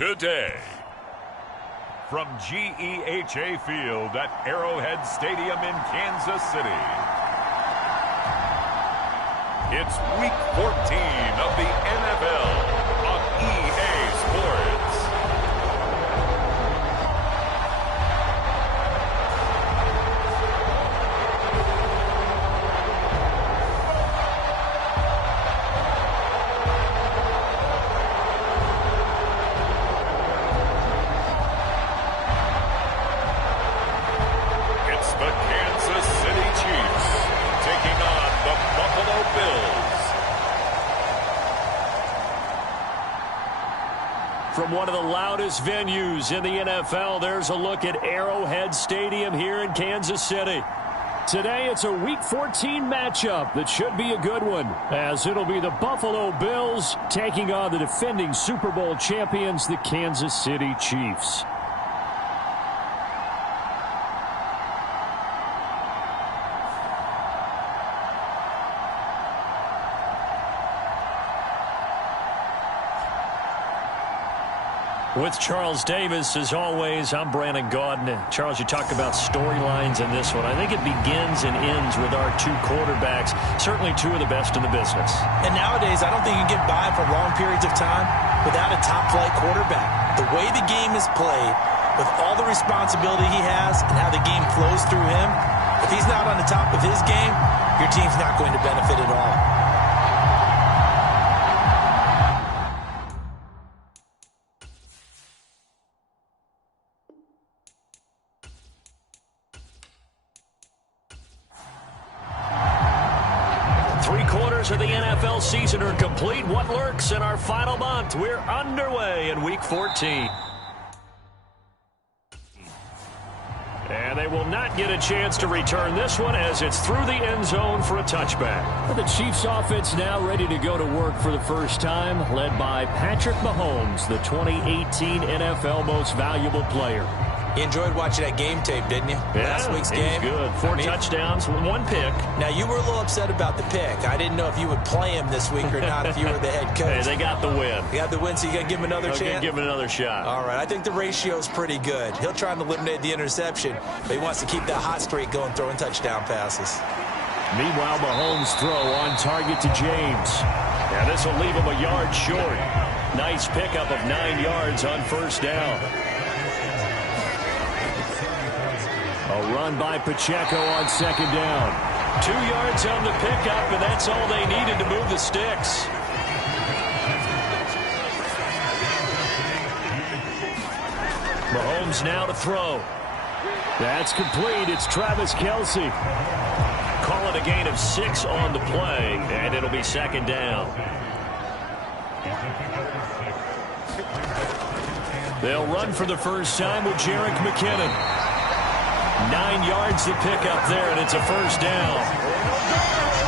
today. From GEHA Field at Arrowhead Stadium in Kansas City, it's Week 14 of the NFL on EA Sports. From one of the loudest venues in the NFL, there's a look at Arrowhead Stadium here in Kansas City. Today, it's a Week 14 matchup that should be a good one, as it'll be the Buffalo Bills taking on the defending Super Bowl champions, the Kansas City Chiefs. With Charles Davis, as always, I'm Brandon Gaudin. Charles, you talk about storylines in this one. I think it begins and ends with our two quarterbacks, certainly two of the best in the business. And nowadays, I don't think you can get by for long periods of time without a top-flight quarterback. The way the game is played, with all the responsibility he has and how the game flows through him, if he's not on the top of his game, your team's not going to benefit at all. Of the NFL season are complete. What lurks in our final month? We're underway in Week 14. And they will not get a chance to return this one as it's through the end zone for a touchback. The Chiefs offense now ready to go to work for the first time, led by Patrick Mahomes, the 2018 NFL Most Valuable Player. You enjoyed watching that game tape, didn't you? Yeah, last week's game. Good. Four touchdowns, one pick. Now, you were a little upset about the pick. I didn't know if you would play him this week or not if you were the head coach. Hey, they got the win. They got the win, so you got to give him another chance? Give him another shot. All right, I think the ratio's pretty good. He'll try and eliminate the interception, but he wants to keep that hot streak going, throwing touchdown passes. Meanwhile, Mahomes' throw on target to James. And this will leave him a yard short. Nice pickup of 9 yards on first down. A run by Pacheco on second down. 2 yards on the pickup, and that's all they needed to move the sticks. Mahomes now to throw. That's complete. It's Travis Kelce. Call it a gain of 6 on the play, and it'll be second down. They'll run for the first time with Jerick McKinnon. 9 yards to pick up there, and it's a first down.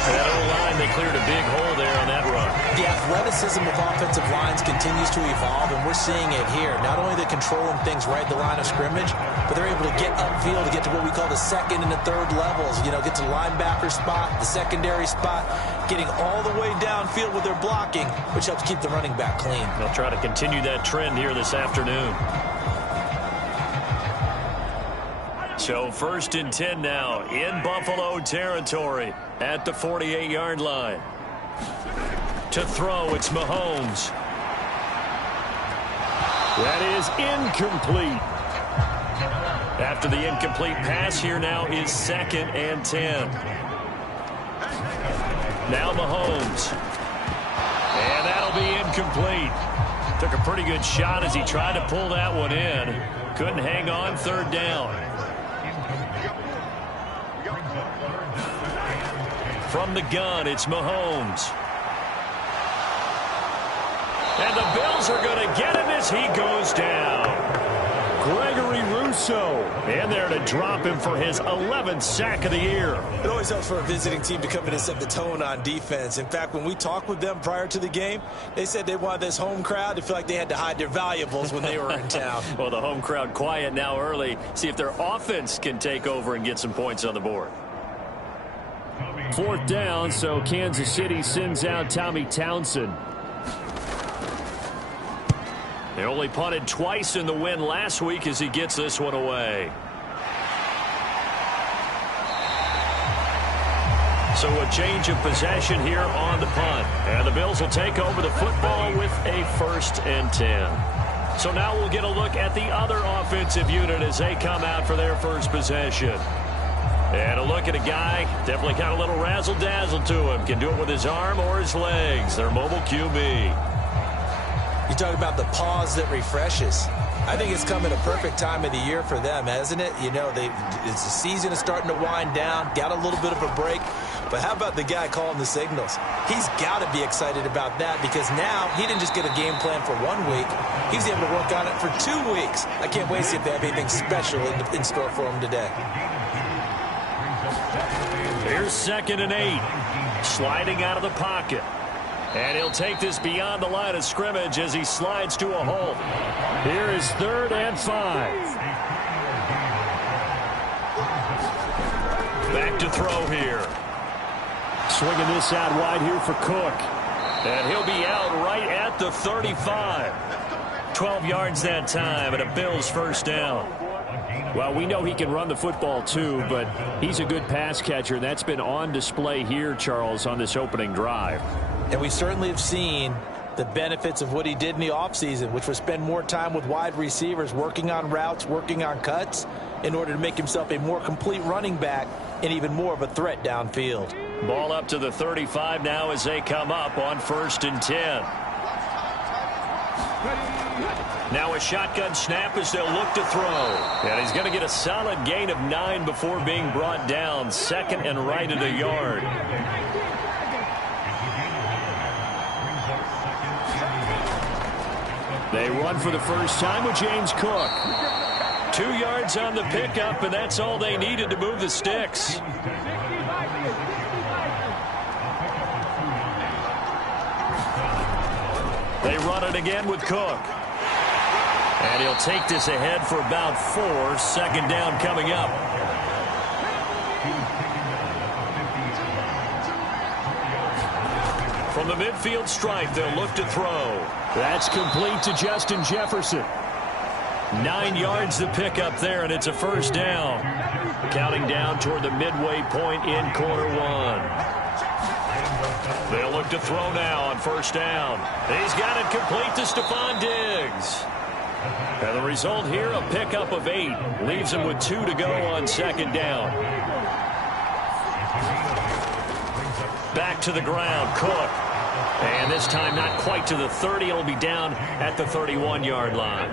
That O-line, they cleared a big hole there on that run. The athleticism of offensive lines continues to evolve, and we're seeing it here. Not only are they controlling things right at the line of scrimmage, but they're able to get upfield to get to what we call the second and the third levels. You know, get to the linebacker spot, the secondary spot, getting all the way downfield with their blocking, which helps keep the running back clean. They'll try to continue that trend here this afternoon. So 1st and 10 now in Buffalo territory at the 48-yard line. To throw, it's Mahomes. That is incomplete. After the incomplete pass, here now is 2nd and 10. Now Mahomes. And that'll be incomplete. Took a pretty good shot as he tried to pull that one in. Couldn't hang on, 3rd down. From the gun, it's Mahomes. And the Bills are going to get him as he goes down. Gregory Rousseau in there to drop him for his 11th sack of the year. It always helps for a visiting team to come in and set the tone on defense. In fact, when we talked with them prior to the game, they said they wanted this home crowd to feel like they had to hide their valuables when they were in town. Well, the home crowd quiet now early. See if their offense can take over and get some points on the board. 4th down, so Kansas City sends out Tommy Townsend. They only punted twice in the win last week as he gets this one away. So a change of possession here on the punt. And the Bills will take over the football with a 1st and 10. So now we'll get a look at the other offensive unit as they come out for their first possession. And a look at a guy, definitely got a little razzle-dazzle to him. Can do it with his arm or his legs. Their mobile QB. You talk about the pause that refreshes. I think it's come at a perfect time of the year for them, hasn't it? You know, the season is starting to wind down, got a little bit of a break. But how about the guy calling the signals? He's got to be excited about that because now he didn't just get a game plan for 1 week. He's able to work on it for 2 weeks. I can't wait to see if they have anything special in store for him today. Here's 2nd and 8. Sliding out of the pocket. And he'll take this beyond the line of scrimmage as he slides to a halt. Here is 3rd and 5. Back to throw here. Swinging this out wide here for Cook. And he'll be out right at the 35. 12 yards that time and a Bills 1st down. Well, we know he can run the football too, but he's a good pass catcher. That's been on display here, Charles, on this opening drive. And we certainly have seen the benefits of what he did in the offseason, which was spend more time with wide receivers, working on routes, working on cuts, in order to make himself a more complete running back and even more of a threat downfield. Ball up to the 35 now as they come up on 1st and 10. Now a shotgun snap as they'll look to throw. And he's going to get a solid gain of 9 before being brought down. 2nd and right at a yard. They run for the first time with James Cook. 2 yards on the pickup, and that's all they needed to move the sticks. They run it again with Cook. And he'll take this ahead for about 4. 2nd down coming up. From the midfield stripe, they'll look to throw. That's complete to Justin Jefferson. 9 yards to pick up there, and it's a 1st down. Counting down toward the midway point in quarter 1. They'll look to throw now on 1st down. He's got it complete to Stephon Diggs. And the result here, a pickup of 8. Leaves him with 2 to go on 2nd down. Back to the ground, Cook. And this time not quite to the 30. It'll be down at the 31-yard line.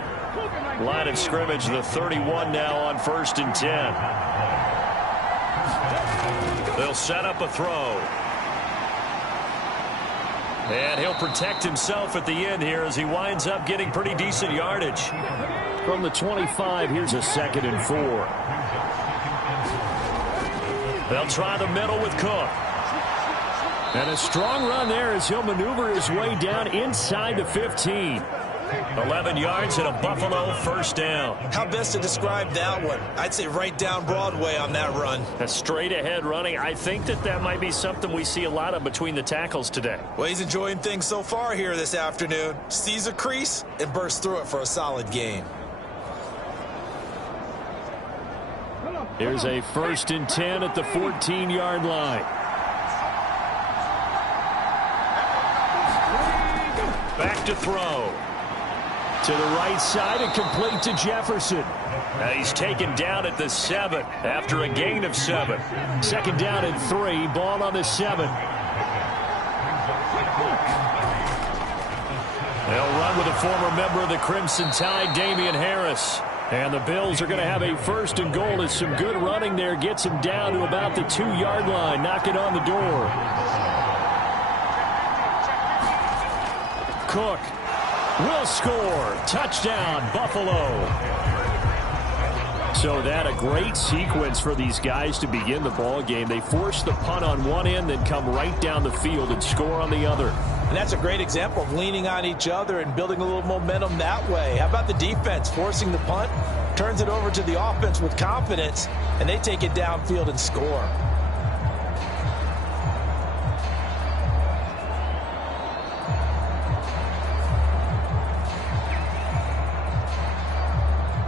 Line of scrimmage, the 31 now on 1st and 10. They'll set up a throw. And he'll protect himself at the end here as he winds up getting pretty decent yardage. From the 25, here's a 2nd and 4. They'll try the middle with Cook. And a strong run there as he'll maneuver his way down inside the 15. 11 yards and a Buffalo 1st down. How best to describe that one? I'd say right down Broadway on that run. A straight ahead running. I think that might be something we see a lot of between the tackles today. Well, he's enjoying things so far here this afternoon. Sees a crease and bursts through it for a solid gain. Here's a 1st and 10 at the 14-yard line. Back to throw. To the right side and complete to Jefferson. Now he's taken down at the 7 after a gain of 7. 2nd down and 3. Ball on the 7. They'll run with a former member of the Crimson Tide, Damian Harris. And the Bills are going to have a 1st and goal as some good running there gets him down to about the 2-yard line. Knock it on the door. Cook will score. Touchdown, Buffalo. So that a great sequence for these guys to begin the ball game. They force the punt on one end, then come right down the field and score on the other. And that's a great example of leaning on each other and building a little momentum that way. How about the defense forcing the punt, turns it over to the offense with confidence, and they take it downfield and score.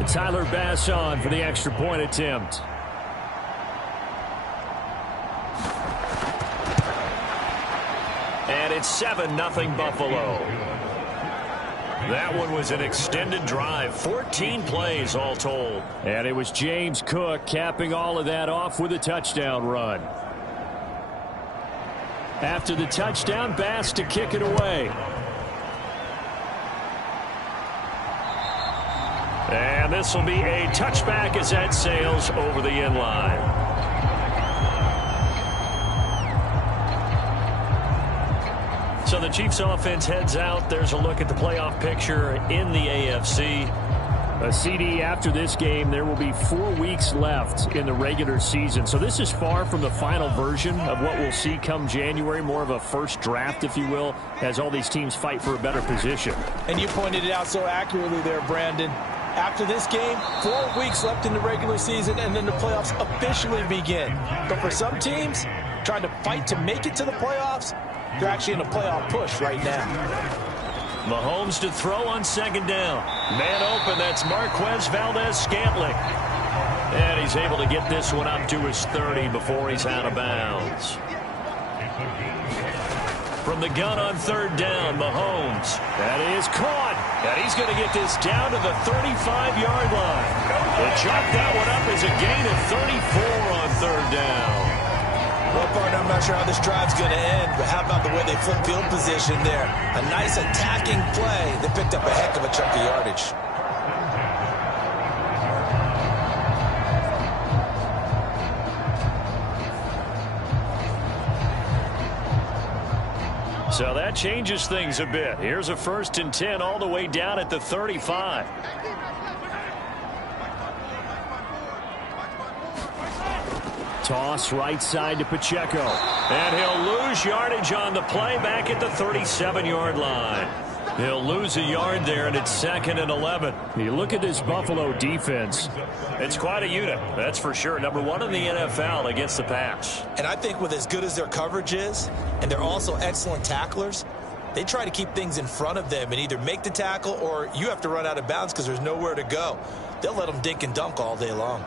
Tyler Bass on for the extra point attempt. And it's 7-0 Buffalo. That one was an extended drive, 14 plays all told. And it was James Cook capping all of that off with a touchdown run. After the touchdown, Bass to kick it away. And this will be a touchback as that sails over the end line. So the Chiefs offense heads out. There's a look at the playoff picture in the AFC. A CD after this game, there will be 4 weeks left in the regular season. So this is far from the final version of what we'll see come January, more of a first draft, if you will, as all these teams fight for a better position. And you pointed it out so accurately there, Brandon. After this game, 4 weeks left in the regular season, and then the playoffs officially begin. But for some teams, trying to fight to make it to the playoffs, they're actually in a playoff push right now. Mahomes to throw on second down. Man open, that's Marquez Valdez-Scantling. And he's able to get this one up to his 30 before he's out of bounds. From the gun on third down, Mahomes. That is caught. And he's going to get this down to the 35-yard line. They chop that one up as a gain of 34 on third down. Well, partner, I'm not sure how this drive's going to end, but how about the way they flip field position there? A nice attacking play. They picked up a heck of a chunk of yardage. So that changes things a bit. Here's a 1st and 10 all the way down at the 35. Toss right side to Pacheco. And he'll lose yardage on the play back at the 37-yard line. He'll lose a yard there, and it's 2nd and 11. You look at this Buffalo defense. It's quite a unit, that's for sure. Number 1 in the NFL against the pass. And I think with as good as their coverage is, and they're also excellent tacklers, they try to keep things in front of them and either make the tackle or you have to run out of bounds because there's nowhere to go. They'll let them dink and dunk all day long.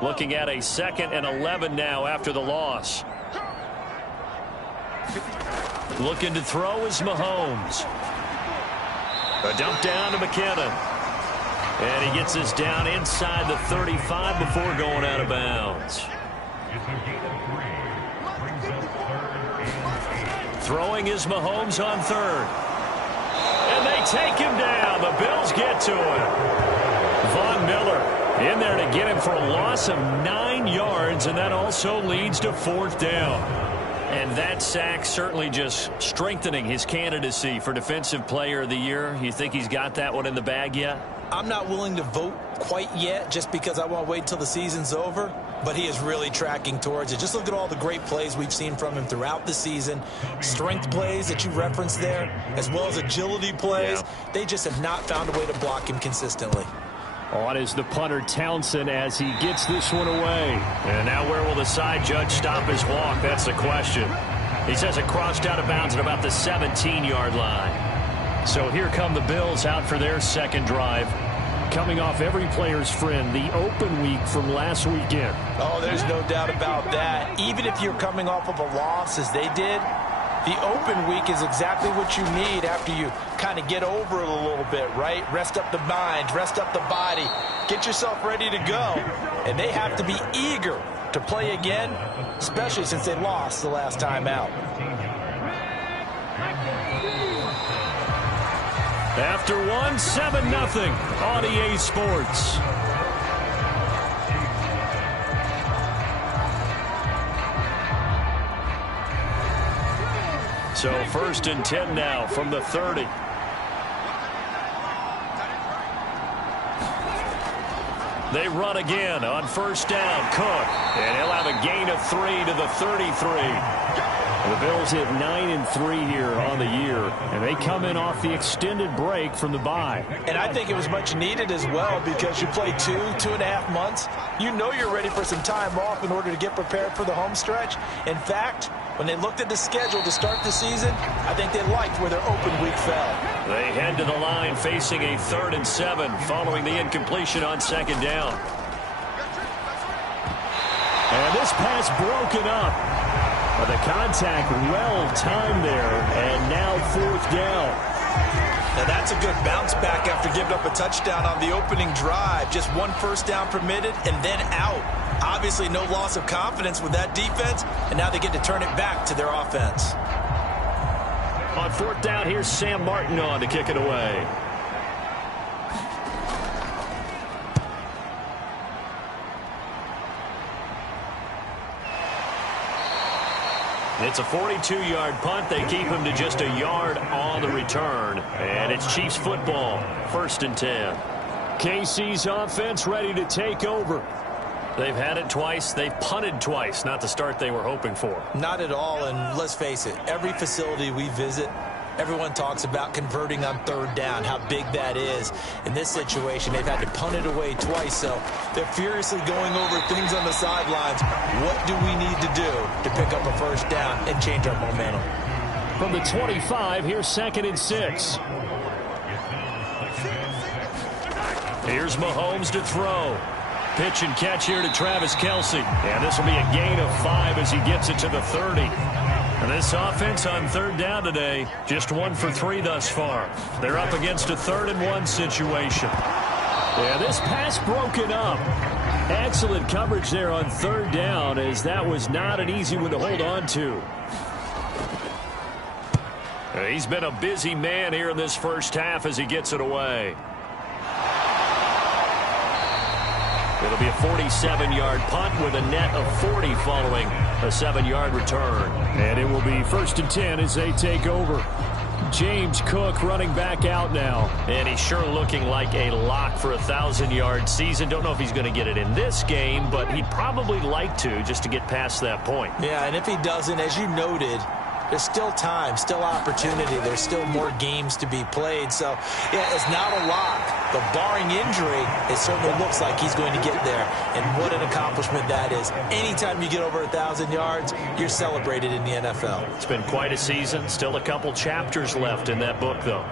Looking at a 2nd and 11 now after the loss. Looking to throw is Mahomes. A dump down to McKinnon. And he gets this down inside the 35 before going out of bounds. Throwing is Mahomes on third. And they take him down. The Bills get to him. Von Miller in there to get him for a loss of 9 yards, and that also leads to 4th down. And that sack certainly just strengthening his candidacy for Defensive Player of the Year. You think he's got that one in the bag yet? I'm not willing to vote quite yet just because I want to wait till the season's over, but he is really tracking towards it. Just look at all the great plays we've seen from him throughout the season. Strength plays that you referenced there, as well as agility plays. Yeah. They just have not found a way to block him consistently. On is the punter Townsend as he gets this one away. And now where will the side judge stop his walk? That's the question. He says it crossed out of bounds at about the 17-yard line. So here come the Bills out for their second drive. Coming off every player's friend, the open week from last weekend. Oh, there's no doubt about that. Even if you're coming off of a loss as they did, the open week is exactly what you need after you kind of get over it a little bit, right? Rest up the mind, rest up the body, get yourself ready to go. And they have to be eager to play again, especially since they lost the last time out. After 7-0 on EA Sports. So 1st and 10 now from the 30. They run again on 1st down. Cook. And he'll have a gain of 3 to the 33. The Bills hit 9-3 here on the year, and they come in off the extended break from the bye. And I think it was much needed as well because you play 2.5 months. You know you're ready for some time off in order to get prepared for the home stretch. In fact, When they looked at the schedule to start the season, I think they liked where their open week fell. They head to the line facing a 3rd and 7 following the incompletion on 2nd down. And this pass broken up. But the contact well timed there, and now 4th down. Now that's a good bounce back after giving up a touchdown on the opening drive. Just 1 first down permitted and then out. Obviously no loss of confidence with that defense, and now they get to turn it back to their offense. On 4th down, here's Sam Martin on to kick it away. It's a 42-yard punt. They keep him to just a yard on the return. And it's Chiefs football, 1st and 10. KC's offense ready to take over. They've had it twice. They've punted twice. Not the start they were hoping for. Not at all, and let's face it, every facility we visit, everyone talks about converting on 3rd down, how big that is. In this situation, they've had to punt it away twice, so they're furiously going over things on the sidelines. What do we need to do to pick up a 1st down and change our momentum? From the 25, here's 2nd and 6. Here's Mahomes to throw. Pitch and catch here to Travis Kelce. And this will be a gain of 5 as he gets it to the 30. And this offense on 3rd down today, just 1 for 3 thus far. They're up against a 3rd and 1 situation. Yeah, this pass broken up. Excellent coverage there on 3rd down, as that was not an easy one to hold on to. He's been a busy man here in this first half as he gets it away. It'll be a 47-yard punt with a net of 40 following a 7-yard return. And it will be 1st and 10 as they take over. James Cook running back out now. And he's sure looking like a lock for a 1,000-yard season. Don't know if he's going to get it in this game, but he'd probably like to just to get past that point. Yeah, and if he doesn't, as you noted, there's still time, still opportunity. There's still more games to be played. So, yeah, it's not a lock. But barring injury, it certainly looks like he's going to get there. And what an accomplishment that is. Anytime you get over 1,000 yards, you're celebrated in the NFL. It's been quite a season. Still a couple chapters left in that book, though.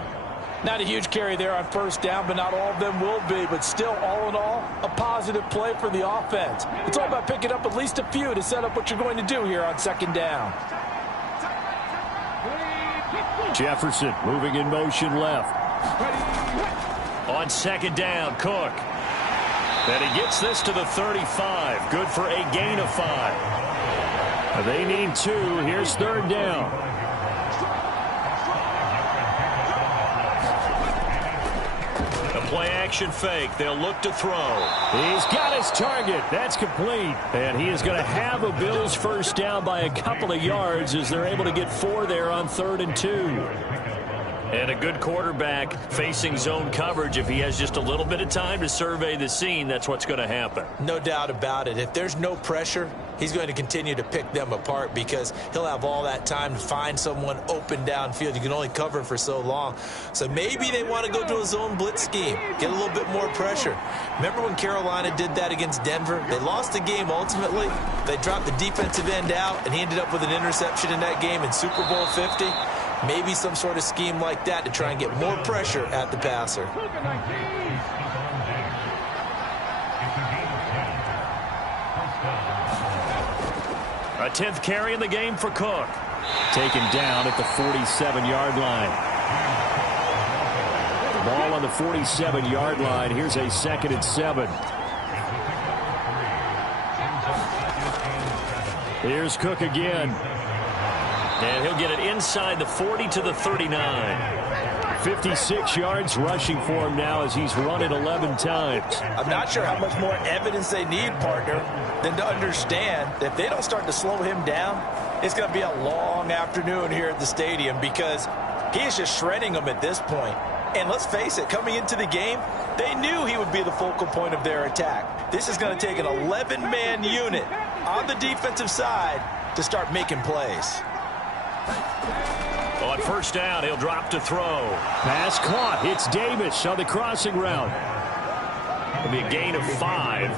Not a huge carry there on 1st down, but not all of them will be. But still, all in all, a positive play for the offense. It's all about picking up at least a few to set up what you're going to do here on 2nd down. Jefferson moving in motion left. On 2nd down, Cook. And he gets this to the 35. Good for a gain of 5. They need 2. Here's 3rd down. A play-action fake. They'll look to throw. He's got his target. That's complete. And he is going to have a Bills 1st down by a couple of yards as they're able to get 4 there on 3rd and 2. And a good quarterback facing zone coverage. If he has just a little bit of time to survey the scene, that's what's going to happen. No doubt about it. If there's no pressure, he's going to continue to pick them apart because he'll have all that time to find someone open downfield. You can only cover for so long. So maybe they want to go to a zone blitz scheme, get a little bit more pressure. Remember when Carolina did that against Denver? They lost the game ultimately. They dropped the defensive end out, and he ended up with an interception in that game in Super Bowl 50. Maybe some sort of scheme like that to try and get more pressure at the passer. A 10th carry in the game for Cook. Taken down at the 47-yard line. The ball on the 47-yard line. Here's a 2nd and 7. Here's Cook again. And he'll get it inside the 40 to the 39. 56 yards rushing for him now as he's run it 11 times. I'm not sure how much more evidence they need, partner, than to understand that if they don't start to slow him down, it's going to be a long afternoon here at the stadium because he is just shredding them at this point. And let's face it, coming into the game, they knew he would be the focal point of their attack. This is going to take an 11-man unit on the defensive side to start making plays. On 1st down, he'll drop to throw. Pass caught. It's Davis on the crossing route. It'll be a gain of 5,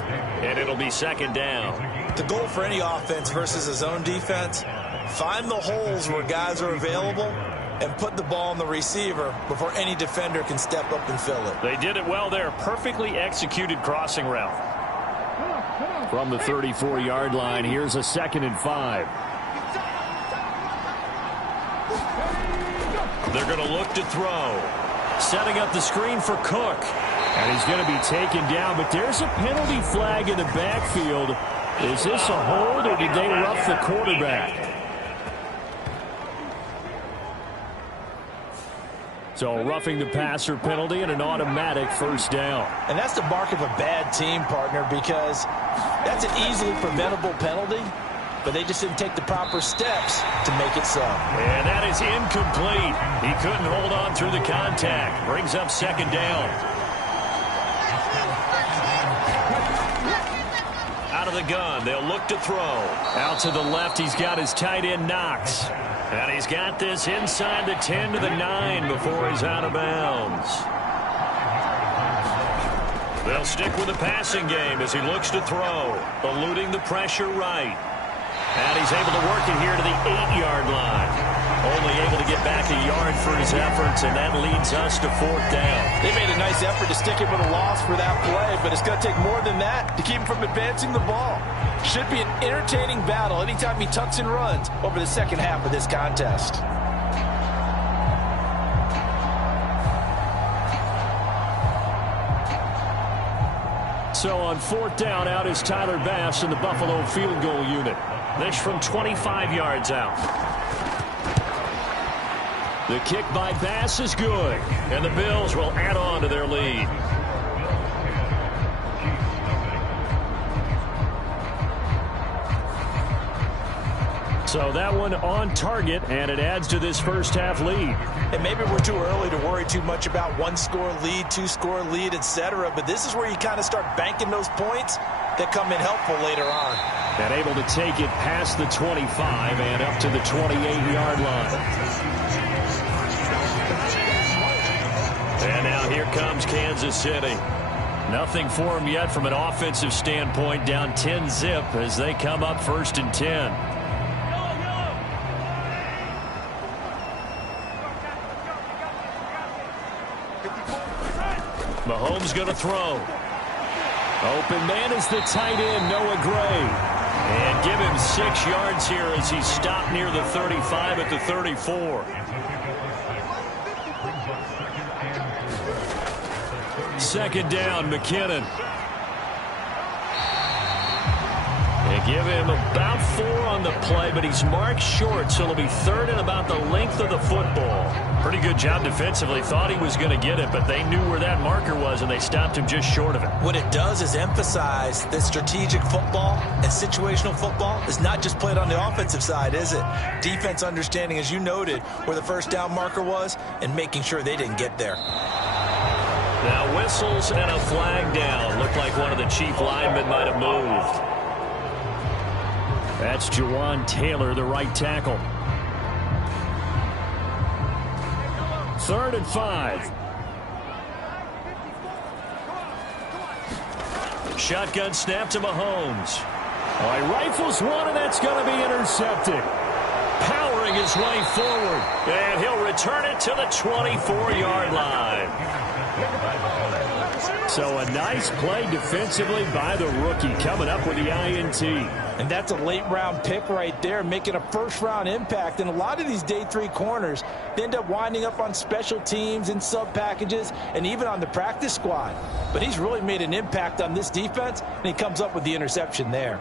and it'll be 2nd down. The goal for any offense versus a zone defense, Find the holes where guys are available and put the ball on the receiver before any defender can step up and fill it. They did it well there. Perfectly executed crossing route. From the 34-yard line, here's a 2nd and 5. They're going to look to throw. Setting up the screen for Cook. And he's going to be taken down, but there's a penalty flag in the backfield. Is this a hold, or did they rough the quarterback? So roughing the passer penalty and an automatic first down. And that's the mark of a bad team, partner, because that's an easily preventable penalty, but they just didn't take the proper steps to make it so. And that is incomplete. He couldn't hold on through the contact. Brings up 2nd down. Out of the gun, they'll look to throw. Out to the left, he's got his tight end Knox. And he's got this inside the 10 to the 9 before he's out of bounds. They'll stick with the passing game as he looks to throw. Eluding the pressure right. And he's able to work it here to the 8-yard line. Only able to get back a yard for his efforts, and that leads us to 4th down. They made a nice effort to stick him with a loss for that play, but it's going to take more than that to keep him from advancing the ball. Should be an entertaining battle anytime he tucks and runs over the second half of this contest. So on 4th down, out is Tyler Bass in the Buffalo field goal unit. This from 25 yards out. The kick by Bass is good, and the Bills will add on to their lead. So that one on target, and it adds to this first half lead. And maybe we're too early to worry too much about 1-score lead, 2-score lead, etc. But this is where you kind of start banking those points that come in helpful later on. And able to take it past the 25 and up to the 28-yard line. And now here comes Kansas City. Nothing for them yet from an offensive standpoint, down 10-zip as they come up 1st and 10. Mahomes going to throw. Open man is the tight end, Noah Gray. And give him 6 yards here as he stopped near the 35 at the 34. Second down, McKinnon. They give him about 4 on the play, but he's marked short, so it'll be 3rd and about the length of the football. Pretty good job defensively. Thought he was going to get it, but they knew where that marker was, and they stopped him just short of it. What it does is emphasize that strategic football and situational football is not just played on the offensive side, is it? Defense understanding, as you noted, where the first down marker was and making sure they didn't get there. Now whistles and a flag down. Looked like one of the chief linemen might have moved. That's Jawan Taylor, the right tackle. 3rd and 5. Shotgun snap to Mahomes. Oh, he rifles one, and that's going to be intercepted. Powering his way forward. And he'll return it to the 24-yard line. So a nice play defensively by the rookie, coming up with the INT. And that's a late-round pick right there, making a first-round impact. And a lot of these day 3 corners, they end up winding up on special teams and sub-packages and even on the practice squad. But he's really made an impact on this defense, and he comes up with the interception there.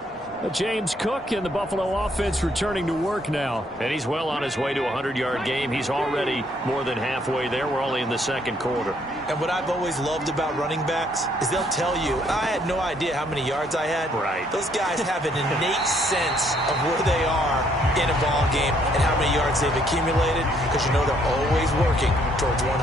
James Cook and the Buffalo offense returning to work now. And he's well on his way to a 100-yard game. He's already more than halfway there. We're only in the 2nd quarter. And what I've always loved about running backs is they'll tell you, I had no idea how many yards I had. Right. Those guys have an innate sense of where they are in a ball game and how many yards they've accumulated, because you know they're always working towards 100.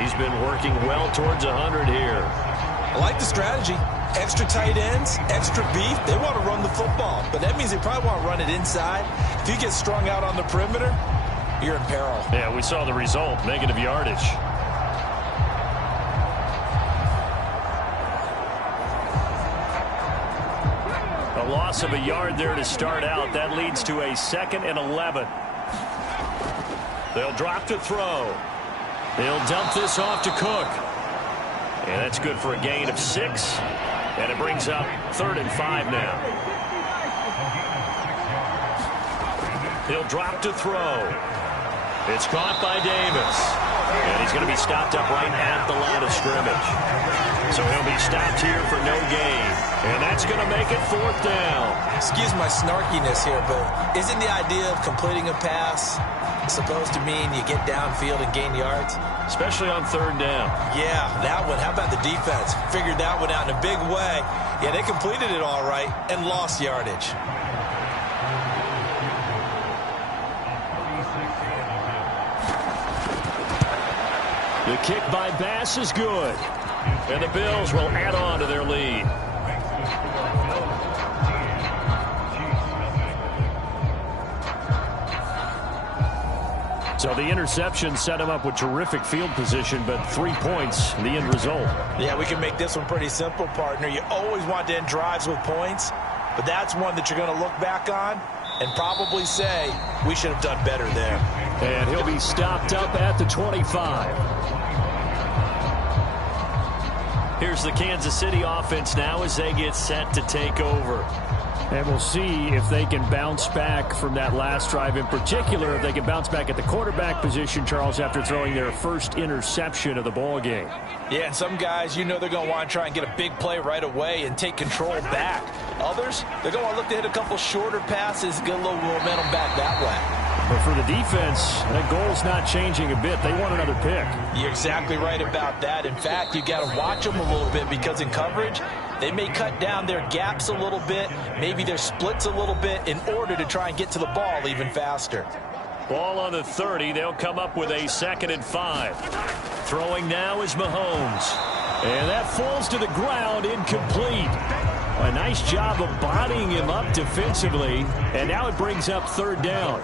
He's been working well towards 100 here. I like the strategy. Extra tight ends, extra beef. They want to run the football, but that means they probably want to run it inside. If you get strung out on the perimeter, you're in peril. Yeah, we saw the result, negative yardage. A loss of a yard there to start out. That leads to a 2nd and 11. They'll drop to throw. They'll dump this off to Cook. And that's good for a gain of 6. And it brings up 3rd and 5 now. He'll drop to throw. It's caught by Davis. And he's going to be stopped up right at the line of scrimmage. So he'll be stopped here for no gain. And that's going to make it 4th down. Excuse my snarkiness here, but isn't the idea of completing a pass supposed to mean you get downfield and gain yards? Especially on 3rd down. Yeah, that one. How about the defense? Figured that one out in a big way. Yeah, they completed it all right and lost yardage. The kick by Bass is good. And the Bills will add on to their lead. So the interception set him up with terrific field position, but 3 points, the end result. Yeah, we can make this one pretty simple, partner. You always want to end drives with points, but that's one that you're going to look back on and probably say, we should have done better there. And he'll be stopped up at the 25. Here's the Kansas City offense now as they get set to take over. And we'll see if they can bounce back from that last drive. In particular, if they can bounce back at the quarterback position, Charles, after throwing their first interception of the ball game. Yeah, and some guys, you know they're going to want to try and get a big play right away and take control back. Others, they're going to want to look to hit a couple shorter passes, get a little momentum back that way. But for the defense, that goal's not changing a bit. They want another pick. You're exactly right about that. In fact, you got to watch them a little bit because in coverage, they may cut down their gaps a little bit, maybe their splits a little bit in order to try and get to the ball even faster. Ball on the 30. They'll come up with a 2nd and 5. Throwing now is Mahomes. And that falls to the ground, incomplete. A nice job of bodying him up defensively. And now it brings up 3rd down.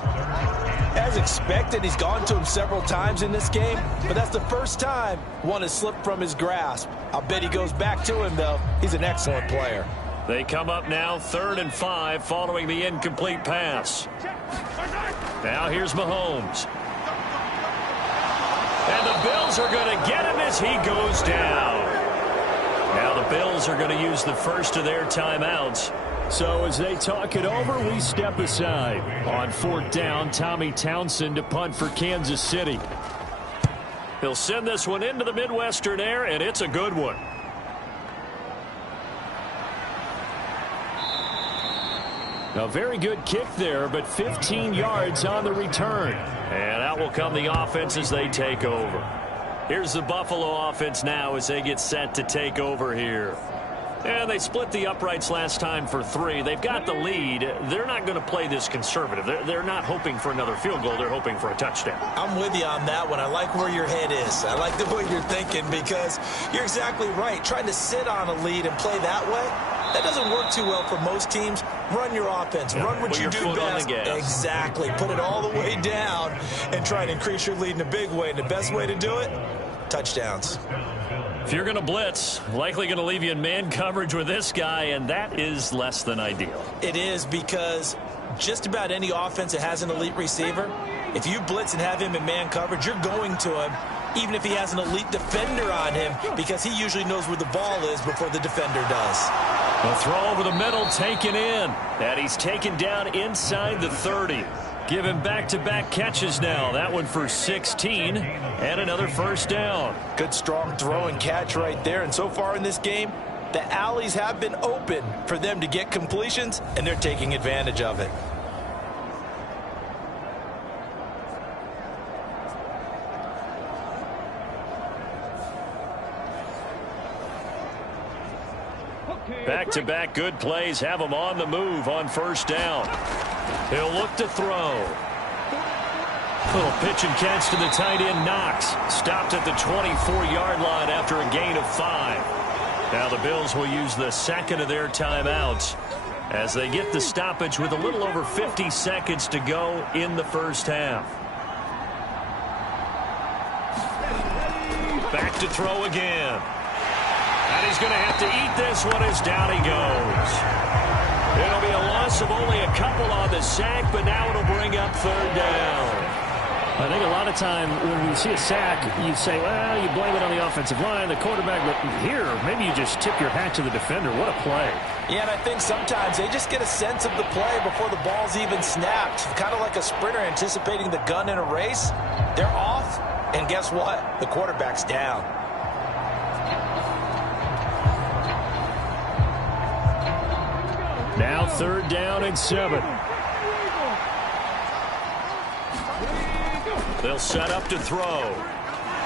As expected, he's gone to him several times in this game, but that's the first time one has slipped from his grasp. I'll bet he goes back to him, though. He's an excellent player. They come up now 3rd and 5 following the incomplete pass. Now here's Mahomes. And the Bills are going to get him as he goes down. Now the Bills are going to use the first of their timeouts. So as they talk it over, we step aside. On 4th down, Tommy Townsend to punt for Kansas City. He'll send this one into the Midwestern air, and it's a good one. A very good kick there, but 15 yards on the return. And out will come the offense as they take over. Here's the Buffalo offense now as they get set to take over here. And they split the uprights last time for 3. They've got the lead. They're not going to play this conservative. They're not hoping for another field goal. They're hoping for a touchdown. I'm with you on that one. I like where your head is. I like the way you're thinking because you're exactly right. Trying to sit on a lead and play that way, that doesn't work too well for most teams. Run your offense. Yeah, run what you do best. Exactly. Put it all the way down and try and increase your lead in a big way. And the best way to do it, touchdowns. If you're going to blitz, likely going to leave you in man coverage with this guy, and that is less than ideal. It is because just about any offense that has an elite receiver, if you blitz and have him in man coverage, you're going to him, even if he has an elite defender on him, because he usually knows where the ball is before the defender does. A throw over the middle, taken in. And he's taken down inside the 30. Give him back-to-back catches now. That one for 16 and another first down. Good strong throw and catch right there. And so far in this game, the alleys have been open for them to get completions, and they're taking advantage of it. Back-to-back good plays have him on the move on first down. He'll look to throw. Little pitch and catch to the tight end, Knox. Stopped at the 24-yard line after a gain of 5. Now the Bills will use the second of their timeouts as they get the stoppage with a little over 50 seconds to go in the first half. Back to throw again. And he's going to have to eat this one as down he goes. It'll be a loss of only a couple on the sack, but now it'll bring up third down. I think a lot of time when we see a sack, you say, well, you blame it on the offensive line, the quarterback, but here, maybe you just tip your hat to the defender. What a play. Yeah, and I think sometimes they just get a sense of the play before the ball's even snapped. Kind of like a sprinter anticipating the gun in a race. They're off, and guess what? The quarterback's down. Now third down and 7. They'll set up to throw.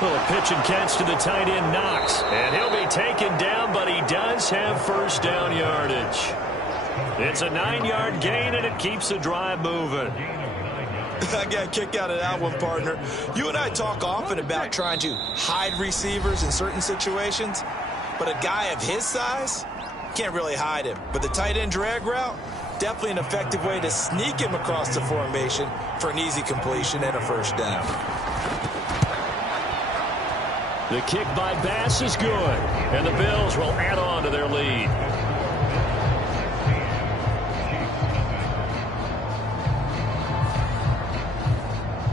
Well, a pitch and catch to the tight end, Knox. And he'll be taken down, but he does have first down yardage. It's a 9-yard gain, and it keeps the drive moving. I got a kick out of that one, partner. You and I talk often about trying to hide receivers in certain situations, but a guy of his size can't really hide him. But the tight end drag route, definitely an effective way to sneak him across the formation for an easy completion and a first down. The kick by Bass is good, and the Bills will add on to their lead.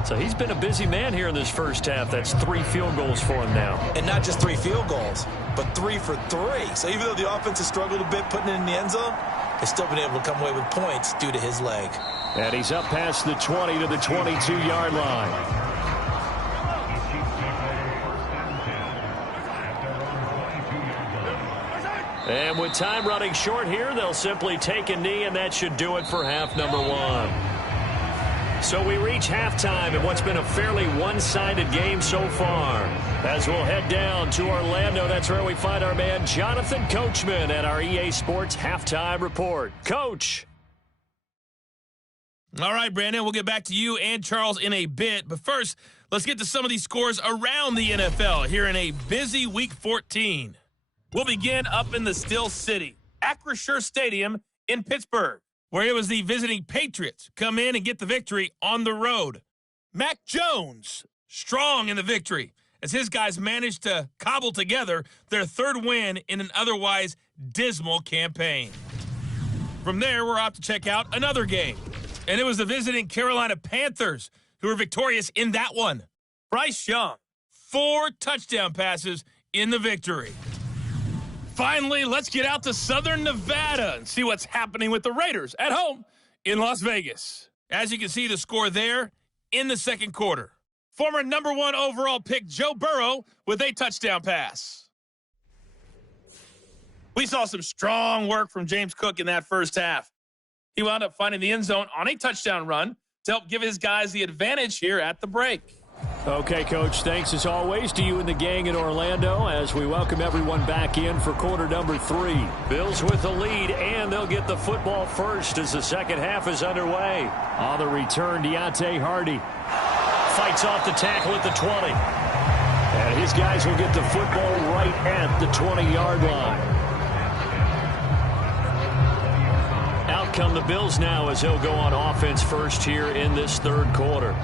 So he's been a busy man here in this first half. That's 3 field goals for him now. And not just 3 field goals, but 3 for 3. So even though the offense has struggled a bit putting it in the end zone, they've still been able to come away with points due to his leg. And he's up past the 20 to the 22-yard line. And with time running short here, they'll simply take a knee, and that should do it for half number 1. So we reach halftime in what's been a fairly one-sided game so far. As we'll head down to Orlando, that's where we find our man Jonathan Coachman at our EA Sports Halftime Report. Coach. All right, Brandon, we'll get back to you and Charles in a bit. But first, let's get to some of these scores around the NFL here in a busy Week 14. We'll begin up in the Steel City, Acrisure Stadium in Pittsburgh, where it was the visiting Patriots come in and get the victory on the road. Mac Jones, strong in the victory, as his guys managed to cobble together their third win in an otherwise dismal campaign. From there, we're off to check out another game, and it was the visiting Carolina Panthers who were victorious in that one. Bryce Young, 4 touchdown passes in the victory. Finally, let's get out to Southern Nevada and see what's happening with the Raiders at home in Las Vegas. As you can see, the score there in the second quarter. Former number 1 overall pick Joe Burrow with a touchdown pass. We saw some strong work from James Cook in that first half. He wound up finding the end zone on a touchdown run to help give his guys the advantage here at the break. Okay, Coach, thanks as always to you and the gang in Orlando as we welcome everyone back in for quarter number 3. Bills with the lead, and they'll get the football first as the second half is underway. On the return, Deontay Hardy fights off the tackle at the 20. And his guys will get the football right at the 20-yard line. Out come the Bills now as he'll go on offense first here in this third quarter.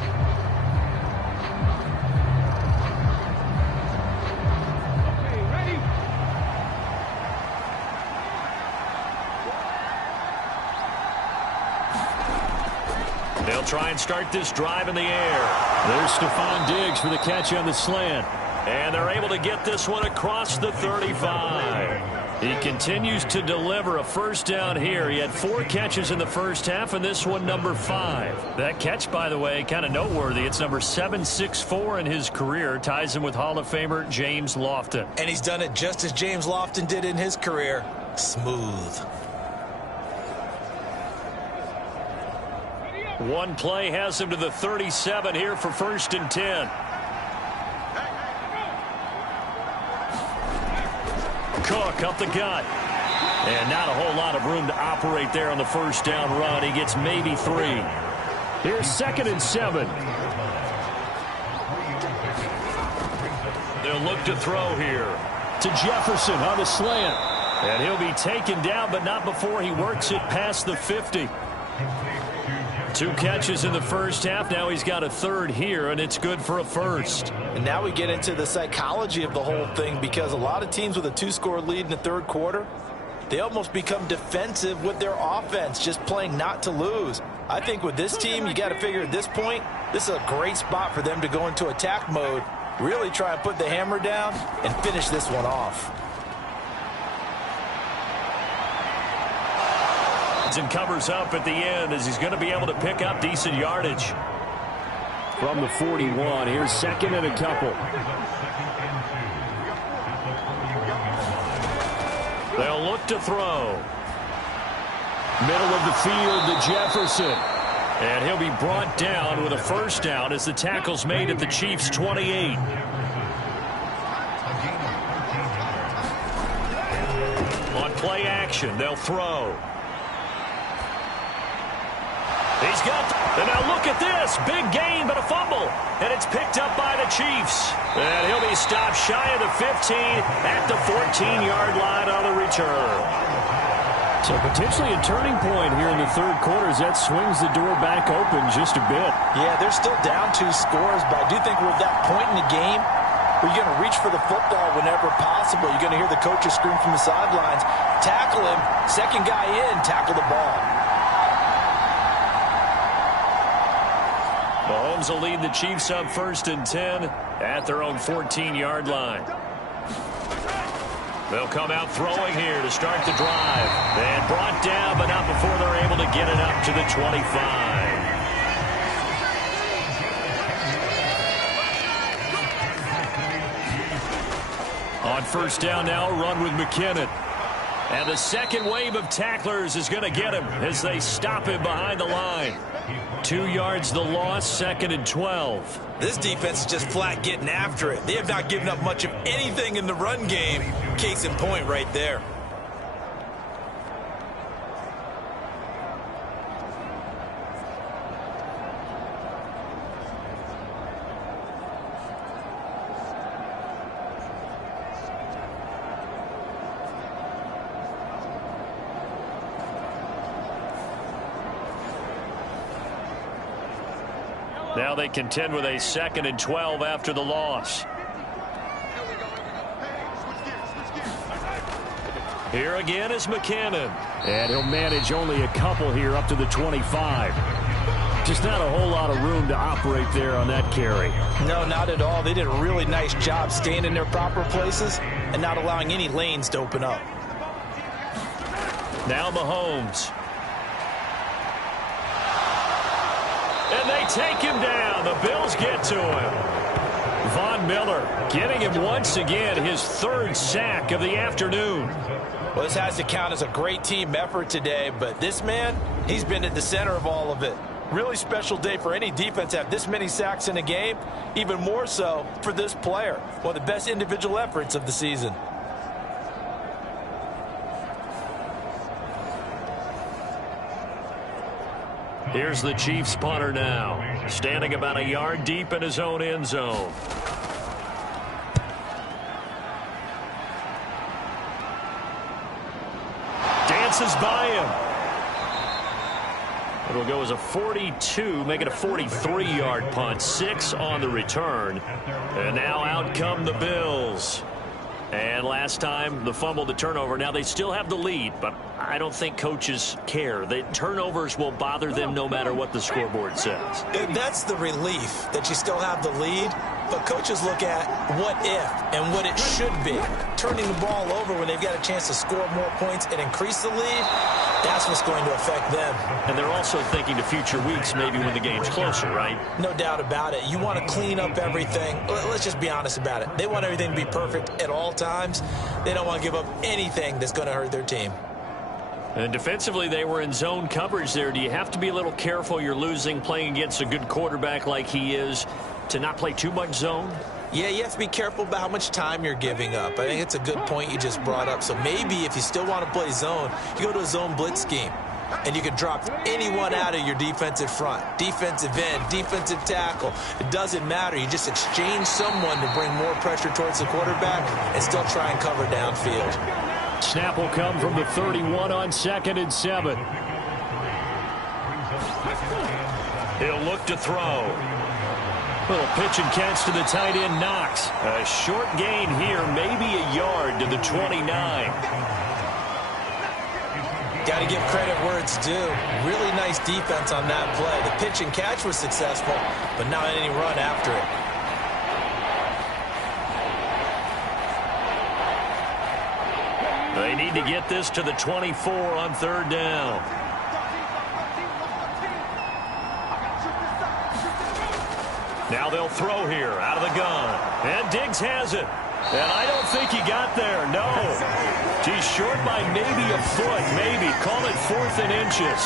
They'll try and start this drive in the air. There's Stephon Diggs for the catch on the slant. And they're able to get this one across the 35. He continues to deliver a first down here. He had 4 catches in the first half, and this one number 5. That catch, by the way, kind of noteworthy. It's number 764 in his career. Ties him with Hall of Famer James Lofton. And he's done it just as James Lofton did in his career. Smooth. One play has him to the 37 here for 1st and 10. Cook up the gut. And not a whole lot of room to operate there on the first down run. He gets maybe 3. Here's 2nd and 7. They'll look to throw here to Jefferson on the slant. And he'll be taken down, but not before he works it past the 50. 2 catches in the first half. Now he's got a 3rd here, and it's good for a 1st. And now we get into the psychology of the whole thing, because a lot of teams with a 2-score lead in the third quarter, they almost become defensive with their offense, just playing not to lose. I think with this team, you got to figure at this point, this is a great spot for them to go into attack mode, really try and put the hammer down and finish this one off. And covers up at the end as he's going to be able to pick up decent yardage. From the 41, here's second and a couple. They'll look to throw. Middle of the field to Jefferson. And he'll be brought down with a first down as the tackle's made at the Chiefs' 28. On play action, they'll throw. He's got, and now look at this. Big gain, but a fumble. And it's picked up by the Chiefs. And he'll be stopped shy of the 15 at the 14-yard line on the return. So potentially a turning point here in the third quarter as that swings the door back open just a bit. Yeah, they're still down 2 scores, but I do think we're at that point in the game where you're going to reach for the football whenever possible. You're going to hear the coaches scream from the sidelines, tackle him, second guy in, tackle the ball. Mahomes will lead the Chiefs up 1st and 10 at their own 14-yard line. They'll come out throwing here to start the drive. And brought down, but not before they're able to get it up to the 25. On first down now, run with McKinnon. And the second wave of tacklers is going to get him as they stop him behind the line. 2 yards the loss, 2nd and 12. This defense is just flat getting after it. They have not given up much of anything in the run game. Case in point right there. Now they contend with a 2nd and 12 after the loss. Here again is McKinnon. And he'll manage only a couple here up to the 25. Just not a whole lot of room to operate there on that carry. No, not at all. They did a really nice job staying in their proper places and not allowing any lanes to open up. Now Mahomes. And they take him down. The Bills get to him. Von Miller getting him once again, his 3rd sack of the afternoon. Well, this has to count as a great team effort today, but this man, he's been at the center of all of it. Really special day for any defense to have this many sacks in a game, even more so for this player. One of the best individual efforts of the season. Here's the Chiefs punter now, standing about a yard deep in his own end zone. Dances by him. It'll go as a 42, make it a 43-yard punt. 6 on the return. And now out come the Bills. And last time, the fumble, the turnover. Now they still have the lead, but I don't think coaches care. The turnovers will bother them no matter what the scoreboard says. That's the relief that you still have the lead, but coaches look at what if and what it should be. Turning the ball over when they've got a chance to score more points and increase the lead, that's what's going to affect them. And they're also thinking to future weeks, maybe when the game's closer, right? No doubt about it. You want to clean up everything. Let's just be honest about it. They want everything to be perfect at all times. They don't want to give up anything that's going to hurt their team. And defensively, they were in zone coverage there. Do you have to be a little careful? You're losing, playing against a good quarterback like he is, to not play too much zone? Yeah, you have to be careful about how much time you're giving up. I think it's a good point you just brought up. So maybe if you still want to play zone, you go to a zone blitz scheme. And you can drop anyone out of your defensive front. Defensive end, defensive tackle. It doesn't matter. You just exchange someone to bring more pressure towards the quarterback and still try and cover downfield. Snap will come from the 31 on 2nd and 7. He'll look to throw. Little pitch and catch to the tight end, Knox. A short gain here, maybe a yard to the 29. Got to give credit where it's due. Really nice defense on that play. The pitch and catch was successful, but not any run after it. They need to get this to the 24 on third down. Now they'll throw here out of the gun. And Diggs has it. And I don't think he got there. No. He's short by maybe a foot, maybe. Call it 4th and inches.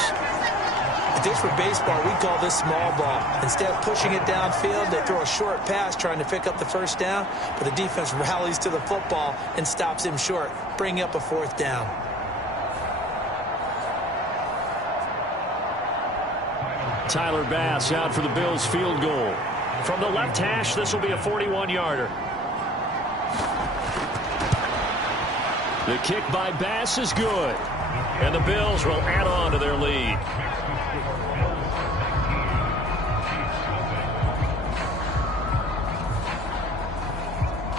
If this were baseball, we'd call this small ball. Instead of pushing it downfield, they throw a short pass trying to pick up the first down, but the defense rallies to the football and stops him short, bringing up a 4th down. Tyler Bass out for the Bills field goal. From the left hash, this will be a 41-yarder. The kick by Bass is good. And the Bills will add on to their lead.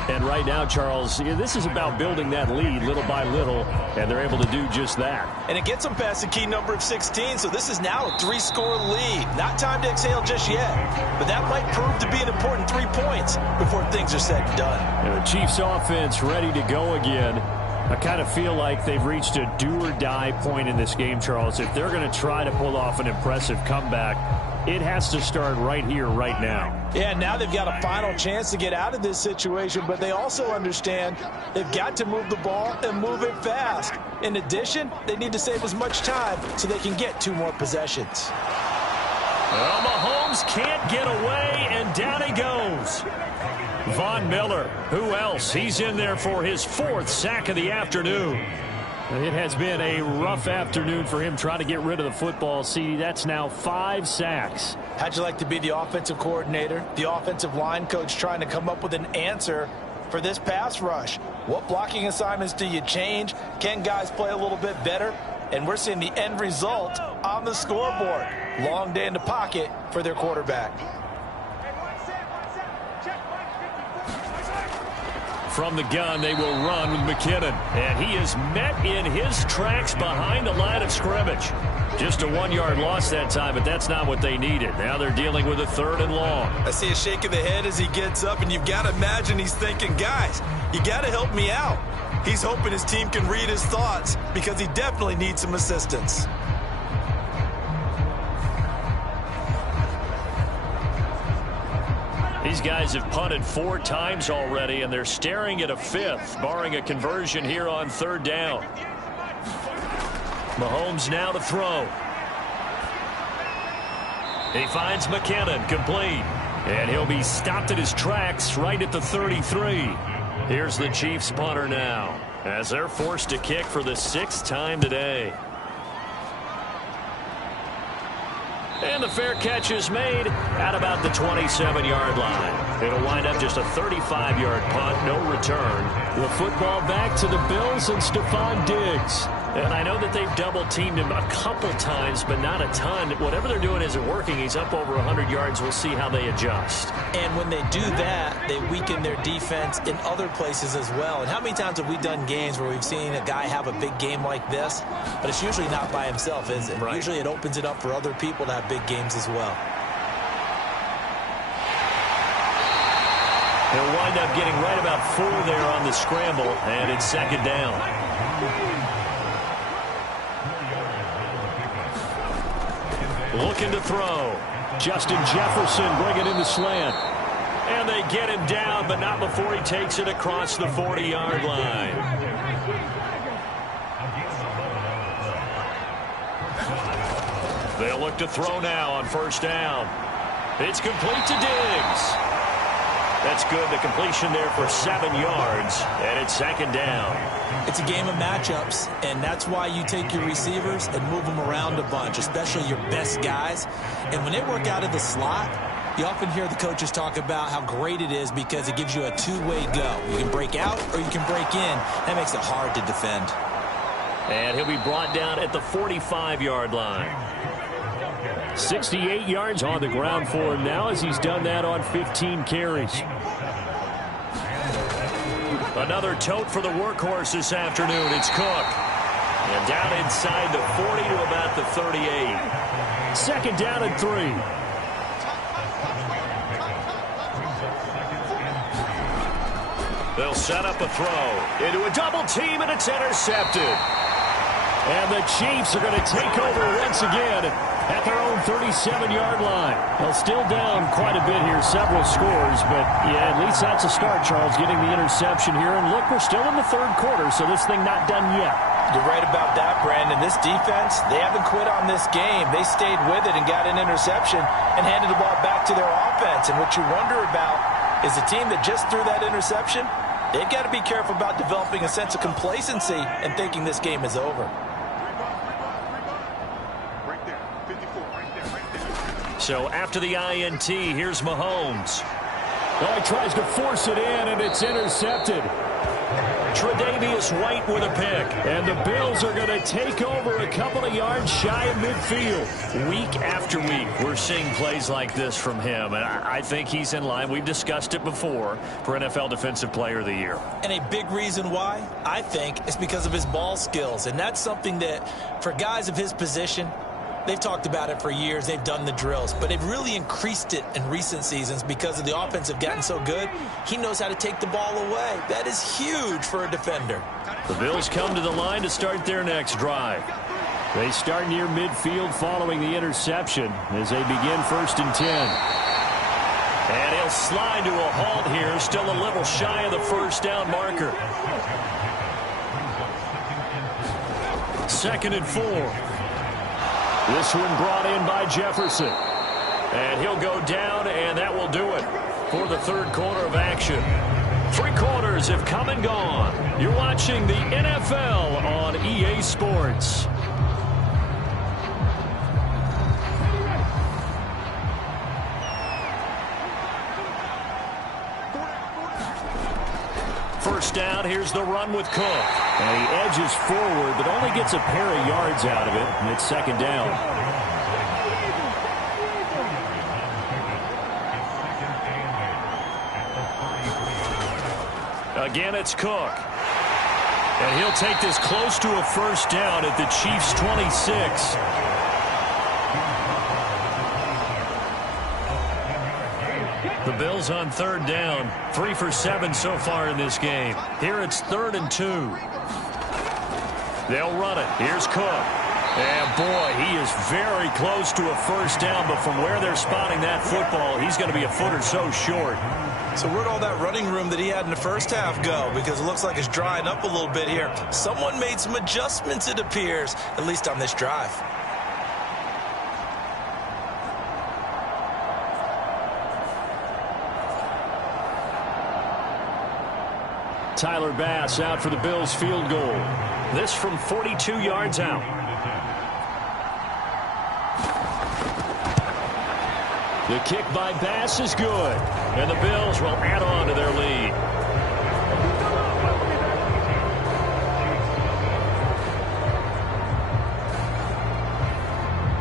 And right now, Charles, this is about building that lead little by little, and they're able to do just that. And it gets them past the key number of 16, so this is now a 3-score lead. Not time to exhale just yet, but that might prove to be an important 3 points before things are said and done. And the Chiefs offense ready to go again. I kind of feel like they've reached a do-or-die point in this game, Charles. If they're going to try to pull off an impressive comeback, it has to start right here, right now. Yeah, now they've got a final chance to get out of this situation, but they also understand they've got to move the ball and move it fast. In addition, they need to save as much time so they can get 2 more possessions. Well, Mahomes can't get away, and down he goes. Von Miller, who else? He's in there for his 4th sack of the afternoon. It has been a rough afternoon for him trying to get rid of the football. See, that's now 5 sacks. How'd you like to be the offensive coordinator, the offensive line coach trying to come up with an answer for this pass rush? What blocking assignments do you change? Can guys play a little bit better? And we're seeing the end result on the scoreboard. Long day in the pocket for their quarterback. From the gun, they will run with McKinnon. And he is met in his tracks behind the line of scrimmage. Just a 1-yard loss that time, but that's not what they needed. Now they're dealing with a 3rd and long. I see a shake of the head as he gets up, and you've got to imagine he's thinking, guys, you got to help me out. He's hoping his team can read his thoughts because he definitely needs some assistance. These guys have punted 4 times already, and they're staring at a 5th, barring a conversion here on 3rd down. Mahomes now to throw. He finds McKinnon, complete. And he'll be stopped in his tracks right at the 33. Here's the Chiefs punter now, as they're forced to kick for the 6th time today. And the fair catch is made at about the 27-yard line. It'll wind up just a 35-yard punt, no return. The football back to the Bills and Stephon Diggs. And I know that they've double-teamed him a couple times, but not a ton. Whatever they're doing isn't working. He's up over 100 yards. We'll see how they adjust. And when they do that, they weaken their defense in other places as well. And how many times have we done games where we've seen a guy have a big game like this? But it's usually not by himself, is it? Right. Usually it opens it up for other people to have big games as well. He'll wind up getting right about 4 there on the scramble, and it's 2nd down. Looking to throw. Justin Jefferson bringing in the slant. And they get him down, but not before he takes it across the 40-yard line. They'll look to throw now on 1st down. It's complete to Diggs. That's good. The completion there for 7 yards, and it's 2nd down. It's a game of matchups, and that's why you take your receivers and move them around a bunch, especially your best guys. And when they work out of the slot, you often hear the coaches talk about how great it is because it gives you a 2-way go. You can break out or you can break in. That makes it hard to defend. And he'll be brought down at the 45-yard line. 68 yards on the ground for him now as he's done that on 15 carries. Another tote for the workhorse this afternoon. It's Cook. And down inside the 40 to about the 38. Second down and 3. They'll set up a throw into a double team, and it's intercepted. And the Chiefs are going to take over once again at their own 37-yard line. Well, still down quite a bit here, several scores, but yeah, at least that's a start, Charles, getting the interception here. And look, we're still in the third quarter, so this thing not done yet. You're right about that, Brandon. This defense, they haven't quit on this game. They stayed with it and got an interception and handed the ball back to their offense. And what you wonder about is the team that just threw that interception, they've got to be careful about developing a sense of complacency and thinking this game is over. So after the INT, here's Mahomes. Oh, he tries to force it in, and it's intercepted. Tre'Davious White with a pick. And the Bills are going to take over a couple of yards shy of midfield. Week after week, we're seeing plays like this from him. And I think he's in line. We've discussed it before for NFL Defensive Player of the Year. And a big reason why, I think, is because of his ball skills. And that's something that, for guys of his position, they've talked about it for years. They've done the drills. But they've really increased it in recent seasons because of the offense have gotten so good. He knows how to take the ball away. That is huge for a defender. The Bills come to the line to start their next drive. They start near midfield following the interception as they begin 1st and 10. And he'll slide to a halt here, still a little shy of the first down marker. 2nd and 4. This one brought in by Jefferson. And he'll go down, and that will do it for the third quarter of action. 3 quarters have come and gone. You're watching the NFL on EA Sports. First down, here's the run with Cook. And he edges forward, but only gets a pair of yards out of it, and it's 2nd down. Again, it's Cook. And he'll take this close to a first down at the Chiefs' 26. The Bills on 3rd down. 3 for 7 so far in this game. Here it's 3rd and 2. They'll run it. Here's Cook. And boy, he is very close to a first down, but from where they're spotting that football, he's going to be a foot or so short. So where'd all that running room that he had in the first half go? Because it looks like it's drying up a little bit here. Someone made some adjustments, it appears, at least on this drive. Tyler Bass out for the Bills field goal. This from 42 yards out. The kick by Bass is good. And the Bills will add on to their lead.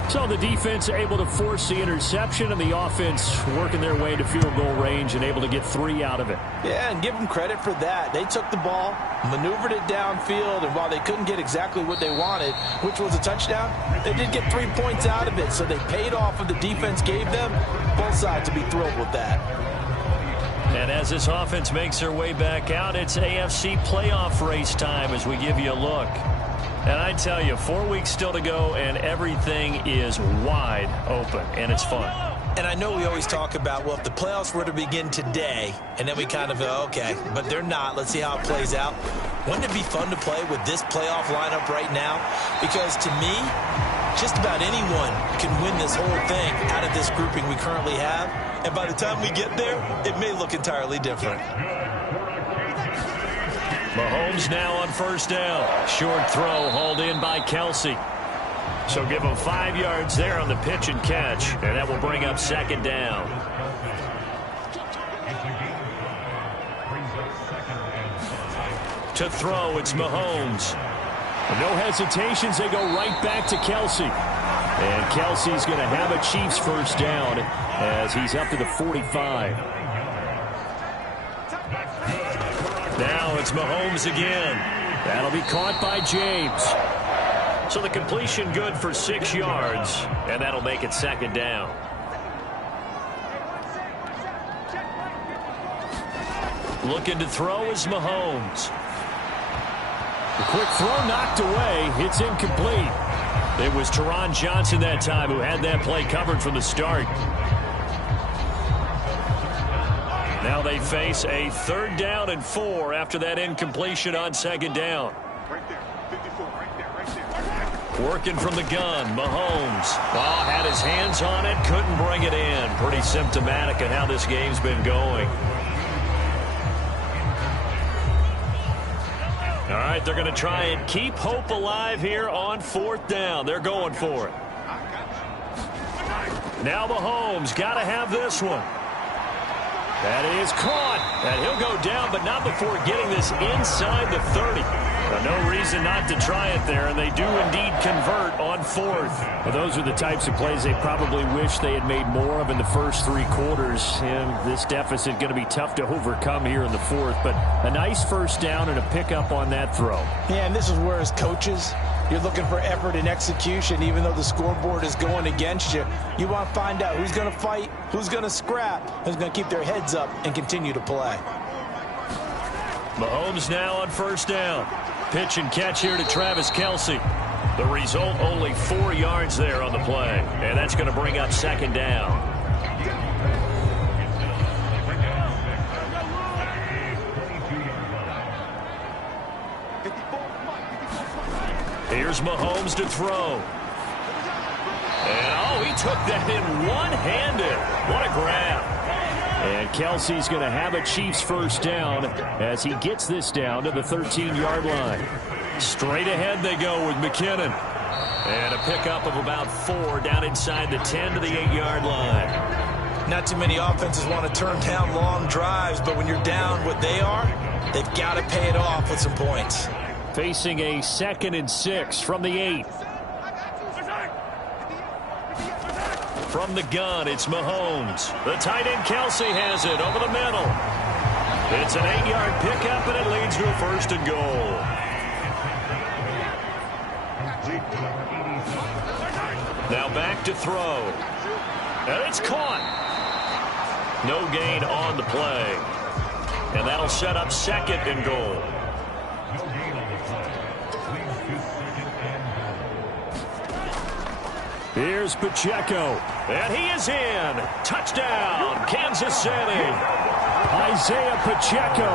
So the defense able to force the interception, and the offense working their way to field goal range and able to get 3 out of it. Yeah, and give them credit for that. They took the ball, maneuvered it downfield, and while they couldn't get exactly what they wanted, which was a touchdown, they did get 3 points out of it, so they paid off what the defense gave them. Both sides to be thrilled with that. And as this offense makes their way back out, it's AFC playoff race time as we give you a look. And I tell you, 4 weeks still to go, and everything is wide open, and it's fun. And I know we always talk about, well, if the playoffs were to begin today, and then we kind of go, okay, but they're not. Let's see how it plays out. Wouldn't it be fun to play with this playoff lineup right now? Because to me, just about anyone can win this whole thing out of this grouping we currently have. And by the time we get there, it may look entirely different. Mahomes now on first down. Short throw hauled in by Kelsey. So give him 5 yards there on the pitch and catch, and that will bring up 2nd down. To throw, it's Mahomes. No hesitations, they go right back to Kelsey. And Kelsey's going to have a Chiefs first down as he's up to the 45. Now it's Mahomes again. That'll be caught by James. So the completion good for 6 yards, and that'll make it second down. Looking to throw is Mahomes. The quick throw knocked away. It's incomplete. It was Teron Johnson that time who had that play covered from the start. Now they face a 3rd down and 4 after that incompletion on 2nd down. Working from the gun, Mahomes. Oh, had his hands on it, couldn't bring it in. Pretty symptomatic of how this game's been going. All right, they're going to try and keep hope alive here on 4th down. They're going for it. Now Mahomes got to have this one. That is caught. And he'll go down, but not before getting this inside the 30. No reason not to try it there, and they do indeed convert on 4th. Well, those are the types of plays they probably wish they had made more of in the first 3 quarters. And this deficit going to be tough to overcome here in the 4th. But a nice 1st down and a pickup on that throw. Yeah, and this is where, as coaches, you're looking for effort and execution. Even though the scoreboard is going against you, you want to find out who's going to fight, who's going to scrap, who's going to keep their heads up and continue to play. Mahomes now on 1st down. Pitch and catch here to Travis Kelce. The result, only 4 yards there on the play. And that's going to bring up 2nd down. Here's Mahomes to throw. And, oh, he took that in one-handed. What a grab. And Kelce's going to have a Chiefs 1st down as he gets this down to the 13-yard line. Straight ahead they go with McKinnon. And a pickup of about 4 down inside the 10 to the 8-yard line. Not too many offenses want to turn down long drives, but when you're down what they are, they've got to pay it off with some points. Facing a 2nd and 6 from the 8. From the gun, it's Mahomes. The tight end Kelce has it over the middle. It's an 8-yard pickup, and it leads to a 1st and goal. Now back to throw. And it's caught. No gain on the play. And that'll set up 2nd and goal. Here's Pacheco. And he is in. Touchdown, Kansas City. Isaiah Pacheco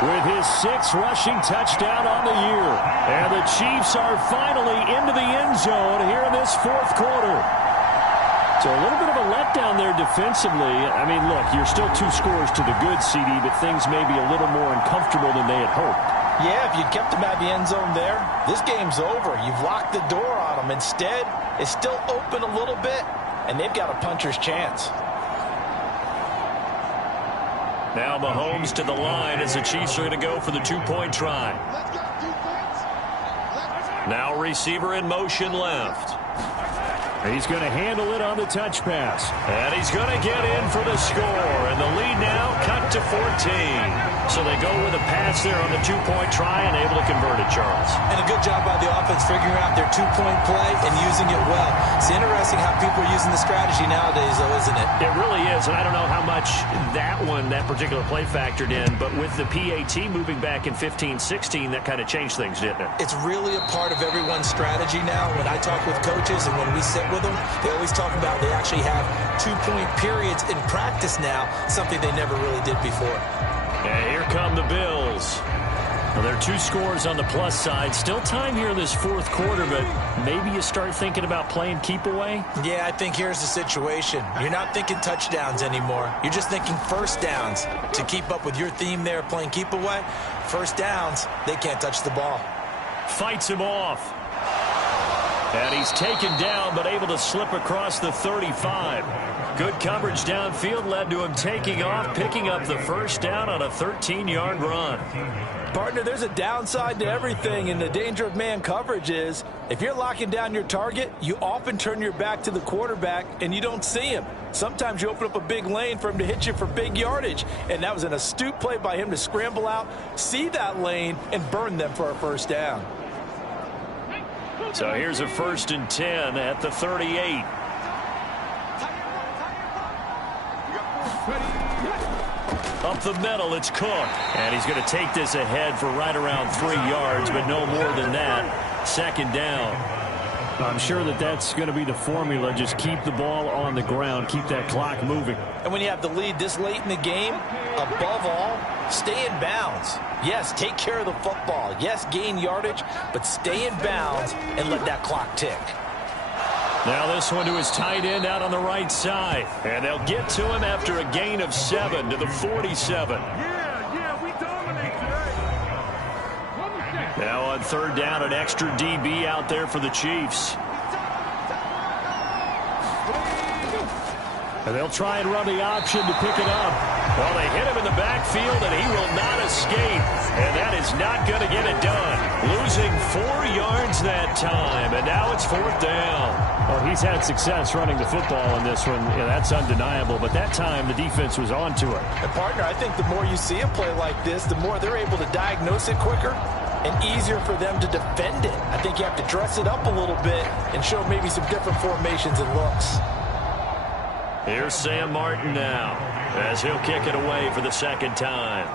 with his 6th rushing touchdown on the year. And the Chiefs are finally into the end zone here in this 4th quarter. So a little bit of a letdown there defensively. I mean, look, you're still 2 scores to the good, CD, but things may be a little more uncomfortable than they had hoped. Yeah, if you'd kept them at the end zone there, this game's over. You've locked the door on them. Instead, it's still open a little bit, and they've got a puncher's chance. Now Mahomes to the line as the Chiefs are going to go for the 2-point try. Now receiver in motion left. He's going to handle it on the touch pass. And he's going to get in for the score. And the lead now cut to 14. So they go with a pass there on the 2-point try and able to convert it, Charles. And a good job by the offense figuring out their 2-point play and using it well. It's interesting how people are using the strategy nowadays, though, isn't it? It really is. And I don't know how much that particular play factored in. But with the PAT moving back in 15-16, that kind of changed things, didn't it? It's really a part of everyone's strategy now. When I talk with coaches and when we sit with them, they always talk about they actually have 2-point periods in practice now, something they never really did before. And here come the Bills. Well, there are 2 scores on the plus side. Still time here in this 4th quarter, but maybe you start thinking about playing keep away? Yeah, I think here's the situation. You're not thinking touchdowns anymore. You're just thinking 1st downs. To keep up with your theme there, playing keep away, 1st downs, they can't touch the ball. Fights him off. And he's taken down, but able to slip across the 35. Good coverage downfield led to him taking off, picking up the 1st down on a 13-yard run. Partner, there's a downside to everything, and the danger of man coverage is if you're locking down your target, you often turn your back to the quarterback, and you don't see him. Sometimes you open up a big lane for him to hit you for big yardage, and that was an astute play by him to scramble out, see that lane, and burn them for a 1st down. So here's a 1st and 10 at the 38. Up the middle, it's Cook. And he's going to take this ahead for right around 3 yards, but no more than that. 2nd down. I'm sure that's going to be the formula. Just keep the ball on the ground. Keep that clock moving. And when you have the lead this late in the game, above all, stay in bounds. Yes, take care of the football. Yes, gain yardage, but stay in bounds and let that clock tick. Now this one to his tight end out on the right side. And they'll get to him after a gain of 7 to the 47. We dominate today. Now on 3rd down, an extra DB out there for the Chiefs. And they'll try and run the option to pick it up. Well, they hit him in the backfield, and he will not escape. And that is not going to get it done. Losing 4 yards that time, and now it's 4th down. Well, he's had success running the football in this one. Yeah, that's undeniable. But that time, the defense was on to it. And, partner, I think the more you see a play like this, the more they're able to diagnose it quicker and easier for them to defend it. I think you have to dress it up a little bit and show maybe some different formations and looks. Here's Sam Martin now as he'll kick it away for the 2nd time.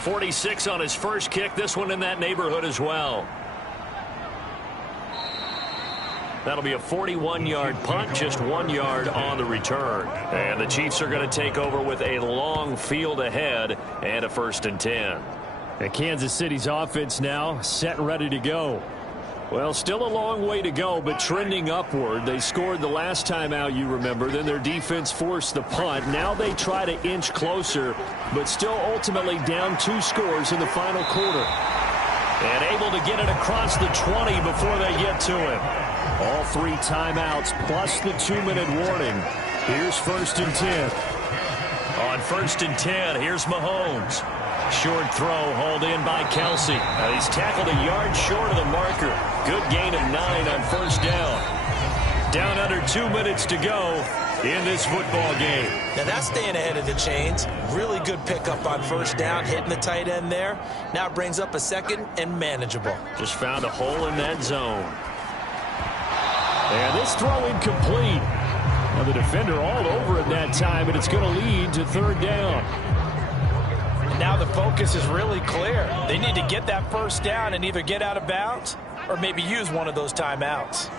46 on his first kick. This one in that neighborhood as well. That'll be a 41-yard punt, just 1 yard on the return. And the Chiefs are going to take over with a long field ahead and a 1st and 10. And Kansas City's offense now set and ready to go. Well, still a long way to go, but trending upward. They scored the last time out, you remember. Then their defense forced the punt. Now they try to inch closer, but still ultimately down 2 scores in the final quarter. And able to get it across the 20 before they get to him. All 3 timeouts plus the 2-minute warning. Here's 1st and 10. On 1st and 10, here's Mahomes. Short throw hauled in by Kelsey. He's tackled a yard short of the marker. Good gain of 9 on 1st down. Down under 2 minutes to go in this football game. Now that's staying ahead of the chains. Really good pickup on 1st down, hitting the tight end there. Now it brings up a 2nd and manageable. Just found a hole in that zone. And this throw incomplete. Now the defender all over it that time, and it's going to lead to 3rd down. Now the focus is really clear. They need to get that 1st down and either get out of bounds or maybe use one of those timeouts.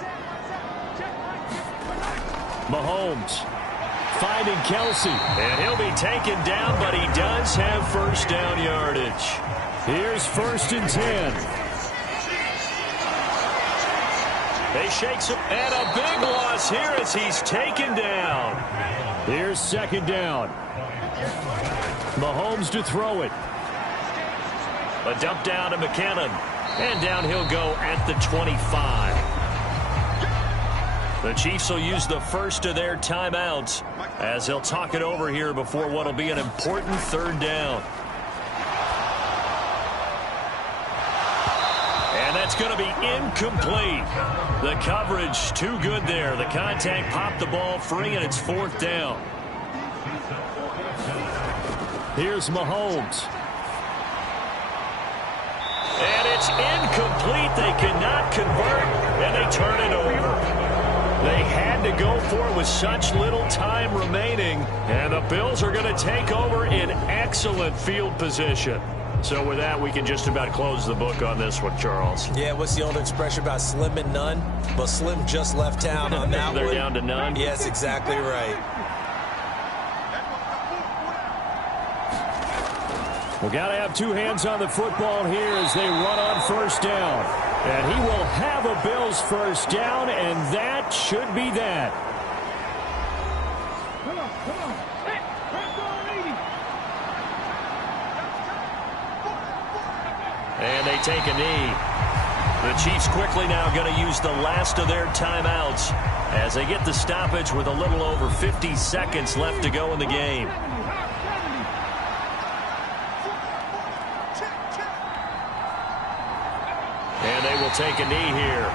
Mahomes finding Kelsey. And he'll be taken down, but he does have 1st down yardage. Here's 1st and 10. They shake some, and a big loss here as he's taken down. Here's 2nd down. Mahomes to throw it. A dump down to McKinnon. And down he'll go at the 25. The Chiefs will use the first of their timeouts as they'll talk it over here before what will be an important 3rd down. And that's going to be incomplete. The coverage too good there. The contact popped the ball free, and it's 4th down. Here's Mahomes. And it's incomplete. They cannot convert, and they turn it over. They had to go for it with such little time remaining, and the Bills are going to take over in excellent field position. So with that, we can just about close the book on this one, Charles. Yeah, what's the old expression about slim and none? Well, Slim just left town on that They're one. down to none? Yes, exactly right. We got to have 2 hands on the football here as they run on 1st down. And he will have a Bills 1st down, and that should be that. And they take a knee. The Chiefs quickly now going to use the last of their timeouts as they get the stoppage with a little over 50 seconds left to go in the game. And they will take a knee here.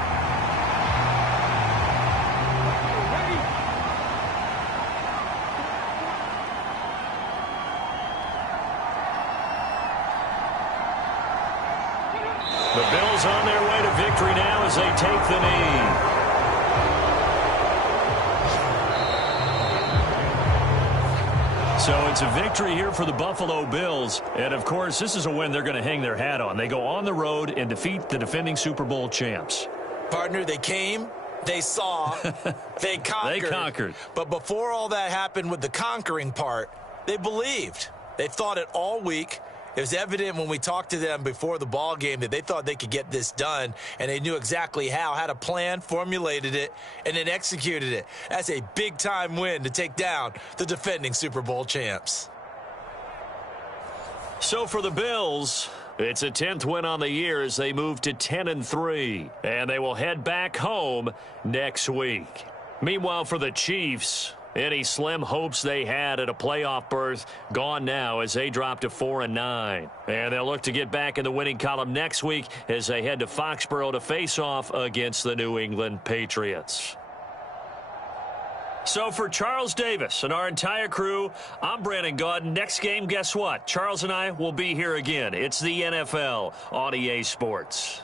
The Bills on their way to victory now as they take the knee. So it's a victory here for the Buffalo Bills. And, of course, this is a win they're going to hang their hat on. They go on the road and defeat the defending Super Bowl champs. Partner, they came, they saw, they conquered. They conquered. But before all that happened with the conquering part, they believed. They thought it all week. It was evident when we talked to them before the ball game that they thought they could get this done, and they knew exactly how, had a plan, formulated it, and then executed it. That's a big-time win to take down the defending Super Bowl champs. So for the Bills, it's a 10th win on the year as they move to 10-3, and they will head back home next week. Meanwhile, for the Chiefs, any slim hopes they had at a playoff berth gone now as they drop to 4-9. And they'll look to get back in the winning column next week as they head to Foxborough to face off against the New England Patriots. So for Charles Davis and our entire crew, I'm Brandon Gaudin. Next game, guess what? Charles and I will be here again. It's the NFL on EA Sports.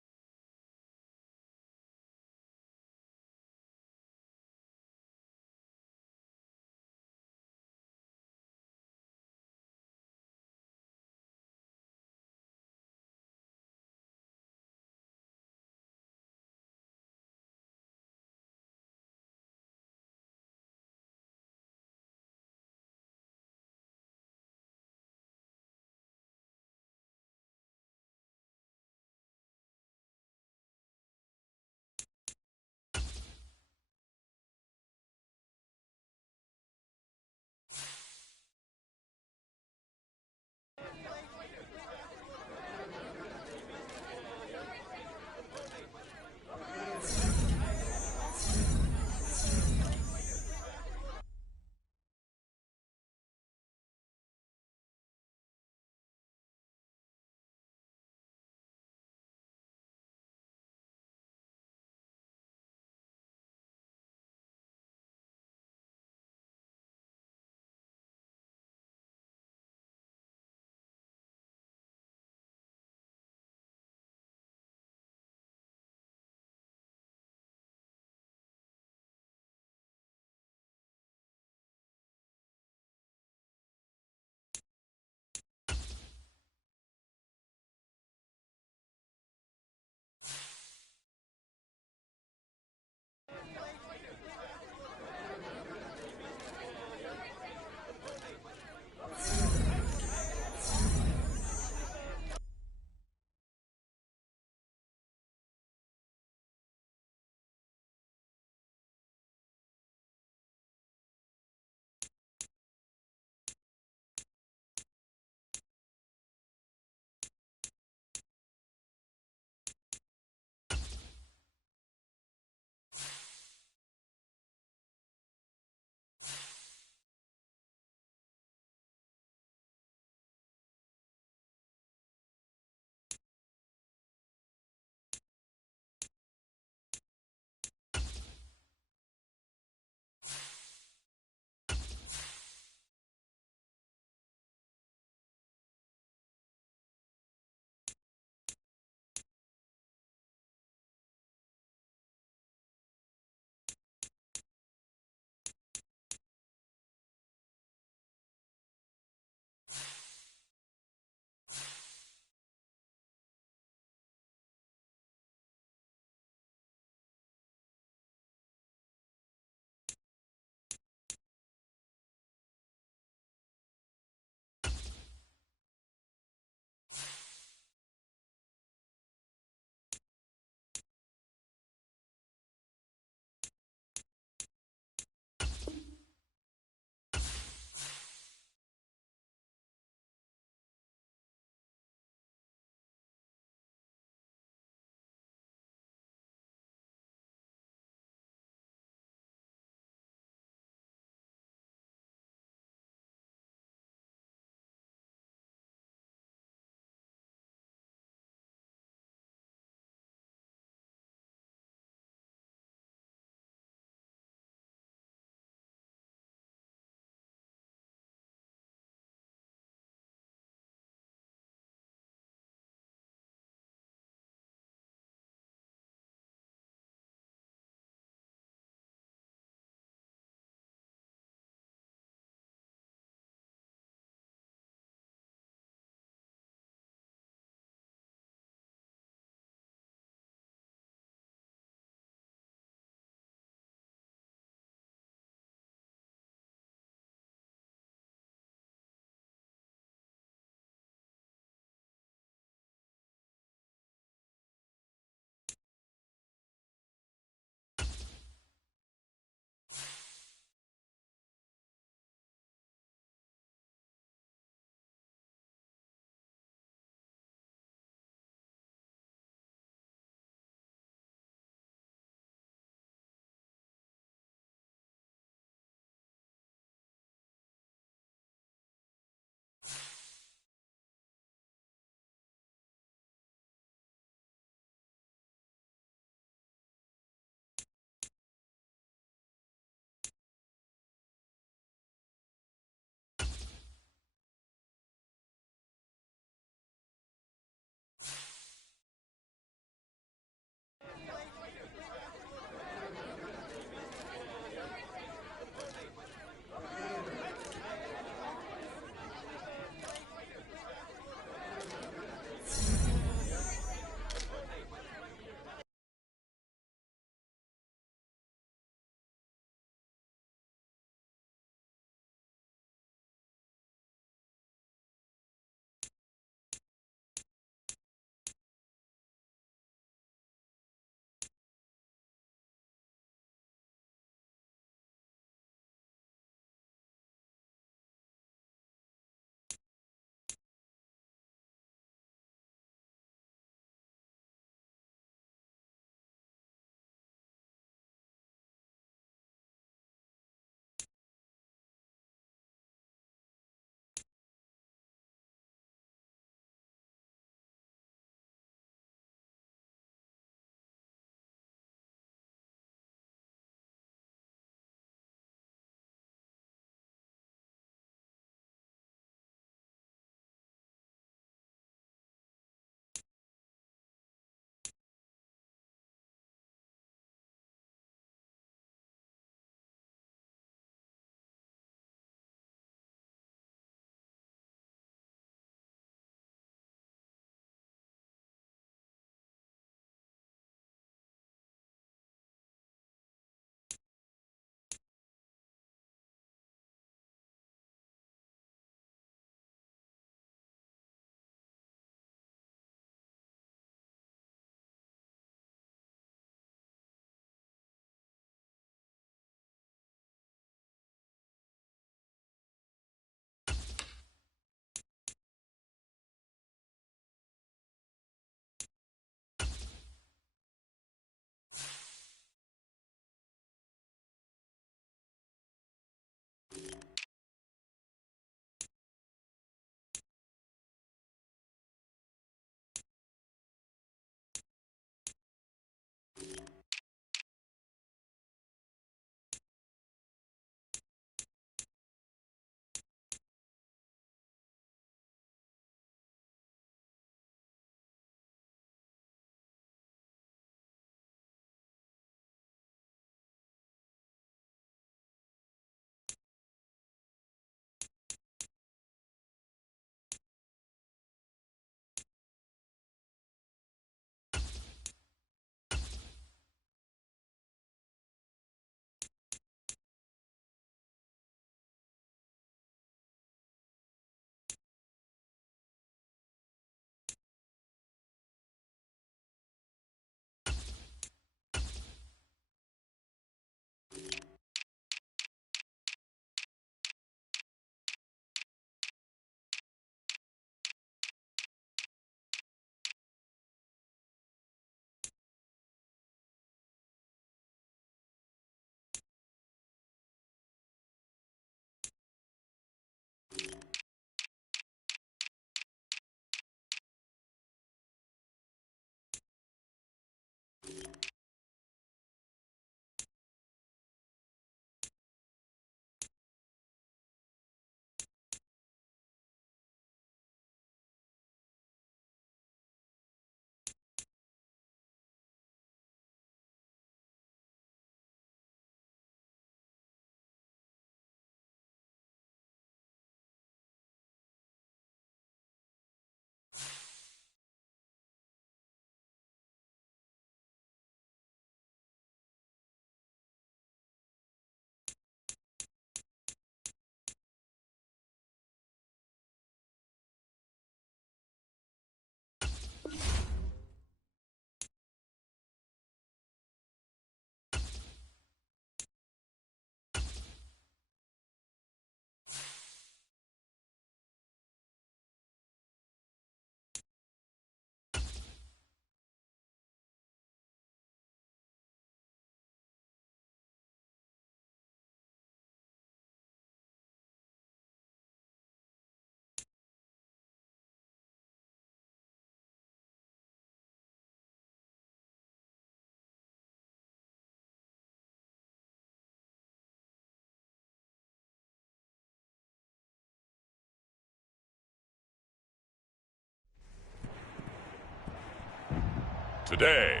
Today,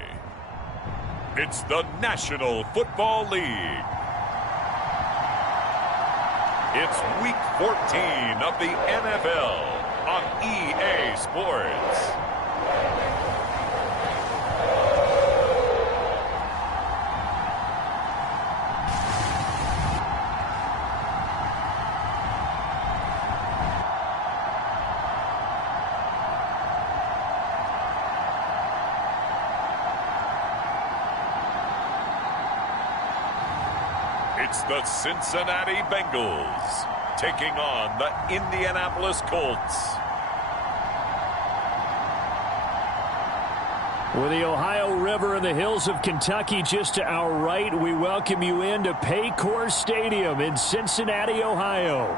it's the National Football League. It's Week 14 of the NFL on EA Sports. It's the Cincinnati Bengals taking on the Indianapolis Colts. With the Ohio River and the hills of Kentucky just to our right, we welcome you into Paycor Stadium in Cincinnati, Ohio.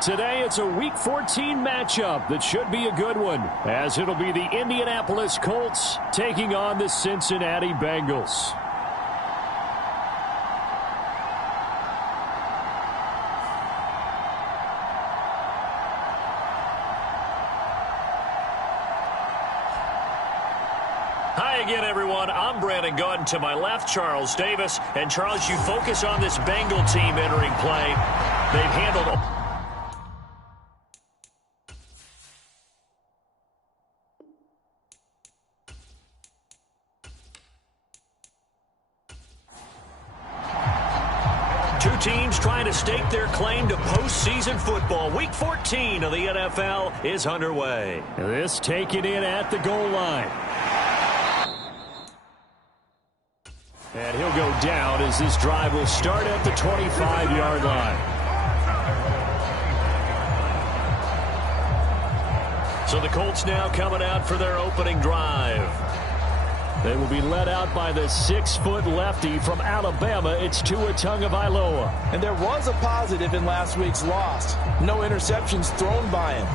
Today, it's a Week 14 matchup that should be a good one, as it'll be the Indianapolis Colts taking on the Cincinnati Bengals. Hi again, everyone. I'm Brandon Gunn. To my left, Charles Davis. And, Charles, you focus on this Bengal team entering play. They've handled... Two teams trying to stake their claim to postseason football. Week 14 of the NFL is underway. This taken in at the goal line. And he'll go down as this drive will start at the 25-yard line. So the Colts now coming out for their opening drive. They will be led out by the 6-foot lefty from Alabama. It's Tua Tagovailoa. And there was a positive in last week's loss. No interceptions thrown by him.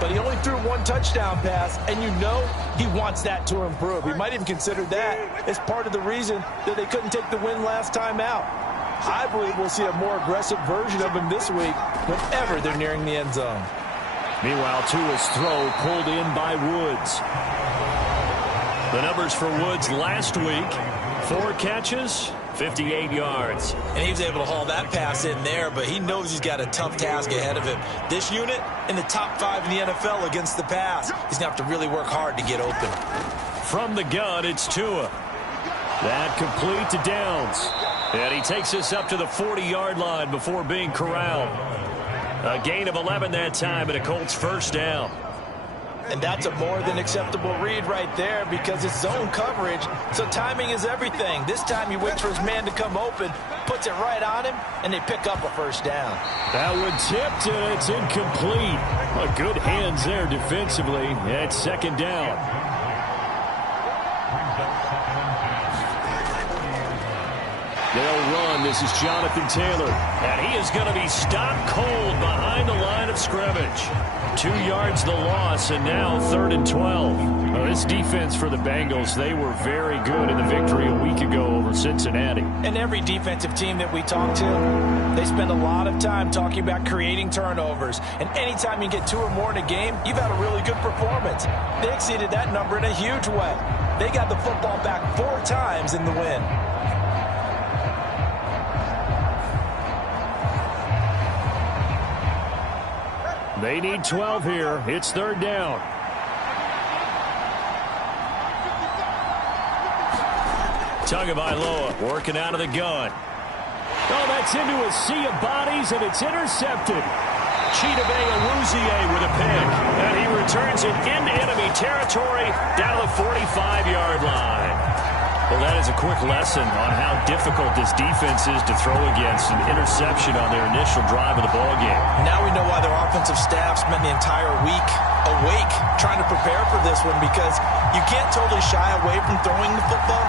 But he only threw one touchdown pass, and you know he wants that to improve. He might even consider that as part of the reason that they couldn't take the win last time out. I believe we'll see a more aggressive version of him this week whenever they're nearing the end zone. Meanwhile, Tua's throw pulled in by Woods. The numbers for Woods last week: 4 catches, 58 yards. And he was able to haul that pass in there, but he knows he's got a tough task ahead of him. This unit in the top 5 in the NFL against the pass. He's going to have to really work hard to get open. From the gun, it's Tua. That complete to Downs. And he takes us up to the 40-yard line before being corralled. A gain of 11 that time and a Colts first down. And that's a more than acceptable read right there because it's zone coverage, so timing is everything. This time he waits for his man to come open, puts it right on him, and they pick up a first down. That one tipped, and it's incomplete. Well, good hands there defensively at second down. They'll run. This is Jonathan Taylor. And he is going to be stopped cold behind the line of scrimmage. 2 yards the loss, and now 3rd and 12. Well, this defense for the Bengals, they were very good in the victory a week ago over Cincinnati. And every defensive team that we talk to, they spend a lot of time talking about creating turnovers. And anytime you get 2 or more in a game, you've had a really good performance. They exceeded that number in a huge way. They got the football back 4 times in the win. They need 12 here. It's 3rd down. Tagovailoa working out of the gun. Oh, that's into a sea of bodies, and it's intercepted. Chidobe Awuzie with a pick. And he returns it into enemy territory down to the 45-yard line. Well, that is a quick lesson on how difficult this defense is to throw against. An interception on their initial drive of the ballgame. Now we know why their offensive staff spent the entire week awake trying to prepare for this one, because you can't totally shy away from throwing the football,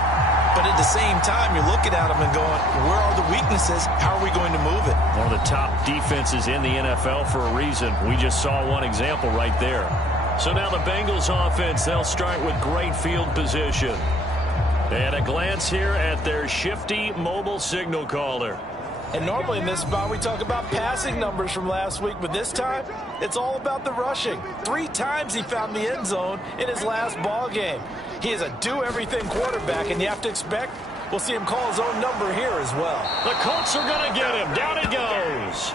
but at the same time, you're looking at them and going, where are the weaknesses? How are we going to move it? One of the top defenses in the NFL for a reason. We just saw one example right there. So now the Bengals offense, they'll start with great field position. And a glance here at their shifty mobile signal caller. And normally in this spot, we talk about passing numbers from last week, but this time, it's all about the rushing. 3 times he found the end zone in his last ball game. He is a do-everything quarterback, and you have to expect we'll see him call his own number here as well. The Colts are going to get him. Down he goes.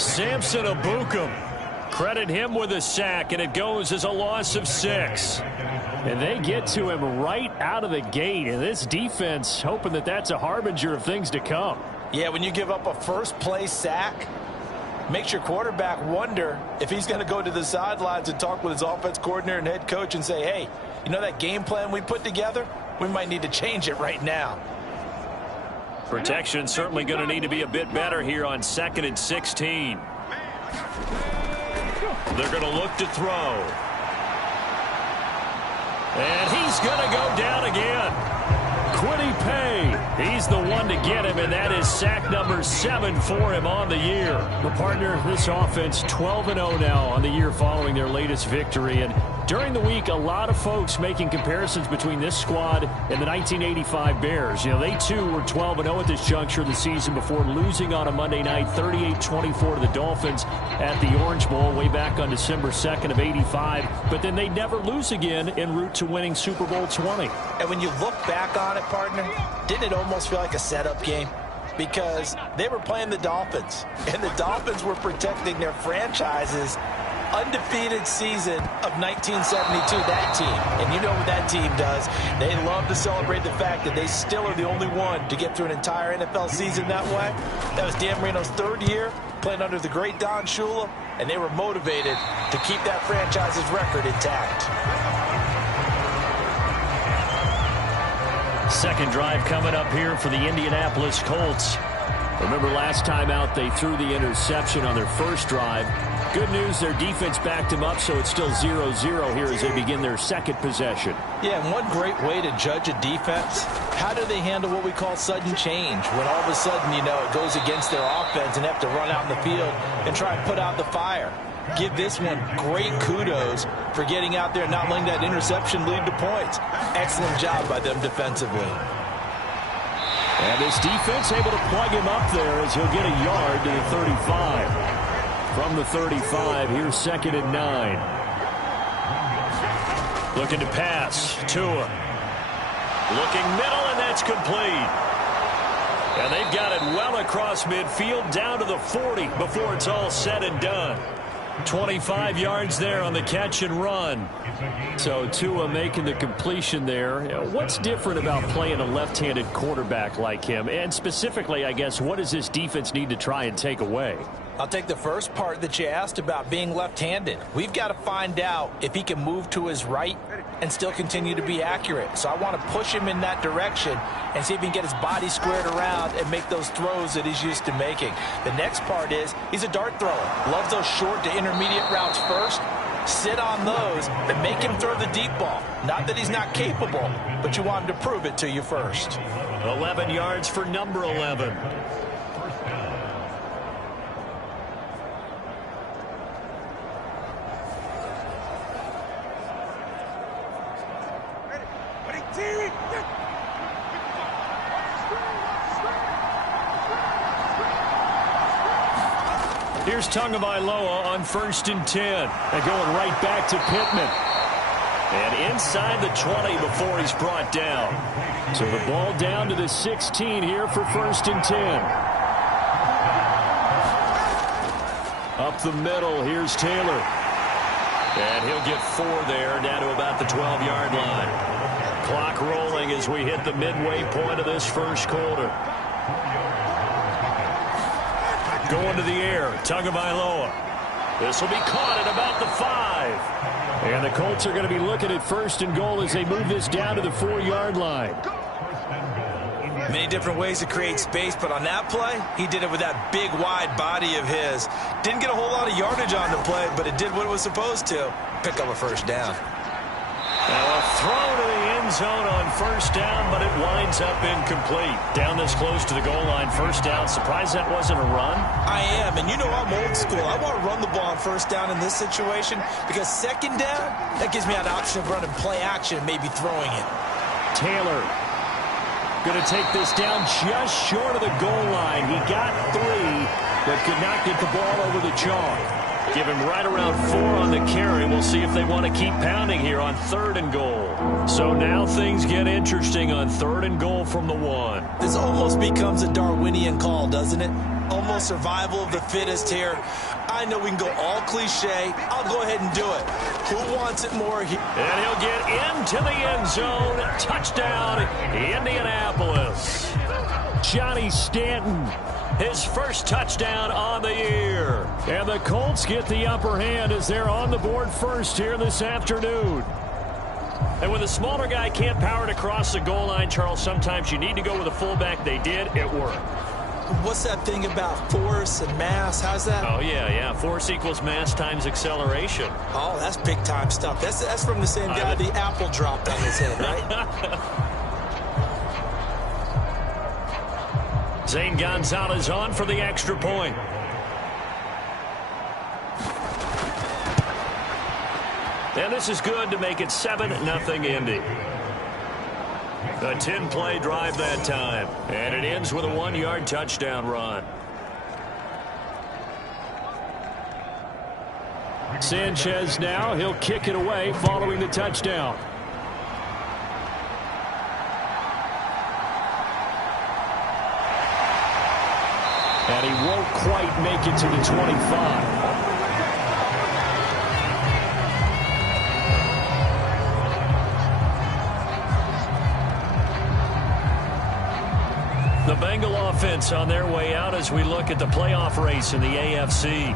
Samson Abukum. Credit him with a sack, and it goes as a loss of 6. And they get to him right out of the gate, and this defense hoping that that's a harbinger of things to come. Yeah, when you give up a first-play sack, makes your quarterback wonder if he's going to go to the sidelines and talk with his offense coordinator and head coach and say, hey, you know that game plan we put together? We might need to change it right now. Protection certainly going to need to be a bit better here on 2nd and 16. They're going to look to throw. And he's going to go down again. Quiddy Pay, he's the one to get him, and that is sack number 7 for him on the year. The partner, this offense 12-0 now on the year following their latest victory. And during the week, a lot of folks making comparisons between this squad and the 1985 Bears. You know, they too were 12-0 at this juncture of the season before losing on a Monday night 38-24 to the Dolphins at the Orange Bowl way back on December 2nd of 85. But then they never lose again en route to winning Super Bowl 20. And when you look back on it, partner, didn't it almost feel like a setup game? Because they were playing the Dolphins, and the Dolphins were protecting their franchise's undefeated season of 1972, that team. And you know what that team does. They love to celebrate the fact that they still are the only one to get through an entire NFL season that way. That was Dan Marino's 3rd year, playing under the great Don Shula, and they were motivated to keep that franchise's record intact. Second drive coming up here for the Indianapolis Colts. Remember last time out they threw the interception on their first drive. Good news, their defense backed them up, so it's still 0-0 here as they begin their second possession. Yeah, and one great way to judge a defense, how do they handle what we call sudden change? When all of a sudden, you know, it goes against their offense and they have to run out in the field and try and put out the fire. Give this one great kudos for getting out there and not letting that interception lead to points. Excellent job by them defensively. And this defense able to plug him up there as he'll get a yard to the 35. From the 35, here's 2nd and 9. Looking to pass. Tua. Looking middle, and that's complete. And they've got it well across midfield down to the 40 before it's all said and done. 25 yards there on the catch and run. So Tua making the completion there. What's different about playing a left-handed quarterback like him? And specifically, I guess, what does this defense need to try and take away? I'll take the first part that you asked about being left-handed. We've got to find out if he can move to his right and still continue to be accurate. So I want to push him in that direction and see if he can get his body squared around and make those throws that he's used to making. The next part is he's a dart thrower. Loves those short to intermediate routes first. Sit on those and make him throw the deep ball. Not that he's not capable, but you want him to prove it to you first. 11 yards for number 11. Here's Tagovailoa on 1st and 10. And going right back to Pittman. And inside the 20 before he's brought down. So the ball down to the 16 here for 1st and 10. Up the middle, here's Taylor. And he'll get 4 there, down to about the 12-yard line. Clock rolling as we hit the midway point of this first quarter. Going to the air, Tagovailoa. This will be caught at about the 5. And the Colts are going to be looking at 1st and goal as they move this down to the 4-yard line. Many different ways to create space, but on that play, he did it with that big, wide body of his. Didn't get a whole lot of yardage on the play, but it did what it was supposed to. Pick up a 1st down. Now a throw to the end zone on 1st down, but it winds up incomplete. Down this close to the goal line, 1st down. Surprised that wasn't a run? I am, and you know I'm old school. I want to run the ball on 1st down in this situation because 2nd down, that gives me an option of running play action and maybe throwing it. Taylor Going to take this down just short of the goal line. He got 3, but could not get the ball over the chalk. Give him right around 4 on the carry. We'll see if they want to keep pounding here on 3rd and goal. So now things get interesting on 3rd and goal from the 1. This almost becomes a Darwinian call, doesn't it? Almost survival of the fittest here. I know we can go all cliche. I'll go ahead and do it. Who wants it more here? And he'll get into the end zone. Touchdown, Indianapolis. Johnny Stanton, his first touchdown on the year. And the Colts get the upper hand as they're on the board first here this afternoon. And when the smaller guy can't power it across the goal line, Charles, sometimes you need to go with a fullback. They did. It worked. What's that thing about force and mass? How's that? Oh, yeah. Force equals mass times acceleration. Oh, that's big-time stuff. That's from the same guy the apple dropped on his head, right? Zane Gonzalez on for the extra point. And this is good to make it 7-0 Indy. A 10-play drive that time. And it ends with a 1-yard touchdown run. Sanchez now. He'll kick it away following the touchdown. And he won't quite make it to the 25. The Bengal offense on their way out as we look at the playoff race in the AFC.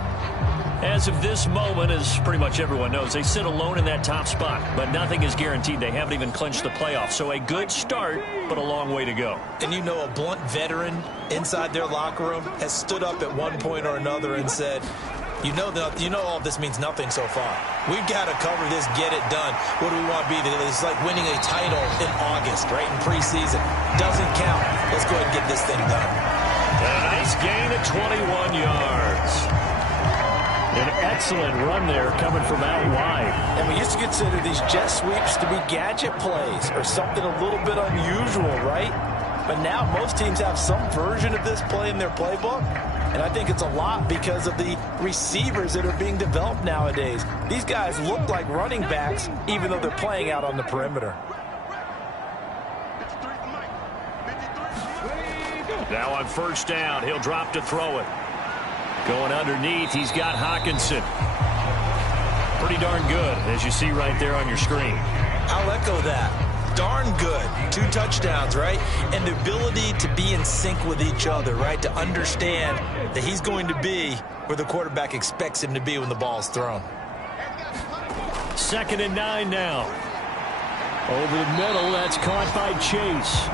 As of this moment, as pretty much everyone knows, they sit alone in that top spot, but nothing is guaranteed. They haven't even clinched the playoffs. So a good start, but a long way to go. And you know, a blunt veteran inside their locker room has stood up at one point or another and said, you know all this means nothing so far. We've got to cover this, get it done. What do we want to be? It's like winning a title in August, right, in preseason. Doesn't count. Let's go ahead and get this thing done. A nice gain of 21 yards. An excellent run there coming from out wide. And we used to consider these jet sweeps to be gadget plays or something a little bit unusual, right? But now most teams have some version of this play in their playbook. And I think it's a lot because of the receivers that are being developed nowadays. These guys look like running backs even though they're playing out on the perimeter. Now on first down, he'll drop to throw it. Going underneath, he's got Hawkinson. Pretty darn good, as you see right there on your screen. I'll echo that. Darn good. 2 touchdowns, right? And the ability to be in sync with each other, right? To understand that he's going to be where the quarterback expects him to be when the ball's thrown. 2nd and 9 now. Over the middle, that's caught by Chase.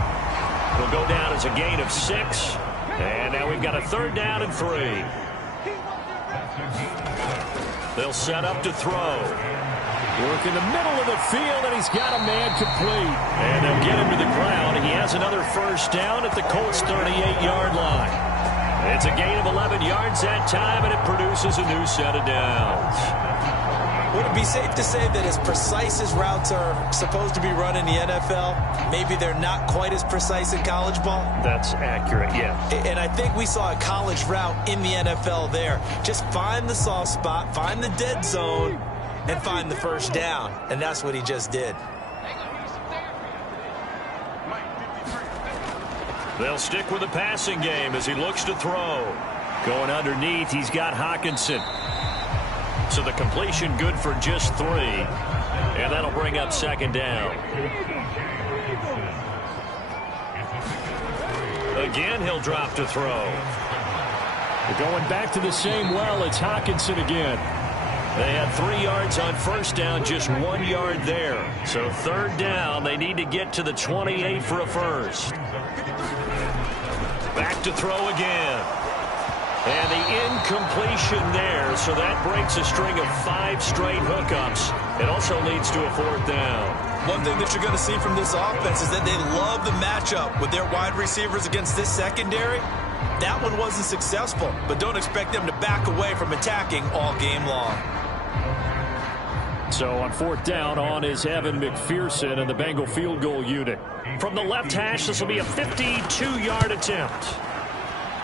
Will go down as a gain of 6. And now we've got a 3rd down and 3. They'll set up to throw. Work in the middle of the field, and he's got a man complete. And they'll get him to the ground. He has another first down at the Colts' 38-yard line. It's a gain of 11 yards that time, and it produces a new set of downs. Would it be safe to say that as precise as routes are supposed to be run in the NFL, maybe they're not quite as precise in college ball? That's accurate, yeah. And I think we saw a college route in the NFL there. Just find the soft spot, find the dead zone, and find the first down. And that's what he just did. They'll stick with the passing game as he looks to throw. Going underneath, he's got Hawkinson. So the completion good for just 3. And that'll bring up 2nd down. Again, he'll drop to throw. They're going back to the same well. It's Hawkinson again. They had 3 yards on first down, just 1 yard there. So 3rd down, they need to get to the 28 for a first. Back to throw again. And the incompletion there, so that breaks a string of 5 straight hookups. It also leads to a 4th down. One thing that you're going to see from this offense is that they love the matchup with their wide receivers against this secondary. That one wasn't successful, but don't expect them to back away from attacking all game long. So on fourth down, on is Evan McPherson and the Bengal field goal unit. From the left hash, this will be a 52-yard attempt.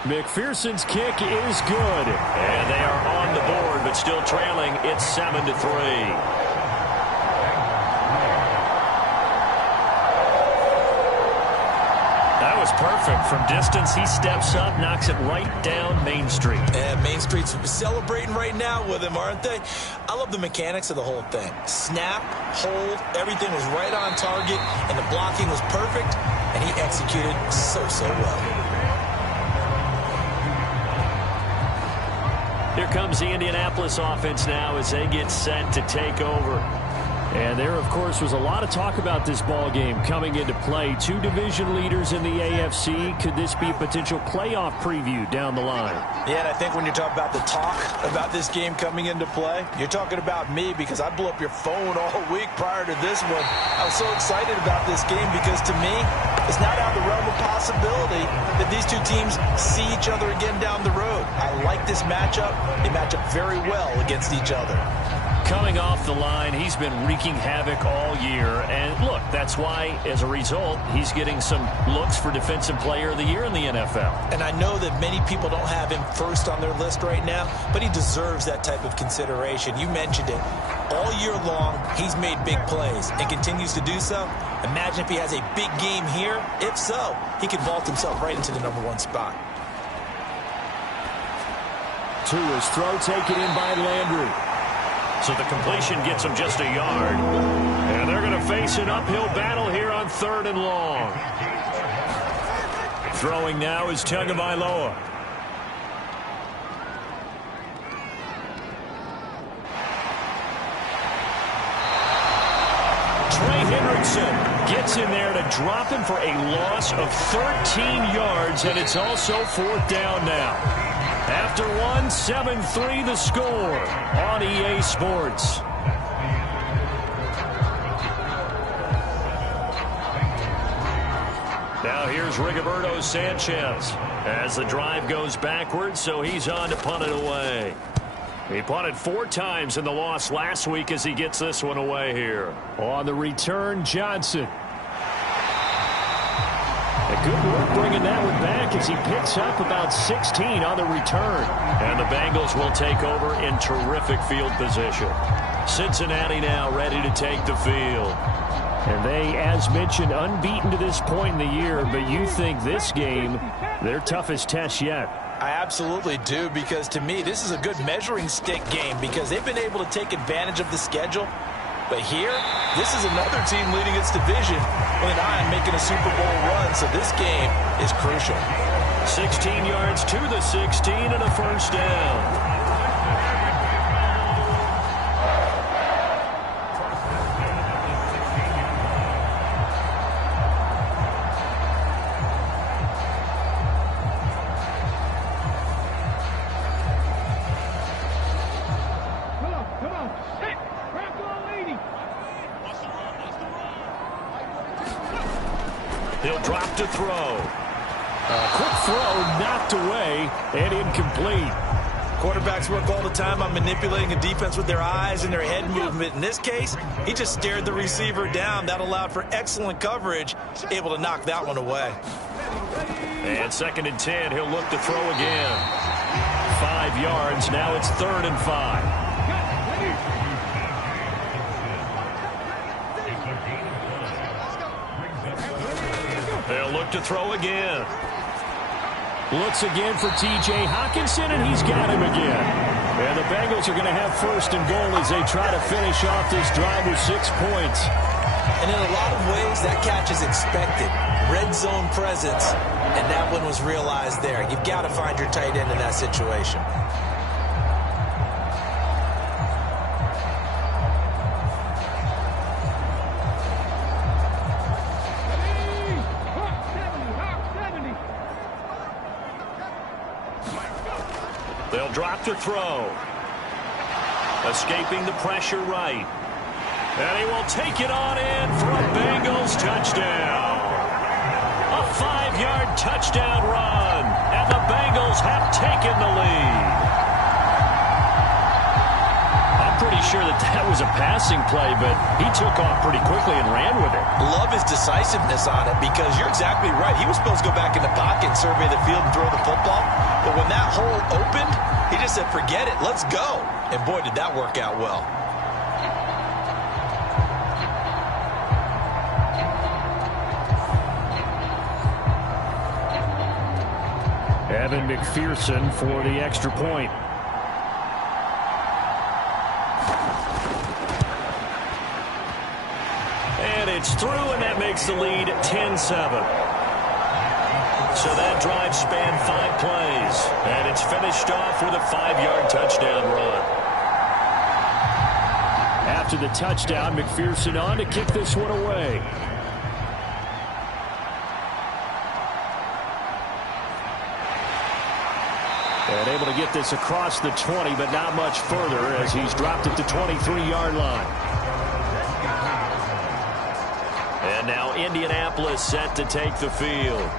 McPherson's kick is good. And they are on the board, but still trailing. It's 7-3. That was perfect. From distance, he steps up, knocks it right down Main Street. And Main Street's celebrating right now with him, aren't they? I love the mechanics of the whole thing. Snap, hold, everything was right on target, and the blocking was perfect, and he executed so well. Here comes the Indianapolis offense now as they get set to take over. And there, of course, was a lot of talk about this ball game coming into play. Two division leaders in the AFC. Could this be a potential playoff preview down the line? Yeah, and I think when you're talking about the talk about this game coming into play, you're talking about me because I blew up your phone all week prior to this one. I was so excited about this game because, to me, it's not out of the realm of possibility that these two teams see each other again down the road. I like this matchup. They match up very well against each other. Coming off the line, he's been wreaking havoc all year. And look, that's why, as a result, he's getting some looks for Defensive Player of the Year in the NFL. And I know that many people don't have him first on their list right now, but he deserves that type of consideration. You mentioned it. All year long, he's made big plays and continues to do so. Imagine if he has a big game here. If so, he could vault himself right into the #1 spot. To his throw, taken in by Landry. So the completion gets him just a yard. And they're going to face an uphill battle here on 3rd and long. Throwing now is Tagovailoa. Trey Hendrickson gets in there to drop him for a loss of 13 yards, and it's also 4th down now. After 1, 7-3 the score on EA Sports. Now here's Rigoberto Sanchez as the drive goes backwards, so he's on to punt it away. He punted 4 times in the loss last week as he gets this one away here. On the return, Johnson. Good work bringing that one back as he picks up about 16 on the return. And the Bengals will take over in terrific field position. Cincinnati now ready to take the field. And they, as mentioned, unbeaten to this point in the year, but you think this game, their toughest test yet. I absolutely do, because to me, this is a good measuring stick game because they've been able to take advantage of the schedule. But here, this is another team leading its division with an eye on making a Super Bowl run, so this game is crucial. 16 yards to the 16 and a 1st down. He'll drop to throw. A quick throw knocked away and incomplete. Quarterbacks work all the time on manipulating a defense with their eyes and their head movement. In this case, he just stared the receiver down. That allowed for excellent coverage, able to knock that one away. And 2nd and 10, he'll look to throw again. 5 yards, now it's 3rd and 5. They'll look to throw again. Looks again for T.J. Hockenson, and he's got him again. And the Bengals are going to have 1st and goal as they try to finish off this drive with 6 points. And in a lot of ways, that catch is expected. Red zone presence, and that one was realized there. You've got to find your tight end in that situation. They'll drop to throw. Escaping the pressure right. And he will take it on in for a Bengals touchdown. A 5-yard touchdown run. And the Bengals have taken the lead. A pretty sure that was a passing play, but he took off pretty quickly and ran with it. Love his decisiveness on it because you're exactly right. He was supposed to go back in the pocket and survey the field and throw the football. But when that hole opened, he just said, forget it, let's go. And boy, did that work out well. Evan McPherson for the extra point. And it's through, and that makes the lead 10-7. So that drive spanned 5 plays, and it's finished off with a 5-yard touchdown run. After the touchdown, McPherson on to kick this one away. And able to get this across the 20, but not much further as he's dropped at the 23-yard line. And now Indianapolis set to take the field.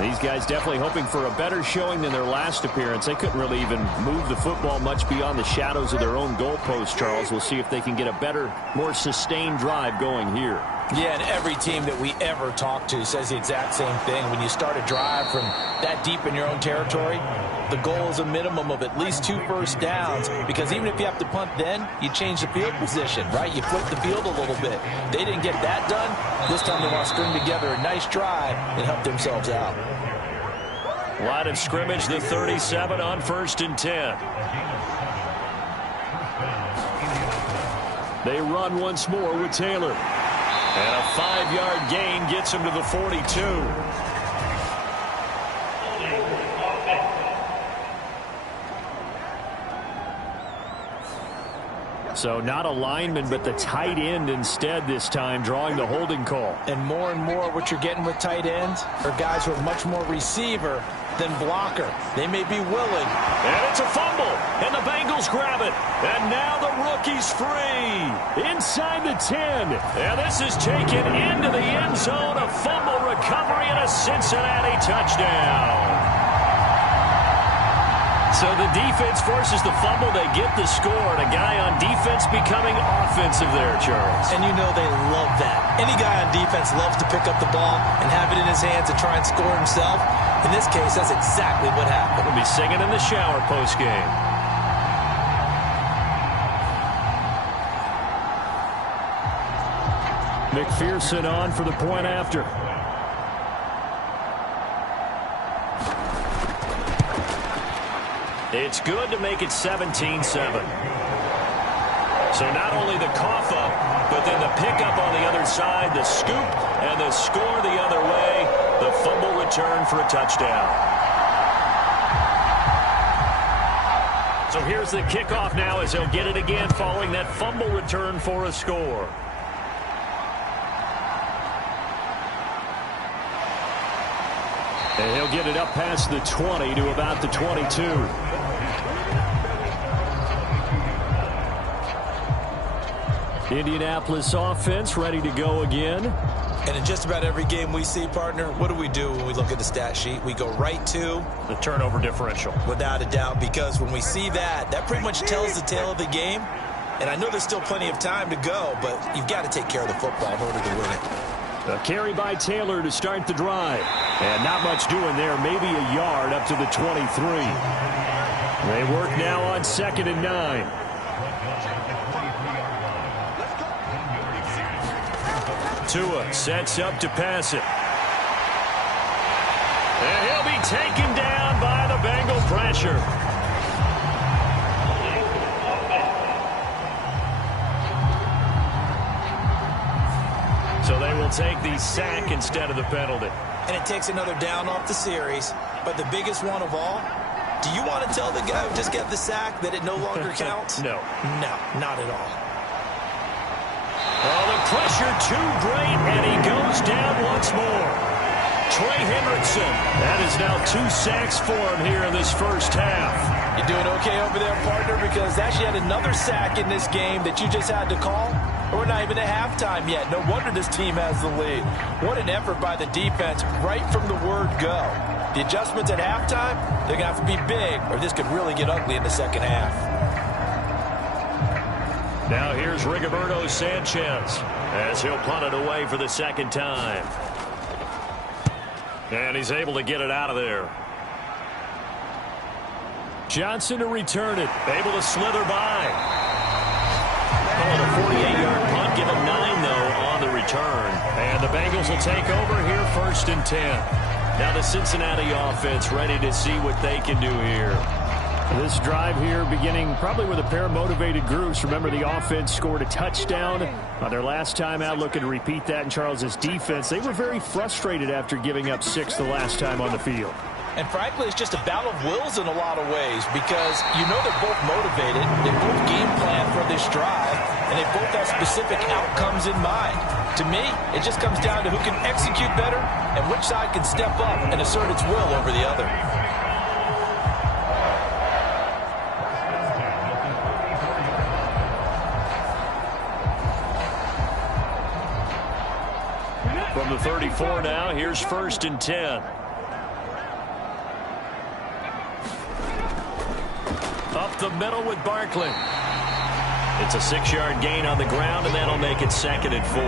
These guys definitely hoping for a better showing than their last appearance. They couldn't really even move the football much beyond the shadows of their own goalpost, Charles. We'll see if they can get a better, more sustained drive going here. Yeah, and every team that we ever talk to says the exact same thing. When you start a drive from that deep in your own territory, the goal is a minimum of at least 2 first downs, because even if you have to punt then, you change the field position, right? You flip the field a little bit. They didn't get that done. This time they want to string together a nice drive and help themselves out. Line of scrimmage, the 37 on 1st and 10. They run once more with Taylor. And a 5-yard gain gets him to the 42. So not a lineman, but the tight end instead this time, drawing the holding call. And more what you're getting with tight ends are guys who are much more receiver than blocker. They may be willing. And it's a fumble, and the Bengals grab it. And now the rookie's free inside the 10. And this is taken into the end zone. A fumble recovery and a Cincinnati touchdown. So the defense forces the fumble. They get the score, and a guy on defense becoming offensive there, Charles. And you know they love that. Any guy on defense loves to pick up the ball and have it in his hands and try and score himself. In this case, that's exactly what happened. We'll be singing in the shower post-game. McPherson on for the point after. It's good to make it 17-7. So not only the cough up, but then the pickup on the other side, the scoop, and the score the other way, the fumble return for a touchdown. So here's the kickoff now as he'll get it again following that fumble return for a score. And he'll get it up past the 20 to about the 22. Indianapolis offense ready to go again. And in just about every game we see, partner, what do when we look at the stat sheet? We go right to the turnover differential. Without a doubt, because when we see that, that pretty much tells the tale of the game. And I know there's still plenty of time to go, but you've got to take care of the football in order to win it. A carry by Taylor to start the drive. And not much doing there, maybe a yard up to the 23. They work now on 2nd and 9. Tua sets up to pass it. And he'll be taken down by the Bengal pressure. So they will take the sack instead of the penalty. And it takes another down off the series. But the biggest one of all, do you want to tell the guy who just got the sack that it no longer counts? No. No, not at all. Oh, the pressure too great, and he goes down once more. Trey Hendrickson. That is now 2 sacks for him here in this first half. You doing okay over there, partner? Because actually had another sack in this game that you just had to call. We're not even at halftime yet. No wonder this team has the lead. What an effort by the defense right from the word go. The adjustments at halftime, they're going to have to be big, or this could really get ugly in the second half. Now here's Rigoberto Sanchez as he'll punt it away for the second time. And he's able to get it out of there. Johnson to return it. Able to slither by. Call it a 48-yard punt. Give him 9, though, on the return. And the Bengals will take over here, 1st and 10. Now the Cincinnati offense ready to see what they can do here. This drive here beginning probably with a pair of motivated groups. Remember, the offense scored a touchdown on their last time out. Looking to repeat that in Charles's defense. They were very frustrated after giving up 6 the last time on the field. And frankly, it's just a battle of wills in a lot of ways because you know they're both motivated. They both game plan for this drive, and they both have specific outcomes in mind. To me, it just comes down to who can execute better and which side can step up and assert its will over the other. From the 34 now, here's 1st and 10. Up the middle with Barkley. It's a 6-yard gain on the ground, and that'll make it 2nd and 4.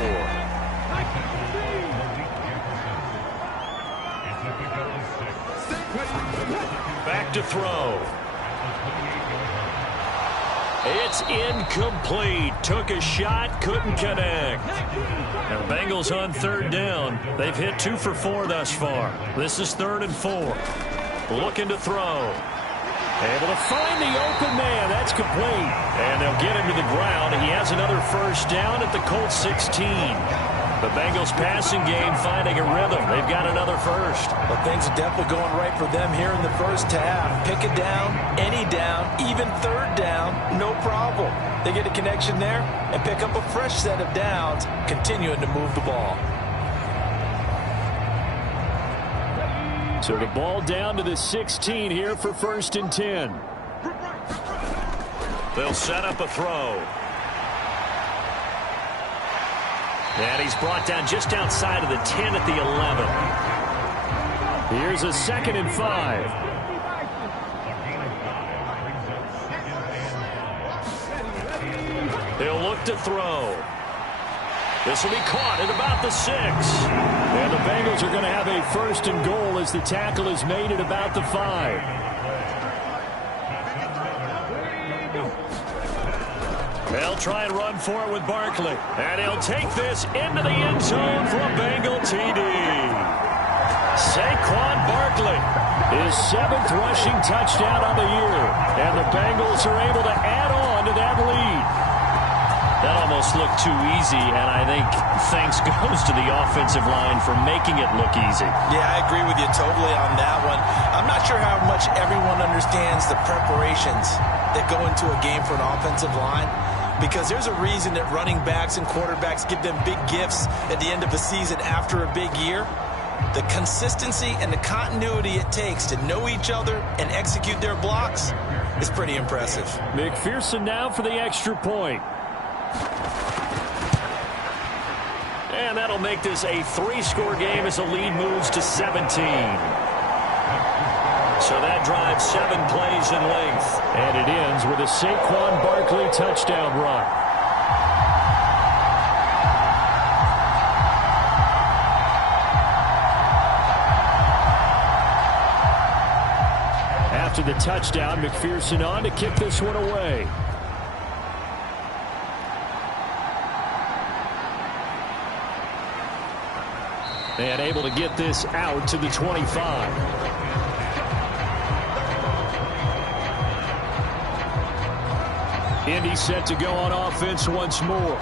Back to throw. It's incomplete. Took a shot, couldn't connect. Now the Bengals on 3rd down. They've hit 2 for 4 thus far. This is 3rd and 4. Looking to throw. Able to find the open man. That's complete. And they'll get him to the ground. He has another 1st down at the Colts 16. The Bengals passing game finding a rhythm. They've got another 1st. Well, things are definitely going right for them here in the first half. Pick a down, any down, even 3rd down, no problem. They get a connection there and pick up a fresh set of downs, continuing to move the ball. So the ball down to the 16 here for 1st and 10. They'll set up a throw. And he's brought down just outside of the 10 at the 11. Here's a 2nd and 5. He'll look to throw. This will be caught at about the 6. And the Bengals are going to have a 1st and goal as the tackle is made at about the 5. They'll try and run for it with Barkley. And he'll take this into the end zone for a Bengal TD. Saquon Barkley, his 7th rushing touchdown on the year. And the Bengals are able to add on to that lead. That almost looked too easy, and I think thanks goes to the offensive line for making it look easy. Yeah, I agree with you totally on that one. I'm not sure how much everyone understands the preparations that go into a game for an offensive line, because there's a reason that running backs and quarterbacks give them big gifts at the end of a season after a big year. The consistency and the continuity it takes to know each other and execute their blocks is pretty impressive. McPherson now for the extra point. And that'll make this a 3-score game as the lead moves to 17. So that drives 7 plays in length. And it ends with a Saquon Barkley touchdown run. After the touchdown, McPherson on to kick this one away. And able to get this out to the 25. Indy set to go on offense once more.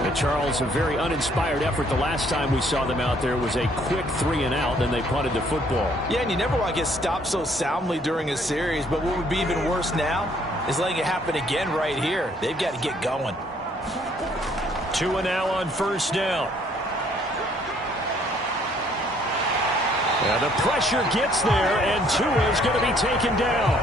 And Charles, a very uninspired effort the last time we saw them out there. Was a quick 3-and-out, then they punted the football. Yeah, and you never want to get stopped so soundly during a series, but what would be even worse now is letting it happen again right here. They've got to get going. 2 and now on 1st down. And the pressure gets there, and Tua is going to be taken down.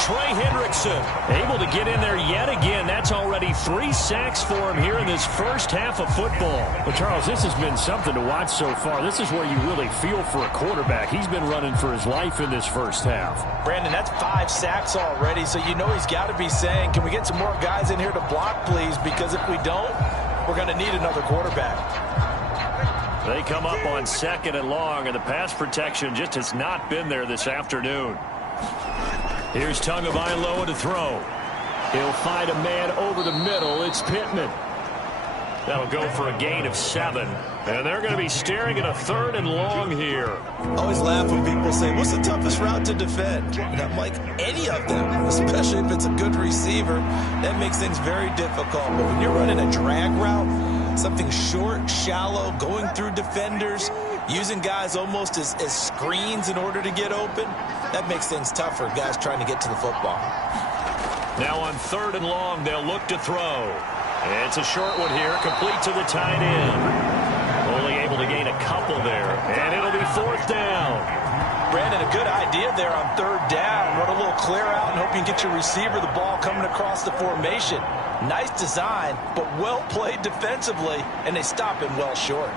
Trey Hendrickson able to get in there yet again. That's already 3 sacks for him here in this first half of football. Well, Charles, this has been something to watch so far. This is where you really feel for a quarterback. He's been running for his life in this first half. Brandon, that's 5 sacks already, so you know he's got to be saying, can we get some more guys in here to block, please? Because if we don't, we're going to need another quarterback. They come up on 2nd and long, and the pass protection just has not been there this afternoon. Here's Tagovailoa to throw. He'll find a man over the middle. It's Pittman. That'll go for a gain of 7. And they're going to be staring at a 3rd and long here. I always laugh when people say, what's the toughest route to defend? And I'm like, any of them, especially if it's a good receiver. That makes things very difficult. But when you're running a drag route, something short, shallow, going through defenders, using guys almost as screens in order to get open, that makes things tougher, guys trying to get to the football. Now on 3rd and long, they'll look to throw. It's a short one here, complete to the tight end. Only able to gain a couple there, and it'll be 4th down. Brandon, a good idea there on 3rd down. Run a little clear out and hope you can get your receiver the ball coming across the formation. Nice design, but well played defensively, and they stop him well short.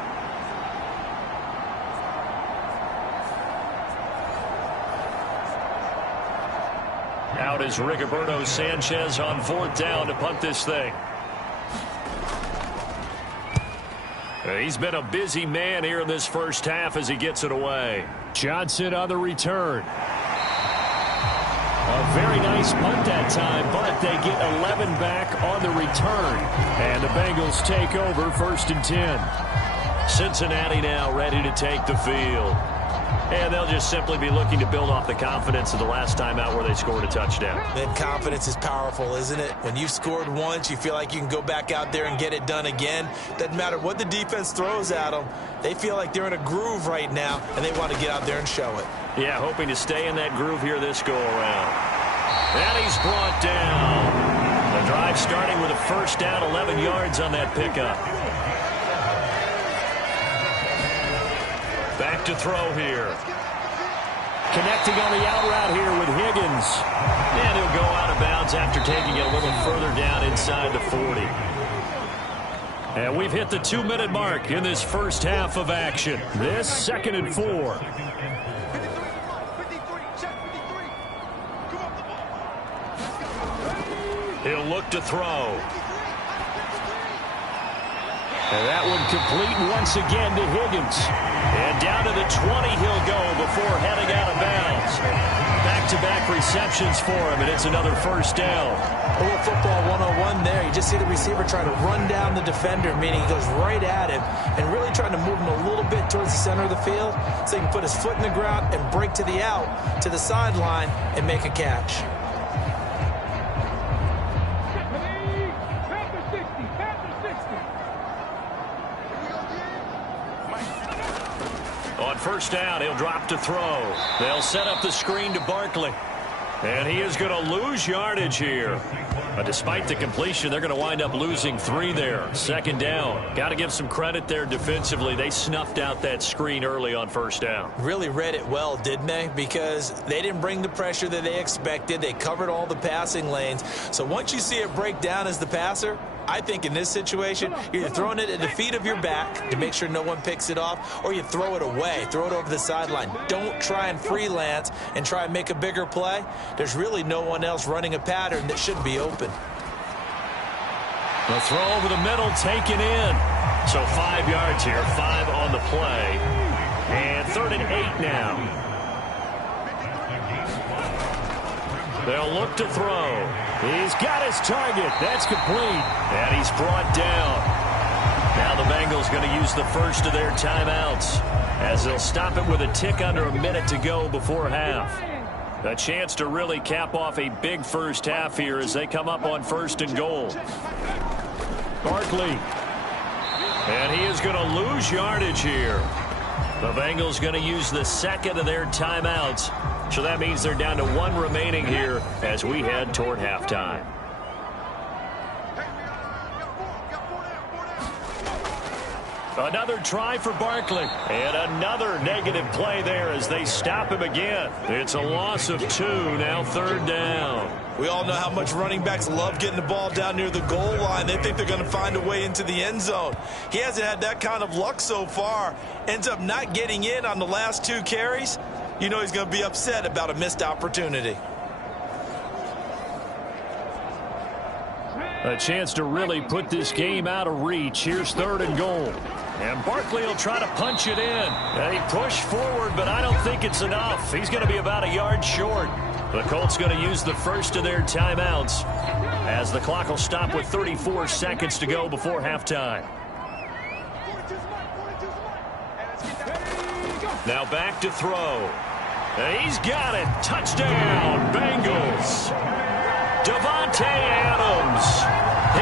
Out is Rigoberto Sanchez on 4th down to punt this thing. He's been a busy man here in this first half as he gets it away. Johnson on the return. A very nice punt that time, but they get 11 back on the return. And the Bengals take over 1st and 10. Cincinnati now ready to take the field. And they'll just simply be looking to build off the confidence of the last time out where they scored a touchdown. And confidence is powerful, isn't it? When you've scored once, you feel like you can go back out there and get it done again. Doesn't matter what the defense throws at them. They feel like they're in a groove right now, and they want to get out there and show it. Yeah, hoping to stay in that groove here this go-around. And he's brought down. The drive starting with a 1st down, 11 yards on that pickup. Back to throw here. Connecting on the out route here with Higgins. And he'll go out of bounds after taking it a little further down inside the 40. And we've hit the 2-minute mark in this first half of action. This 2nd and 4. He'll look to throw. And that one complete once again to Higgins. And down to the 20 he'll go before heading out of bounds. Back-to-back receptions for him, and it's another 1st down. A little football 101 there. You just see the receiver trying to run down the defender, meaning he goes right at him and really trying to move him a little bit towards the center of the field so he can put his foot in the ground and break to the out, to the sideline, and make a catch. On 1st down, he'll drop to throw. They'll set up the screen to Barkley. And he is going to lose yardage here. But despite the completion, they're going to wind up losing 3 there. 2nd down. Got to give some credit there defensively. They snuffed out that screen early on 1st down. Really read it well, didn't they? Because they didn't bring the pressure that they expected. They covered all the passing lanes. So once you see it break down as the passer, I think in this situation, you're either throwing it at the feet of your back to make sure no one picks it off, or you throw it away, throw it over the sideline. Don't try and freelance and try and make a bigger play. There's really no one else running a pattern that should be open. The throw over the middle taken in. So 5 yards here, 5 on the play. And 3rd and 8 now. They'll look to throw. He's got his target. That's complete. And he's brought down. Now the Bengals going to use the first of their timeouts as they'll stop it with a tick under a minute to go before half. A chance to really cap off a big first half here as they come up on 1st and goal. Barkley. And he is going to lose yardage here. The Bengals going to use the 2nd of their timeouts. So that means they're down to 1 remaining here as we head toward halftime. Another try for Barkley. And another negative play there as they stop him again. It's a loss of 2, now 3rd down. We all know how much running backs love getting the ball down near the goal line. They think they're going to find a way into the end zone. He hasn't had that kind of luck so far. Ends up not getting in on the last 2 carries. You know he's going to be upset about a missed opportunity. A chance to really put this game out of reach. Here's 3rd and goal. And Barkley will try to punch it in. He pushed forward, but I don't think it's enough. He's going to be about a yard short. The Colts going to use the first of their timeouts as the clock will stop with 34 seconds to go before halftime. Now back to throw. He's got it. Touchdown, Bengals. Davante Adams,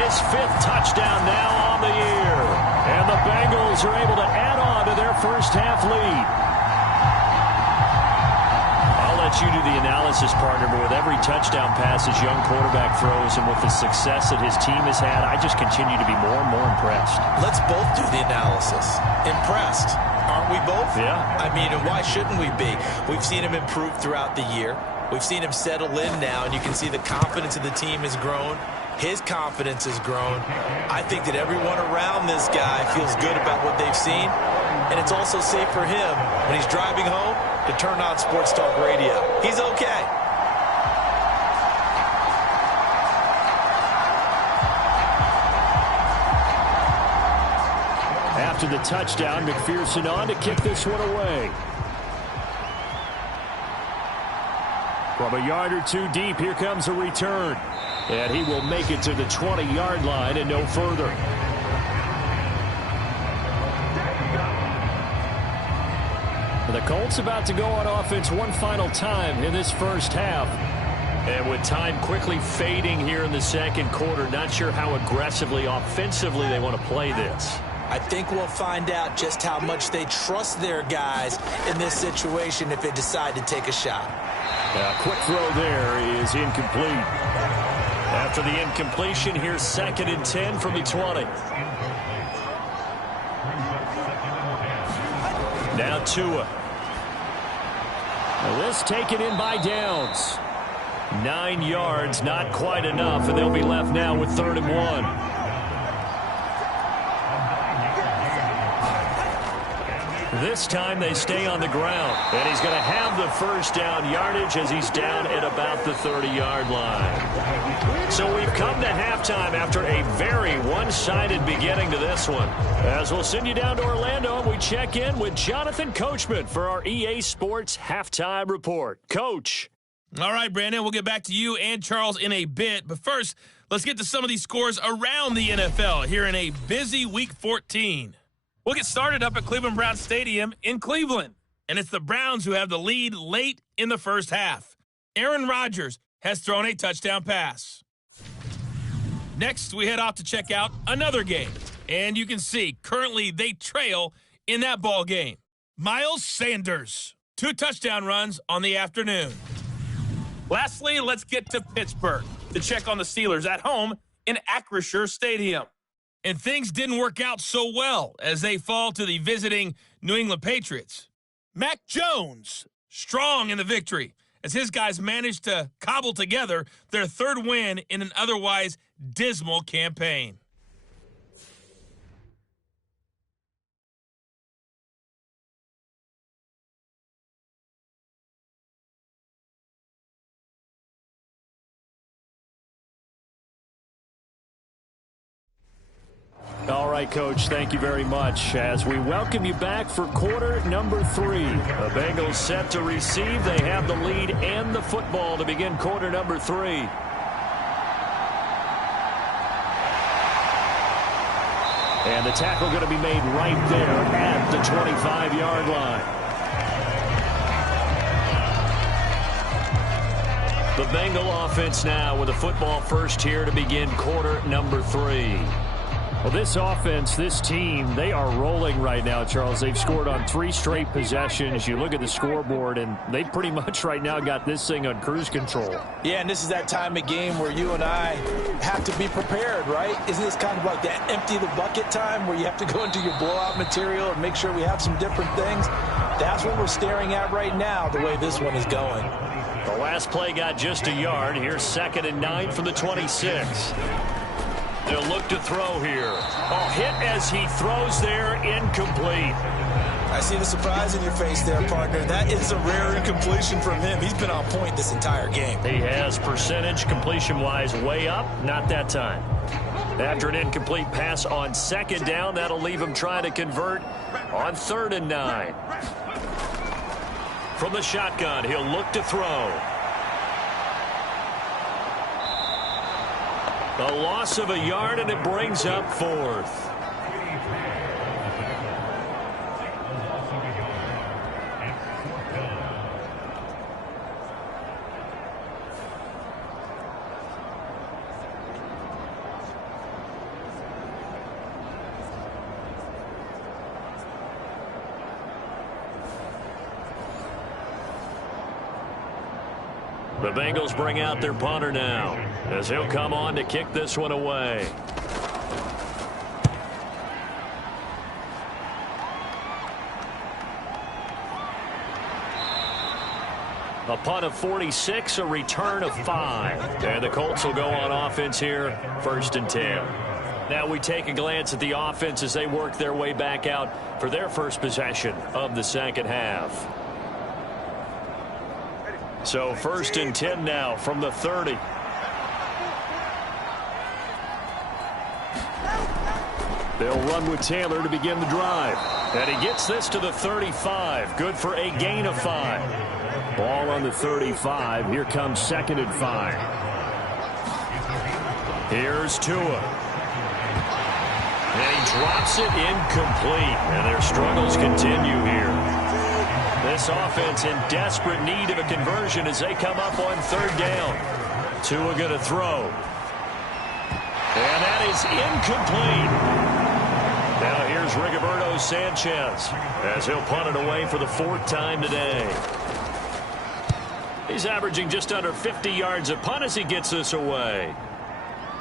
his 5th touchdown now on the year. And the Bengals are able to add on to their first half lead. I'll let you do the analysis, partner, but with every touchdown pass his young quarterback throws and with the success that his team has had, I just continue to be more and more impressed. Let's both do the analysis. Impressed. Aren't we both? Yeah. I mean, and why shouldn't we be? We've seen him improve throughout the year. We've seen him settle in now, and you can see the confidence of the team has grown. His confidence has grown. I think that everyone around this guy feels good about what they've seen, and it's also safe for him when he's driving home to turn on Sports Talk Radio. He's okay. After the touchdown, McPherson on to kick this one away. From a yard or 2 deep, here comes a return. And he will make it to the 20-yard line and no further. The Colts about to go on offense one final time in this first half. And with time quickly fading here in the second quarter, not sure how aggressively, offensively they want to play this. I think we'll find out just how much they trust their guys in this situation if they decide to take a shot. A quick throw there is incomplete. After the incompletion, here's 2nd and 10 from the 20. Now Tua. Now this taken in by Downs. 9 yards, not quite enough, and they'll be left now with 3rd and 1. This time they stay on the ground, and he's going to have the first down yardage as he's down at about the 30-yard line. So we've come to halftime after a very one-sided beginning to this one. As we'll send you down to Orlando, and we check in with Jonathan Coachman for our EA Sports Halftime Report. Coach. All right, Brandon, we'll get back to you and Charles in a bit. But first, let's get to some of these scores around the NFL here in a busy Week 14. We'll get started up at Cleveland Browns Stadium in Cleveland. And it's the Browns who have the lead late in the first half. Aaron Rodgers has thrown a touchdown pass. Next, we head off to check out another game. And you can see, currently they trail in that ball game. Miles Sanders, 2 touchdown runs on the afternoon. Lastly, let's get to Pittsburgh to check on the Steelers at home in Acrisure Stadium. And things didn't work out so well as they fall to the visiting New England Patriots. Mac Jones, strong in the victory, as his guys managed to cobble together their 3rd win in an otherwise dismal campaign. All right, Coach, thank you very much. As we welcome you back for quarter number 3. The Bengals set to receive. They have the lead and the football to begin quarter number 3. And the tackle going to be made right there at the 25-yard line. The Bengal offense now with a football first here to begin quarter number 3. Well, this offense, this team, they are rolling right now, Charles. They've scored on 3 straight possessions. You look at the scoreboard, and they pretty much right now got this thing on cruise control. Yeah, and this is that time of game where you and I have to be prepared, right? Isn't this kind of like that empty the bucket time where you have to go into your blowout material and make sure we have some different things? That's what we're staring at right now, the way this one is going. The last play got just a yard. Here's 2nd and 9 from the 26. They'll look to throw here. Hit as he throws there, incomplete. I see the surprise in your face there, partner. That is a rare incompletion from him. He's been on point this entire game. He has percentage completion-wise way up. Not that time. After an incomplete pass on 2nd down, that'll leave him trying to convert on 3rd and 9. From the shotgun, he'll look to throw. A loss of a yard, and it brings up 4th. The Bengals bring out their punter now, as he'll come on to kick this one away. A punt of 46, a return of 5. And the Colts will go on offense here, 1st and 10. Now we take a glance at the offense as they work their way back out for their first possession of the 2nd half. So 1st and 10 now from the 30. They'll run with Taylor to begin the drive. And he gets this to the 35. Good for a gain of 5. Ball on the 35. Here comes 2nd and 5. Here's Tua. And he drops it incomplete. And their struggles continue here. This offense in desperate need of a conversion as they come up on 3rd down. Tua going to throw. And that is incomplete. Now here's Rigoberto Sanchez as he'll punt it away for the 4th time today. He's averaging just under 50 yards a punt as he gets this away.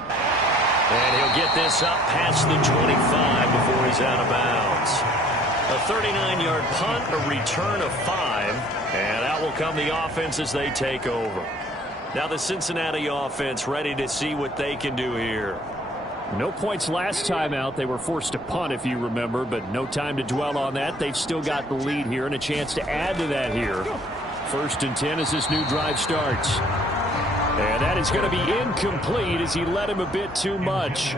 And he'll get this up past the 25 before he's out of bounds. A 39-yard punt, a return of 5, and out will come the offense as they take over. Now the Cincinnati offense ready to see what they can do here. No points last time out. They were forced to punt, if you remember, but no time to dwell on that. They've still got the lead here and a chance to add to that here. 1st and 10 as this new drive starts. And that is going to be incomplete as he led him a bit too much.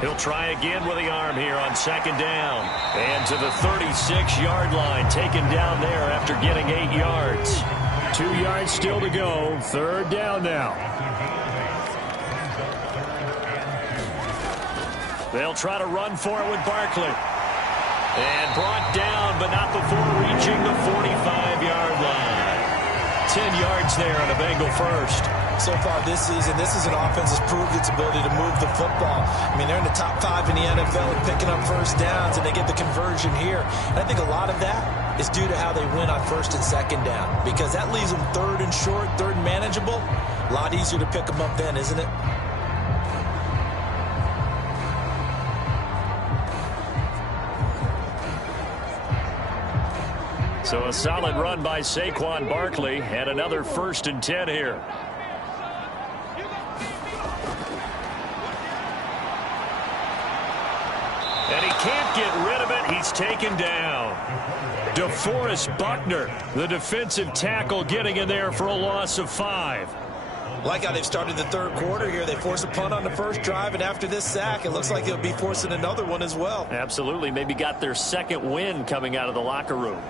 He'll try again with the arm here on 2nd down. And to the 36-yard line, taken down there after getting 8 yards. 2 yards still to go. 3rd down now. They'll try to run for it with Barkley. And brought down, but not before reaching the 45-yard line. 10 yards there on a Bengal first. So far this season, this is an offense that's proved its ability to move the football. I mean, they're in the top 5 in the NFL and picking up 1st downs, and they get the conversion here. And I think a lot of that is due to how they win on 1st and 2nd down, because that leaves them 3rd and short, 3rd and manageable. A lot easier to pick them up then, isn't it? So a solid run by Saquon Barkley, and another 1st and 10 here. And he can't get rid of it. He's taken down. DeForest Buckner, the defensive tackle, getting in there for a loss of 5. Like how they've started the 3rd quarter here. They force a punt on the 1st drive, and after this sack, it looks like they'll be forcing another one as well. Absolutely. Maybe got their 2nd win coming out of the locker room.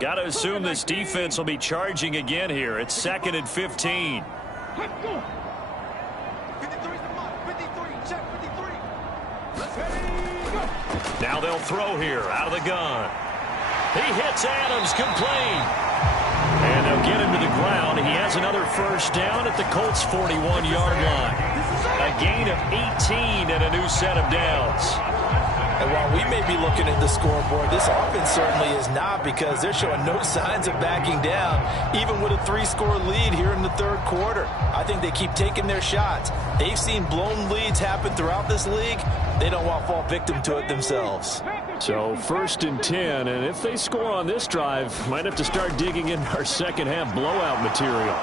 Got to assume this defense will be charging again here. It's 2nd and 15. Now they'll throw here out of the gun. He hits Adams, complete. And they'll get him to the ground. He has another first down at the Colts' 41-yard line. A gain of 18 and a new set of downs. And while we may be looking at the scoreboard, this offense certainly is not, because they're showing no signs of backing down, even with a 3-score lead here in the third quarter. I think they keep taking their shots. They've seen blown leads happen throughout this league. They don't want to fall victim to it themselves. So 1st and 10, and if they score on this drive, might have to start digging in our second-half blowout material.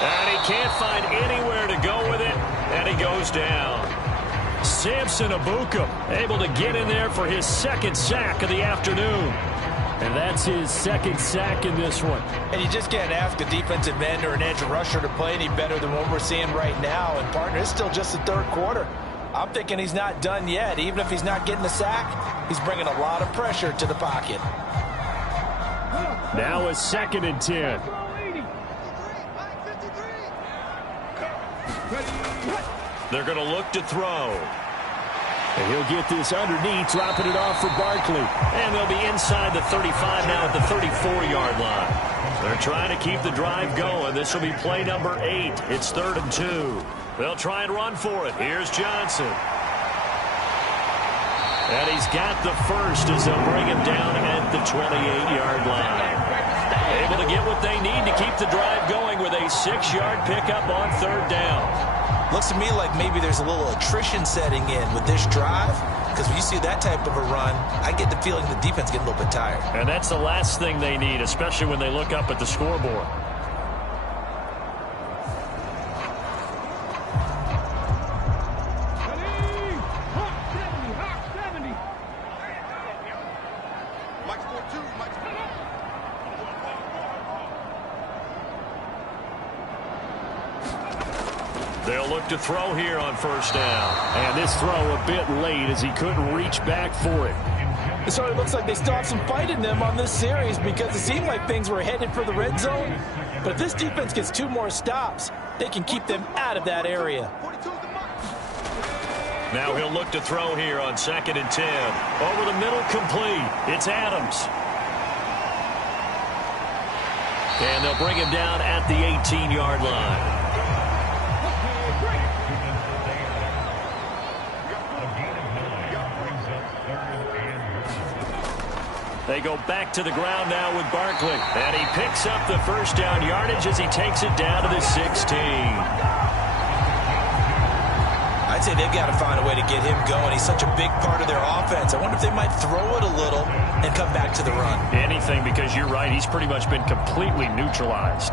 And he can't find anywhere to go with it, and he goes down. Samson Abuka able to get in there for his 2nd sack of the afternoon. And that's his 2nd sack in this one. And you just can't ask a defensive end or an edge rusher to play any better than what we're seeing right now. And, partner, it's still just the third quarter. I'm thinking he's not done yet. Even if he's not getting the sack, he's bringing a lot of pressure to the pocket. Now a 2nd and 10. They're going to look to throw. And he'll get this underneath, dropping it off for Barkley. And they'll be inside the 35 now at the 34-yard line. They're trying to keep the drive going. This will be play number 8. It's 3rd and 2. They'll try and run for it. Here's Johnson. And he's got the first as they'll bring him down at the 28-yard line. Able to get what they need to keep the drive going with a 6-yard pickup on 3rd down. Looks to me like maybe there's a little attrition setting in with this drive, because when you see that type of a run, I get the feeling the defense getting a little bit tired. And that's the last thing they need, especially when they look up at the scoreboard. They'll look to throw here on 1st down. And this throw a bit late as he couldn't reach back for it. So it looks like they still have some fight in them on this series, because it seemed like things were headed for the red zone. But if this defense gets 2 more stops, they can keep them out of that area. Now he'll look to throw here on 2nd and 10. Over the middle, complete. It's Adams. And they'll bring him down at the 18-yard line. They go back to the ground now with Barkley. And he picks up the 1st down yardage as he takes it down to the 16. I'd say they've got to find a way to get him going. He's such a big part of their offense. I wonder if they might throw it a little and come back to the run. Anything, because you're right. He's pretty much been completely neutralized.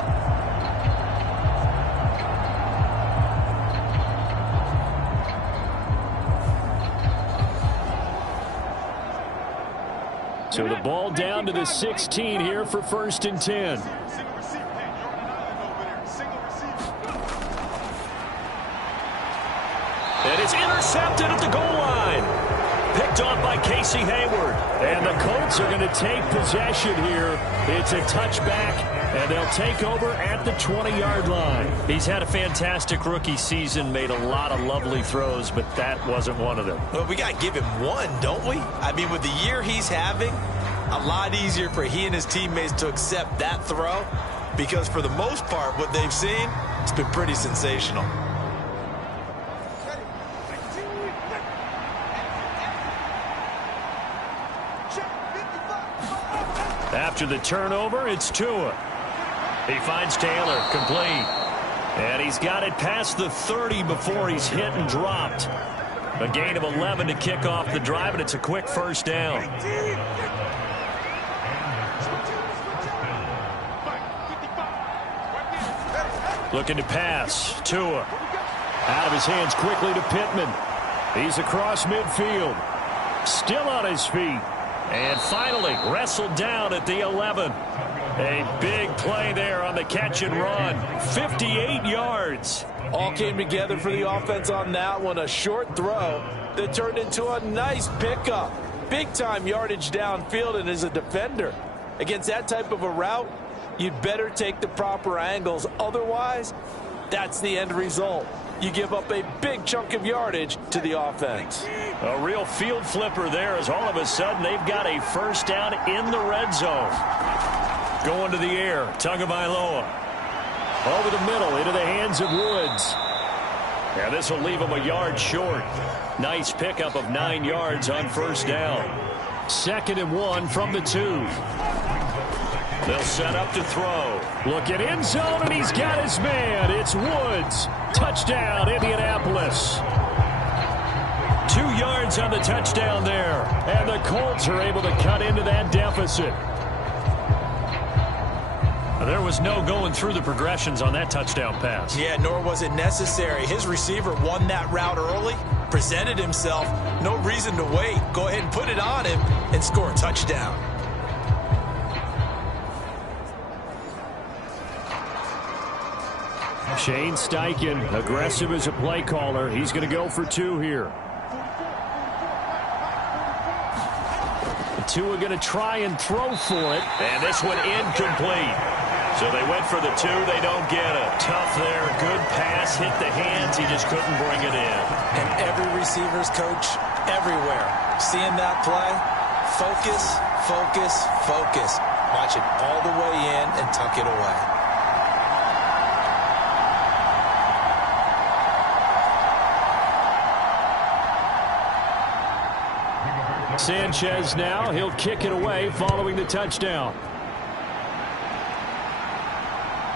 So the ball down to the 16 here for 1st and 10. And it's intercepted at the goal line. Picked off by Casey Hayward. And the Colts are going to take possession here. It's a touchback, and they'll take over at the 20-yard line. He's had a fantastic rookie season, made a lot of lovely throws, but that wasn't one of them. Well, we got to give him one, don't we? I mean, with the year he's having, a lot easier for he and his teammates to accept that throw, because for the most part, what they've seen, it's been pretty sensational. After the turnover, it's Tua. He finds Taylor, complete. And he's got it past the 30 before he's hit and dropped. A gain of 11 to kick off the drive, and it's a quick 1st down. Looking to pass. Tua. Out of his hands quickly to Pittman. He's across midfield. Still on his feet. And finally wrestled down at the 11. A big play there on the catch and run. 58 yards. All came together for the offense on that one. A short throw that turned into a nice pickup. Big-time yardage downfield, and as a defender, against that type of a route, you'd better take the proper angles. Otherwise, that's the end result. you give up a big chunk of yardage to the offense. A real field flipper there as all of a sudden they've got a first down in the red zone. Going to the air, Tagovailoa. Over the middle, into the hands of Woods. Yeah, this will leave him a yard short. Nice pickup of 9 yards on first down. 2nd and 1 from the 2. They'll set up to throw. Look at end zone, and he's got his man. It's Woods. Touchdown, Indianapolis. 2 yards on the touchdown there. And the Colts are able to cut into that deficit. There was no going through the progressions on that touchdown pass. Yeah, nor was it necessary. His receiver won that route early, presented himself. No reason to wait. Go ahead and put it on him and score a touchdown. Shane Steichen, aggressive as a play caller. He's going to go for 2 here. The 2 are going to try and throw for it. And this one incomplete. So they went for the 2. They don't get it. Tough there. Good pass. Hit the hands. He just couldn't bring it in. And every receiver's coach everywhere. Seeing that play, focus, focus, focus. Watch it all the way in and tuck it away. Sanchez now. He'll kick it away following the touchdown.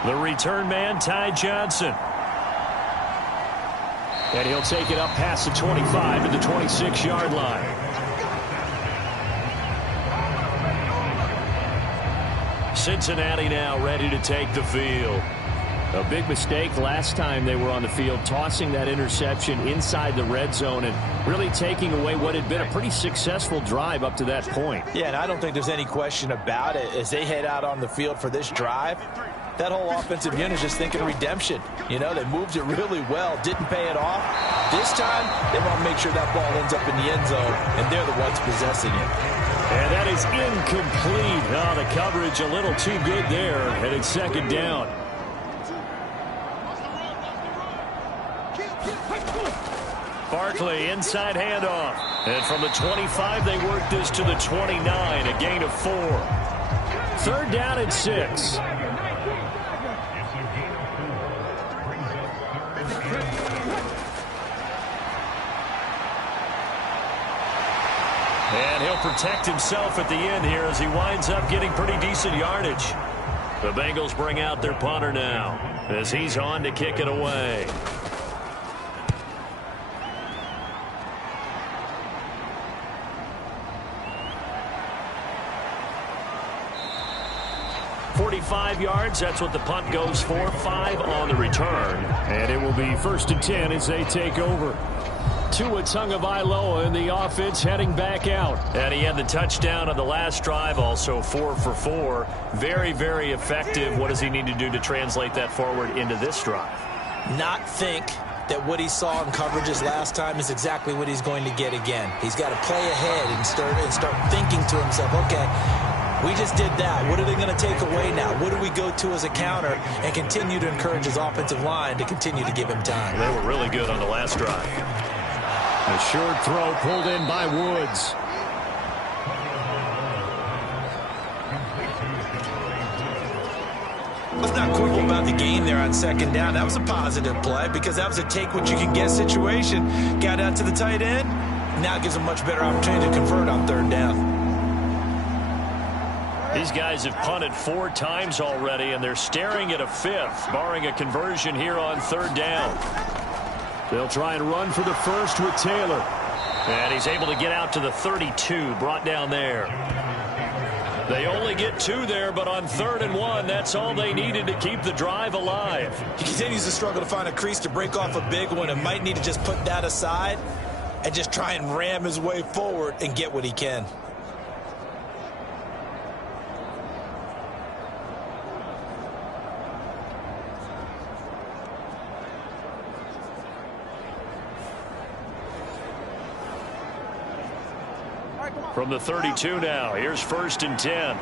The return man, Ty Johnson. And he'll take it up past the 25 to the 26-yard line. Cincinnati now ready to take the field. A big mistake last time they were on the field, tossing that interception inside the red zone and really taking away what had been a pretty successful drive up to that point. Yeah, and I don't think there's any question about it. As they head out on the field for this drive, that whole offensive unit is just thinking redemption. You know, they moved it really well, didn't pay it off. This time, they want to make sure that ball ends up in the end zone, and they're the ones possessing it. And that is incomplete. Oh, the coverage a little too good there, and it's 2nd down. Barkley, inside handoff. And from the 25, they work this to the 29, a gain of 4. 3rd down and 6. And he'll protect himself at the end here as he winds up getting pretty decent yardage. The Bengals bring out their punter now as he's on to kick it away. .45 yards, that's what the punt goes for. 5 on the return. And it will be 1st and 10 as they take over. Tua Tagovailoa in the offense heading back out. And he had the touchdown on the last drive, also 4 for 4. Very, very effective. What does he need to do to translate that forward into this drive? Not think that what he saw in coverages last time is exactly what he's going to get again. He's got to play ahead and start thinking to himself, okay, we just did that. What are they going to take away now? What do we go to as a counter? And continue to encourage his offensive line to continue to give him time. They were really good on the last drive. A short throw pulled in by Woods. Let's not quibble about the game there on 2nd down. That was a positive play because that was a take-what-you-can-get situation. Got out to the tight end. Now it gives him much better opportunity to convert on 3rd down. These guys have punted 4 times already, and they're staring at a 5th, barring a conversion here on 3rd down. They'll try and run for the 1st with Taylor. And he's able to get out to the 32, brought down there. They only get 2 there, but on 3rd and 1, that's all they needed to keep the drive alive. He continues to struggle to find a crease to break off a big one and might need to just put that aside and just try and ram his way forward and get what he can. From the 32 now, here's 1st and 10.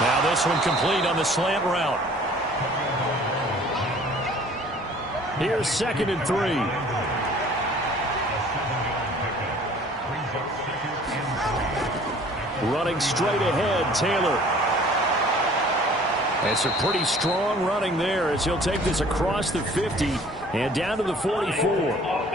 Now Now this one complete on the slant route. Here's 2nd and 3. Running straight ahead, Taylor. It's a pretty strong running there as he'll take this across the 50 and down to the 44.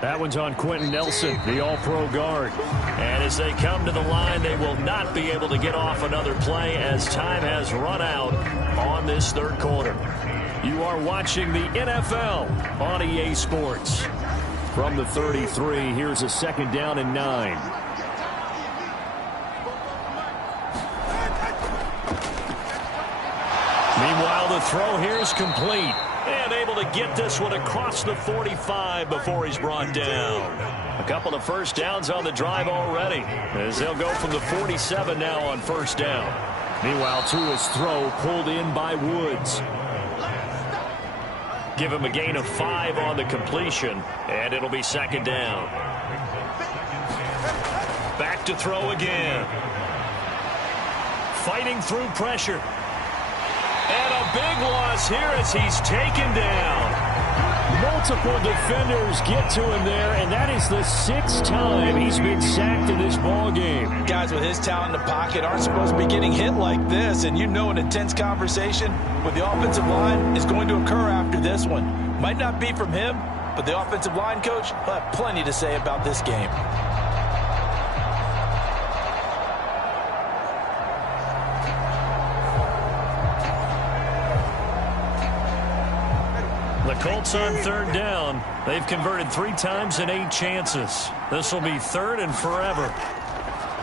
That one's on Quentin Nelson, the all-pro guard. And as they come to the line, they will not be able to get off another play as time has run out on this third quarter. You are watching the NFL on EA Sports. From the 33, here's a 2nd down and 9. Meanwhile, the throw here is complete. And able to get this one across the 45 before he's brought down. A couple of first downs on the drive already, as they'll go from the 47 now on first down. Meanwhile, Tua's throw pulled in by Woods. Give him a gain of 5 on the completion, and it'll be 2nd down. Back to throw again. Fighting through pressure. And a big loss here as he's taken down. Multiple defenders get to him there, and that is the 6th time he's been sacked in this ball game. Guys with his talent in the pocket aren't supposed to be getting hit like this, and you know an intense conversation with the offensive line is going to occur after this one. Might not be from him, but the offensive line coach will have plenty to say about this game. The Colts on 3rd down. They've converted 3 times in 8 chances. This will be 3rd and forever.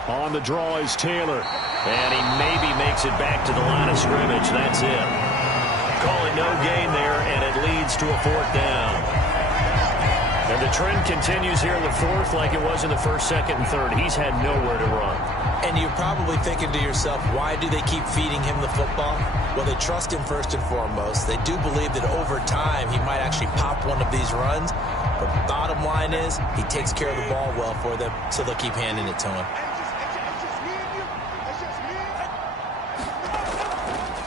On the draw is Taylor. And he maybe makes it back to the line of scrimmage. That's it. Call it no gain there, and it leads to a 4th down. And the trend continues here in the 4th like it was in the 1st, 2nd, and 3rd. He's had nowhere to run. And you're probably thinking to yourself, why do they keep feeding him the football? Well, they trust him first and foremost. They do believe that over time he might actually pop one of these runs. But bottom line is he takes care of the ball well for them, so they'll keep handing it to him.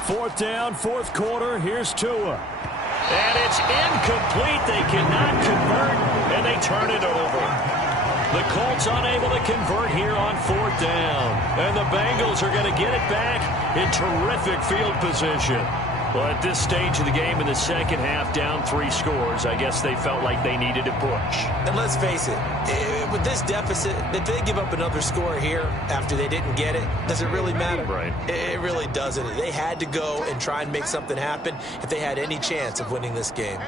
4th down, 4th quarter. Here's Tua. And it's incomplete. They cannot convert, and they turn it over. The Colts unable to convert here on 4th down. And the Bengals are going to get it back in terrific field position. Well, at this stage of the game in the second half, down 3 scores, I guess they felt like they needed to push. And let's face it, with this deficit, if they give up another score here after they didn't get it, does it really matter? Right. It really doesn't. They had to go and try and make something happen if they had any chance of winning this game.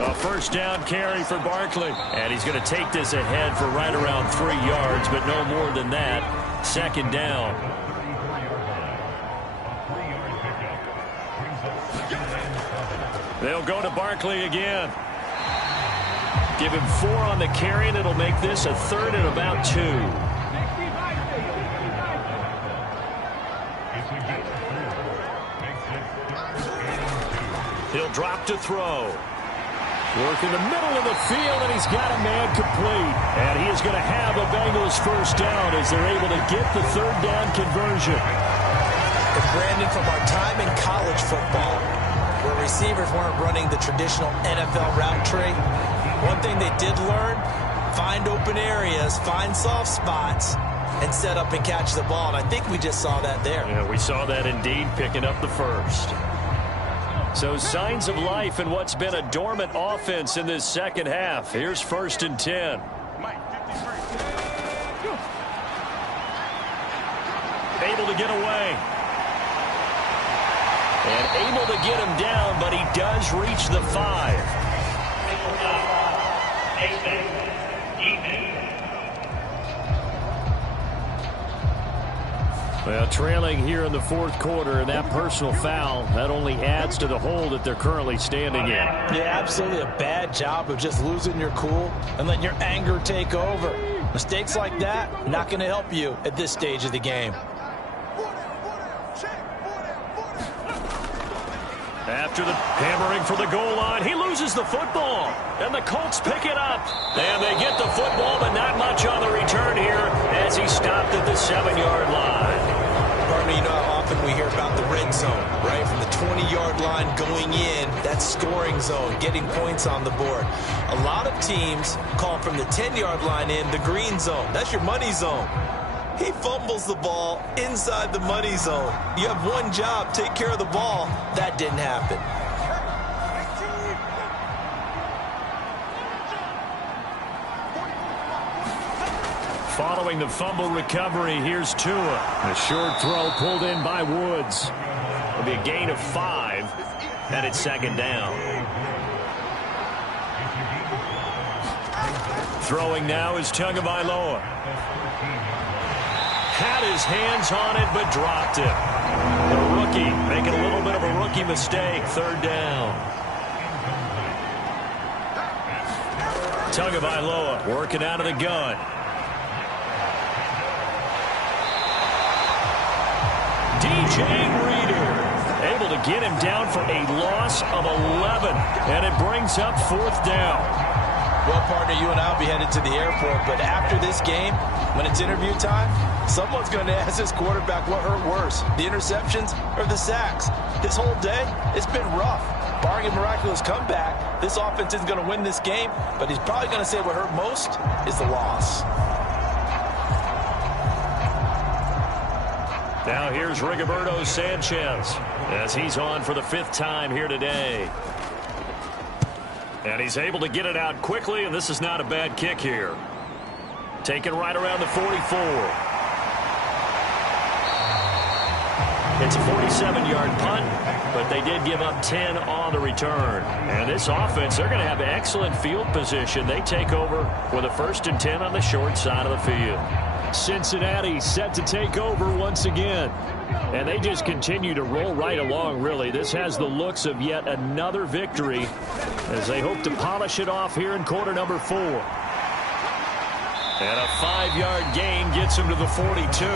A 1st down carry for Barkley. And he's going to take this ahead for right around 3 yards, but no more than that. 2nd down. They'll go to Barkley again. Give him 4 on the carry, and it'll make this a 3rd and about 2. He'll drop to throw. Work in the middle of the field, and he's got a man complete. And he is going to have a Bengals 1st down as they're able to get the 3rd down conversion. And Brandon, from our time in college football, where receivers weren't running the traditional NFL route tree, one thing they did learn, find open areas, find soft spots, and set up and catch the ball. And I think we just saw that there. Yeah, we saw that indeed, picking up the 1st. So signs of life in what's been a dormant offense in this second half. Here's 1st and 10. Able to get away. And able to get him down, but he does reach the 5. Well, trailing here in the 4th quarter, and that personal foul, that only adds to the hole that they're currently standing in. Yeah, absolutely a bad job of just losing your cool and letting your anger take over. Mistakes like that, not going to help you at this stage of the game. After the hammering for the goal line, he loses the football. And the Colts pick it up. And they get the football, but not much on the return here as he stopped at the 7-yard line. Partner, you know how often we hear about the red zone, right? From the 20-yard line going in, that scoring zone, getting points on the board. A lot of teams call from the 10-yard line in the green zone. That's your money zone. He fumbles the ball inside the money zone. You have one job, take care of the ball. That didn't happen. Following the fumble recovery, here's Tua. A short throw pulled in by Woods. It'll be a gain of 5, and it's 2nd down. Throwing now is Tagovailoa. Had his hands on it, but dropped it. The rookie making a little bit of a rookie mistake. 3rd down. Tagovailoa working out of the gun. DJ Reader able to get him down for a loss of 11, and it brings up 4th down. Well, partner, you and I will be headed to the airport, but after this game, when it's interview time, someone's going to ask this quarterback what hurt worse, the interceptions or the sacks. His whole day, it's been rough. Barring a miraculous comeback, this offense isn't going to win this game, but he's probably going to say what hurt most is the loss. Now here's Rigoberto Sanchez as he's on for the 5th time here today. And he's able to get it out quickly, and this is not a bad kick here. Taken right around the 44. It's a 47-yard punt, but they did give up 10 on the return. And this offense, they're going to have excellent field position. They take over with a 1st and 10 on the short side of the field. Cincinnati set to take over once again. And they just continue to roll right along, really. This has the looks of yet another victory as they hope to polish it off here in quarter number 4. And a 5-yard gain gets him to the 42.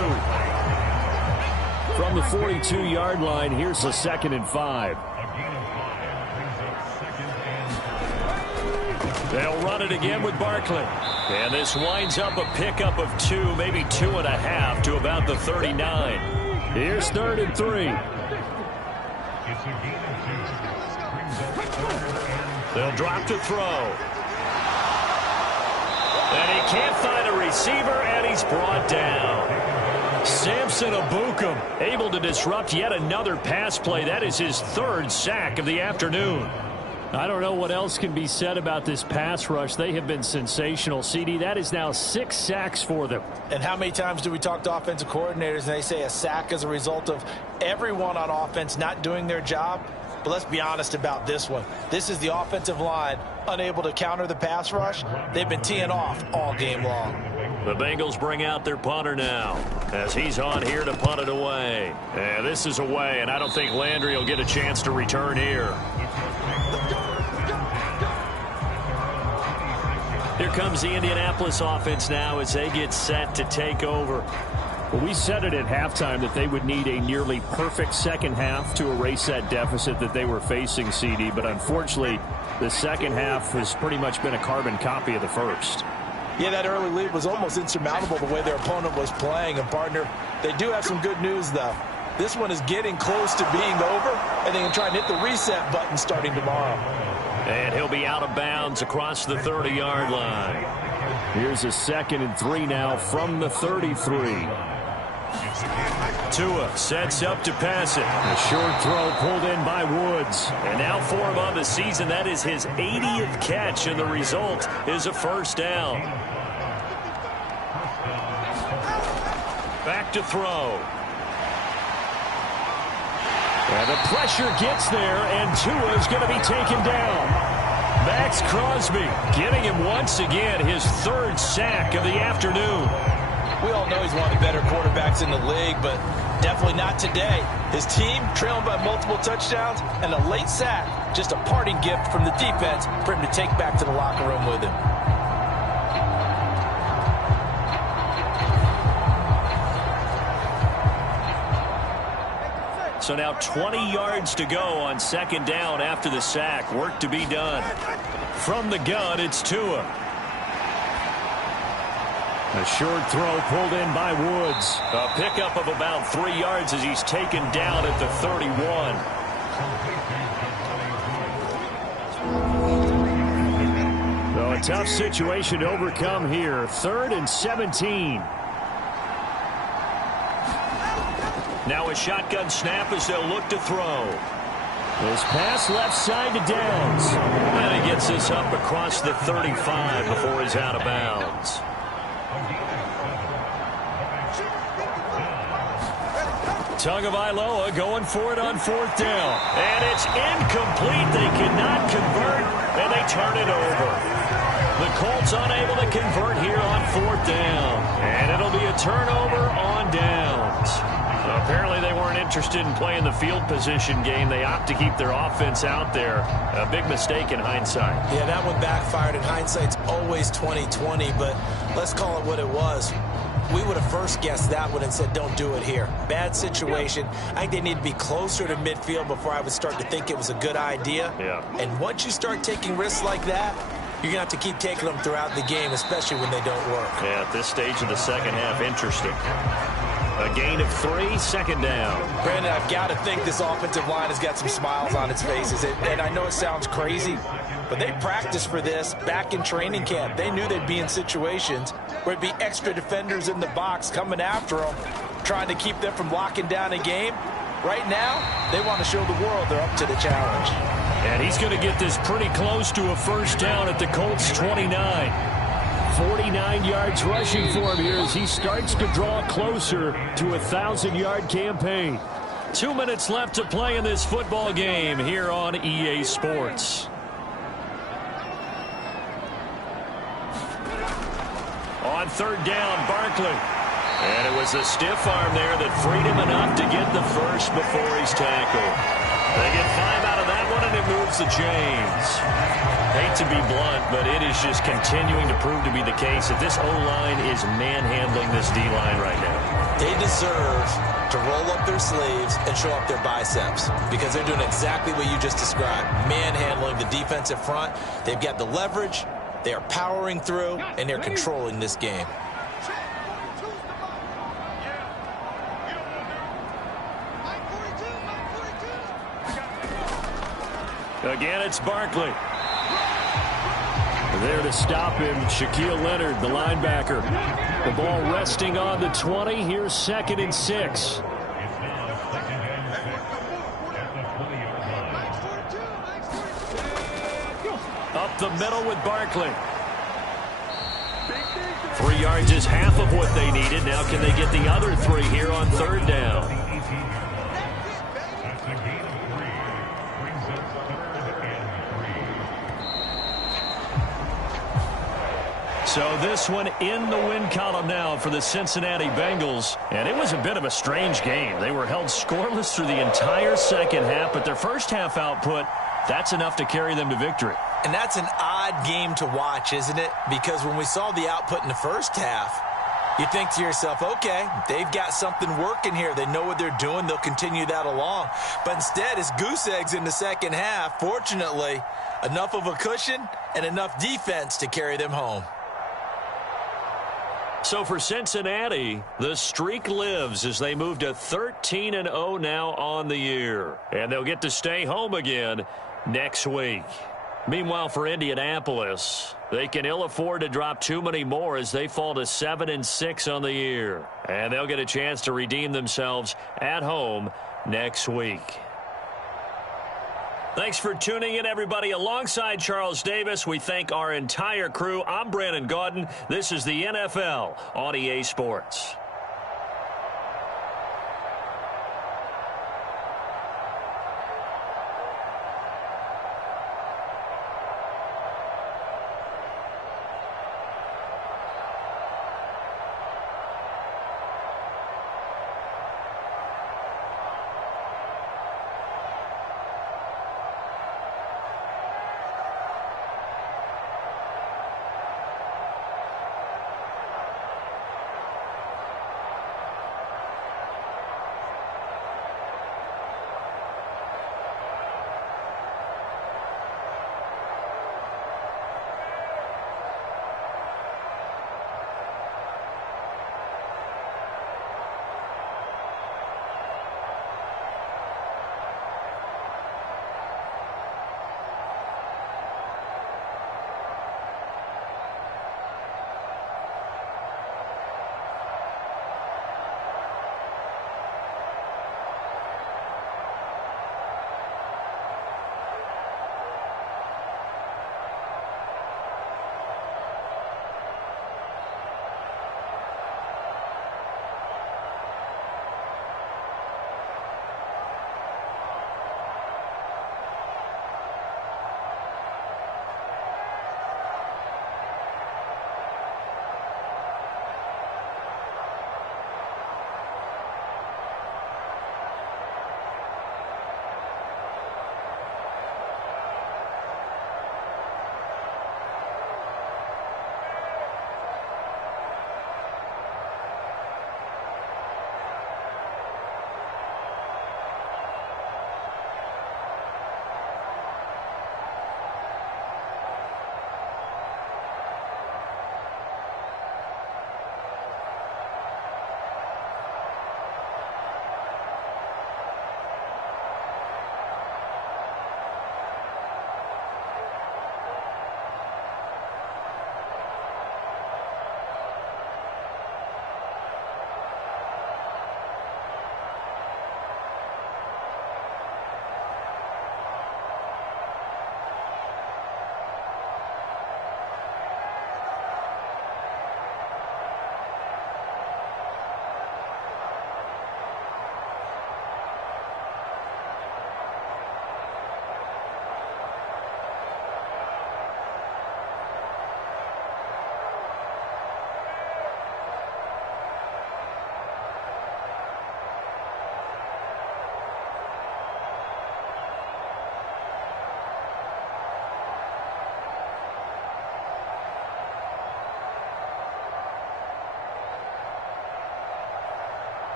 From the 42-yard line, here's the 2nd and 5. They'll run it again with Barkley. And this winds up a pickup of 2, maybe 2.5 to about the 39. Here's 3rd and 3. They'll drop to throw. And he can't find a receiver, and he's brought down. Samson Ebukam able to disrupt yet another pass play. That is his 3rd sack of the afternoon. I don't know what else can be said about this pass rush. They have been sensational, CD. That is now 6 sacks for them. And how many times do we talk to offensive coordinators and they say a sack is a result of everyone on offense not doing their job? But let's be honest about this one. This is the offensive line unable to counter the pass rush. They've been teeing off all game long. The Bengals bring out their punter now as he's on here to punt it away. And this is away, and I don't think Landry will get a chance to return here. Here comes the Indianapolis offense now as they get set to take over. Well, we said it at halftime that they would need a nearly perfect second half to erase that deficit that they were facing, CD. But unfortunately, the second half has pretty much been a carbon copy of the first. Yeah, that early lead was almost insurmountable the way their opponent was playing. And, partner, they do have some good news, though. This one is getting close to being over, and they can try and hit the reset button starting tomorrow. And he'll be out of bounds across the 30-yard line. Here's a 2nd and 3 now from the 33. Tua sets up to pass it. A short throw pulled in by Woods. And now for him on the season, that is his 80th catch, and the result is a 1st down. Back to throw. And the pressure gets there, and Tua's going to be taken down. Max Crosby getting him once again his 3rd sack of the afternoon. We all know he's one of the better quarterbacks in the league, but definitely not today. His team trailing by multiple touchdowns and a late sack, just a parting gift from the defense for him to take back to the locker room with him. So now 20 yards to go on second down after the sack. Work to be done. From the gun, it's Tua. A short throw pulled in by Woods. A pickup of about 3 yards as he's taken down at the 31. So a tough situation to overcome here. 3rd and 17. Now a shotgun snap as they'll look to throw. This pass left side to Downs. And he gets this up across the 35 before he's out of bounds. Tagovailoa going for it on 4th down. And it's incomplete. They cannot convert, and they turn it over. The Colts unable to convert here on 4th down. And it'll be a turnover on downs. Apparently they weren't interested in playing the field position game. They opt to keep their offense out there. A big mistake in hindsight. Yeah, that one backfired. In hindsight's always 20/20, but let's call it what it was. We would have first guessed that one and said, don't do it here. Bad situation. I think they need to be closer to midfield before I would start to think it was a good idea. Yeah. And once you start taking risks like that, you're going to have to keep taking them throughout the game, especially when they don't work. Yeah, at this stage of the second half, interesting. A gain of 3, 2nd down. Brandon, I've got to think this offensive line has got some smiles on its faces. And I know it sounds crazy, but they practiced for this back in training camp. They knew they'd be in situations where it'd be extra defenders in the box coming after them, trying to keep them from locking down a game. Right now, they want to show the world they're up to the challenge. And he's going to get this pretty close to a 1st down at the Colts 29. 49 yards rushing for him here as he starts to draw closer to a 1,000-yard campaign. 2 minutes left to play in this football game here on EA Sports. On 3rd down, Barkley. And it was a stiff arm there that freed him enough to get the first before he's tackled. They get 5 out of that one, and it moves the chains. Hate to be blunt, but it is just continuing to prove to be the case that this O-line is manhandling this D-line right now. They deserve to roll up their sleeves and show up their biceps because they're doing exactly what you just described, manhandling the defensive front. They've got the leverage, they are powering through, and they're controlling this game. Again, it's Barkley. There to stop him, Shaquille Leonard, the linebacker. The ball resting on the 20. Here's 2nd and 6. Up the middle with Barkley. 3 yards is half of what they needed. Now can they get the other 3 here on 3rd down? So this one in the win column now for the Cincinnati Bengals. And it was a bit of a strange game. They were held scoreless through the entire second half, but their first half output, that's enough to carry them to victory. And that's an odd game to watch, isn't it? Because when we saw the output in the first half, you think to yourself, okay, they've got something working here. They know what they're doing. They'll continue that along. But instead, it's goose eggs in the second half. Fortunately, enough of a cushion and enough defense to carry them home. So for Cincinnati, the streak lives as they move to 13-0 now on the year. And they'll get to stay home again next week. Meanwhile, for Indianapolis, they can ill afford to drop too many more as they fall to 7-6 on the year. And they'll get a chance to redeem themselves at home next week. Thanks for tuning in, everybody. Alongside Charles Davis, we thank our entire crew. I'm Brandon Gaudin. This is the NFL on EA Sports.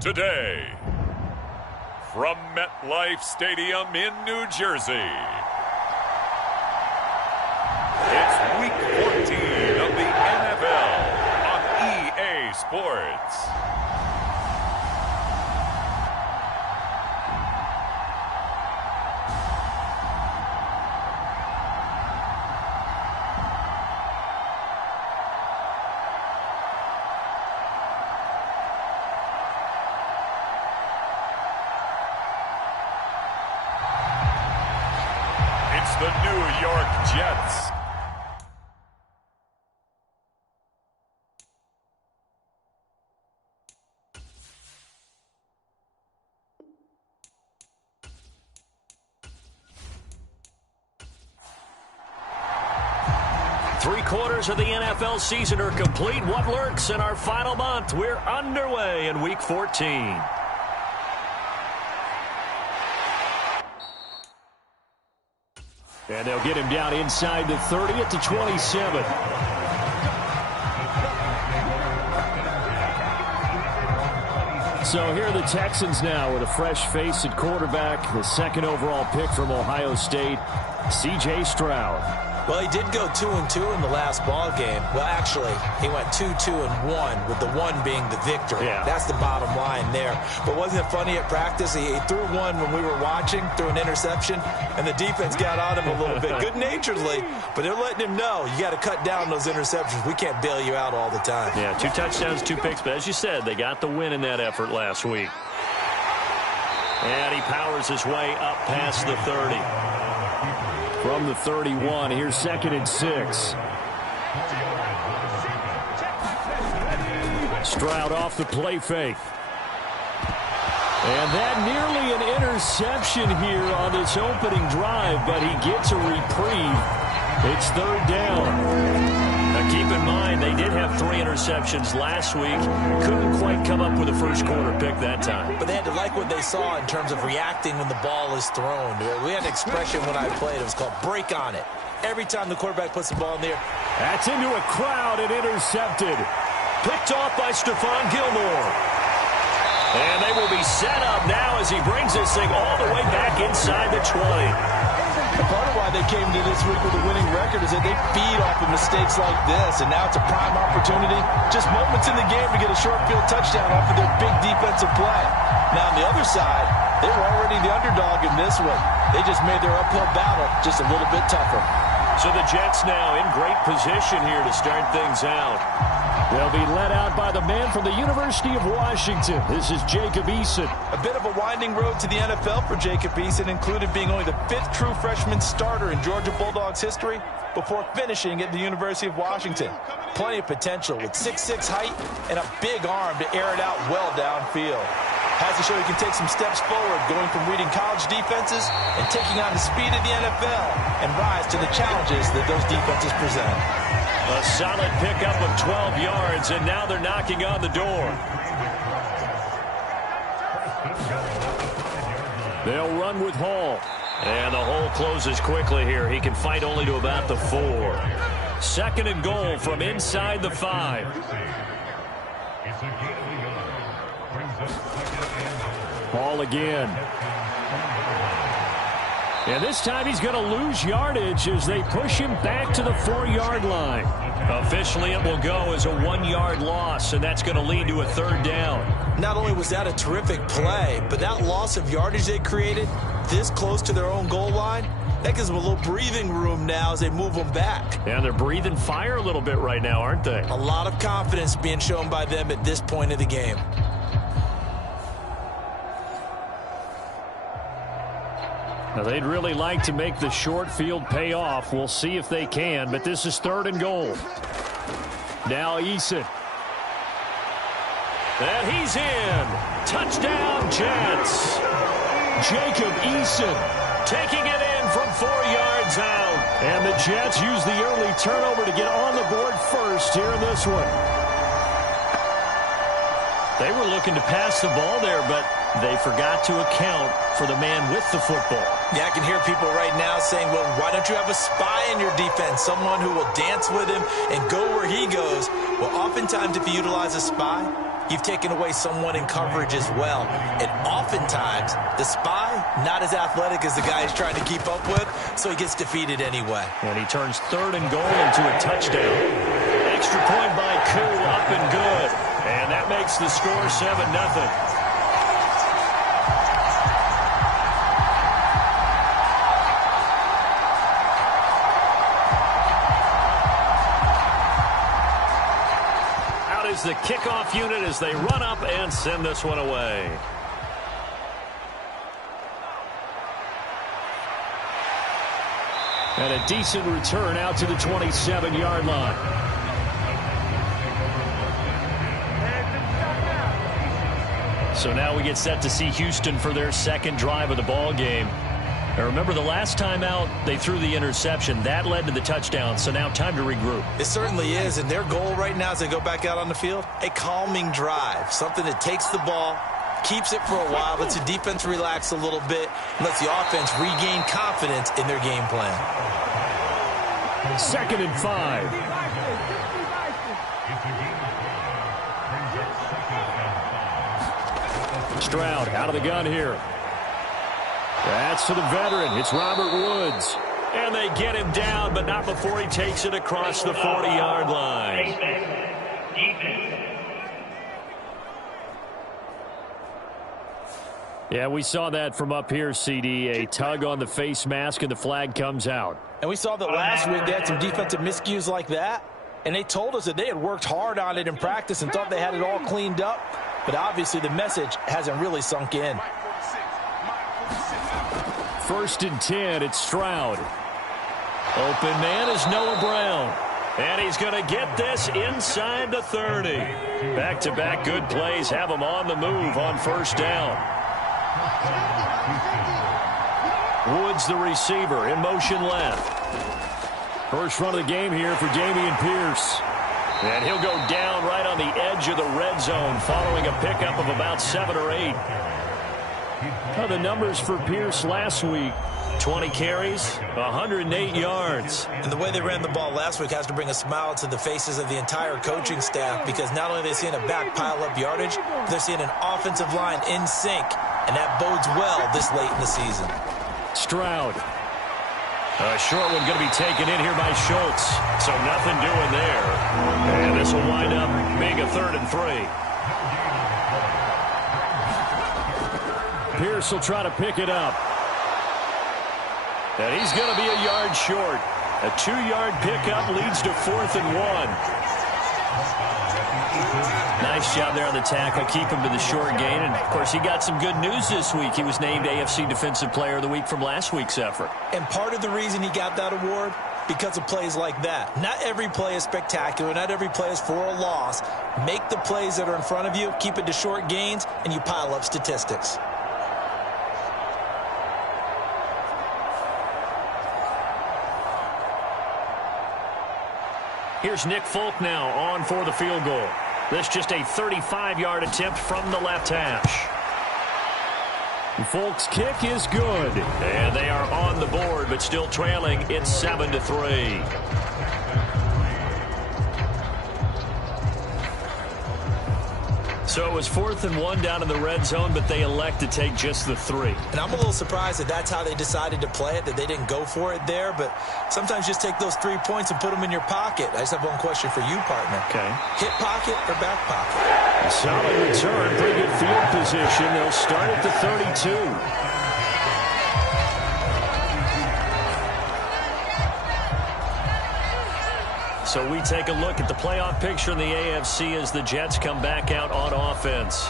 Today, from MetLife Stadium in New Jersey, it's Week 14 of the NFL on EA Sports. It's the New York Jets. Three-quarters of the NFL season are complete. What lurks in our final month? We're underway in Week 14. And they'll get him down inside the 30 at the 27. So here are the Texans now with a fresh face at quarterback. The second overall pick from Ohio State, C.J. Stroud. Well, he did go 2-2 in the last ball game. Well, actually, he went 2-2-1, with the one being the victory. Yeah. That's the bottom line there. But wasn't it funny at practice? He threw one when we were watching, threw an interception, and the defense got on him a little bit, good-naturedly. But they're letting him know, you got to cut down those interceptions. We can't bail you out all the time. Yeah, 2 touchdowns, 2 picks. But as you said, they got the win in that effort last week. And he powers his way up past the 30. From the 31, here's 2nd and 6. Stroud off the play fake. And that nearly an interception here on this opening drive, but he gets a reprieve. It's 3rd down. Now keep in mind, they did have 3 interceptions last week. Couldn't quite come up with a first quarter pick that time. But they had to like what they saw in terms of reacting when the ball is thrown. We had an expression when I played. It was called break on it. Every time the quarterback puts the ball in there. That's into a crowd and intercepted. Picked off by Stephon Gilmore. And they will be set up now as he brings this thing all the way back inside the 20. Part of why they came to this week with a winning record is that they feed off of mistakes like this, and now it's a prime opportunity. Just moments in the game to get a short field touchdown off of their big defensive play. Now on the other side, they were already the underdog in this one. They just made their uphill battle just a little bit tougher. So the Jets now in great position here to start things out. They'll be led out by the man from the University of Washington. This is Jacob Eason. A bit of a winding road to the NFL for Jacob Eason, included being only the 5th true freshman starter in Georgia Bulldogs history before finishing at the University of Washington. Plenty of potential with 6'6" height and a big arm to air it out well downfield. Has to show he can take some steps forward, going from reading college defenses and taking on the speed of the NFL and rise to the challenges that those defenses present. A solid pickup of 12 yards, and now they're knocking on the door. They'll run with Hall. And the hole closes quickly here. He can fight only to about the 4. 2nd and goal from inside the 5. Hall again. And this time he's going to lose yardage as they push him back to the 4-yard line. Officially, it will go as a 1-yard loss, and that's going to lead to a 3rd down. Not only was that a terrific play, but that loss of yardage they created this close to their own goal line, that gives them a little breathing room now as they move them back. And they're breathing fire a little bit right now, aren't they? A lot of confidence being shown by them at this point of the game. Now, they'd really like to make the short field pay off. We'll see if they can, but this is 3rd and goal. Now Eason. And he's in. Touchdown, Jets. Jacob Eason taking it in from 4 yards out. And the Jets use the early turnover to get on the board first here in this one. They were looking to pass the ball there, but they forgot to account for the man with the football. Yeah, I can hear people right now saying, well, why don't you have a spy in your defense, someone who will dance with him and go where he goes? Well, oftentimes if you utilize a spy, you've taken away someone in coverage as well. And oftentimes, the spy, not as athletic as the guy he's trying to keep up with, so he gets defeated anyway. And he turns 3rd and goal into a touchdown. Extra point by Koo, up and good. And that makes the score 7-0. Is the kickoff unit as they run up and send this one away. And a decent return out to the 27-yard line. So now we get set to see Houston for their second drive of the ball game. Now remember, the last time out, they threw the interception. That led to the touchdown, so now time to regroup. It certainly is, and their goal right now as they go back out on the field, a calming drive, something that takes the ball, keeps it for a while, lets the defense relax a little bit, and lets the offense regain confidence in their game plan. 2nd and 5. Stroud out of the gun here. That's to the veteran. It's Robert Woods. And they get him down, but not before he takes it across the 40-yard line. Yeah, we saw that from up here, CD. A tug on the face mask, and the flag comes out. And we saw that last week they had some defensive miscues like that. And they told us that they had worked hard on it in practice and thought they had it all cleaned up. But obviously the message hasn't really sunk in. 1st and 10, it's Stroud. Open man is Noah Brown. And he's going to get this inside the 30. Back-to-back good plays have him on the move on 1st down. Woods, the receiver, in motion left. First run of the game here for Dameon Pierce. And he'll go down right on the edge of the red zone following a pickup of about 7 or 8. The numbers for Pierce last week, 20 carries, 108 yards. And the way they ran the ball last week has to bring a smile to the faces of the entire coaching staff, because not only are they seeing a back pile up yardage, but they're seeing an offensive line in sync, and that bodes well this late in the season. Stroud. A short one going to be taken in here by Schultz, so nothing doing there. And this will wind up being a 3rd and 3. Pierce will try to pick it up. And he's going to be a yard short. A 2-yard pickup leads to 4th and 1. Nice job there on the tackle. Keep him to the short gain. And, of course, he got some good news this week. He was named AFC Defensive Player of the Week from last week's effort. And part of the reason he got that award, because of plays like that. Not every play is spectacular. Not every play is for a loss. Make the plays that are in front of you, keep it to short gains, and you pile up statistics. Here's Nick Folk now on for the field goal. This just a 35-yard attempt from the left hash. Folk's kick is good. And they are on the board, but still trailing. It's 7-3. So it was 4th and 1 down in the red zone, but they elect to take just the 3. And I'm a little surprised that that's how they decided to play it, that they didn't go for it there. But sometimes just take those 3 points and put them in your pocket. I just have one question for you, partner. Okay. Hip pocket or back pocket? A solid return, pretty good field position. They'll start at the 32. So we take a look at the playoff picture in the AFC as the Jets come back out on offense.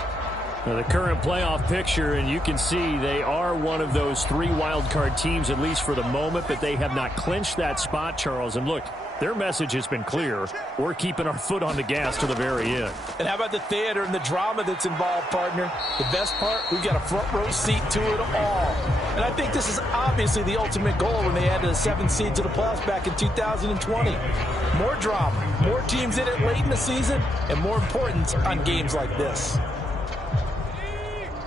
Now the current playoff picture, and you can see they are one of those 3 wildcard teams, at least for the moment, but they have not clinched that spot, Charles. And look, their message has been clear. We're keeping our foot on the gas to the very end. And how about the theater and the drama that's involved, partner? The best part, we've got a front row seat to it all. And I think this is obviously the ultimate goal when they added a 7th seed to the playoffs back in 2020. More drama, more teams in it late in the season, and more importance on games like this.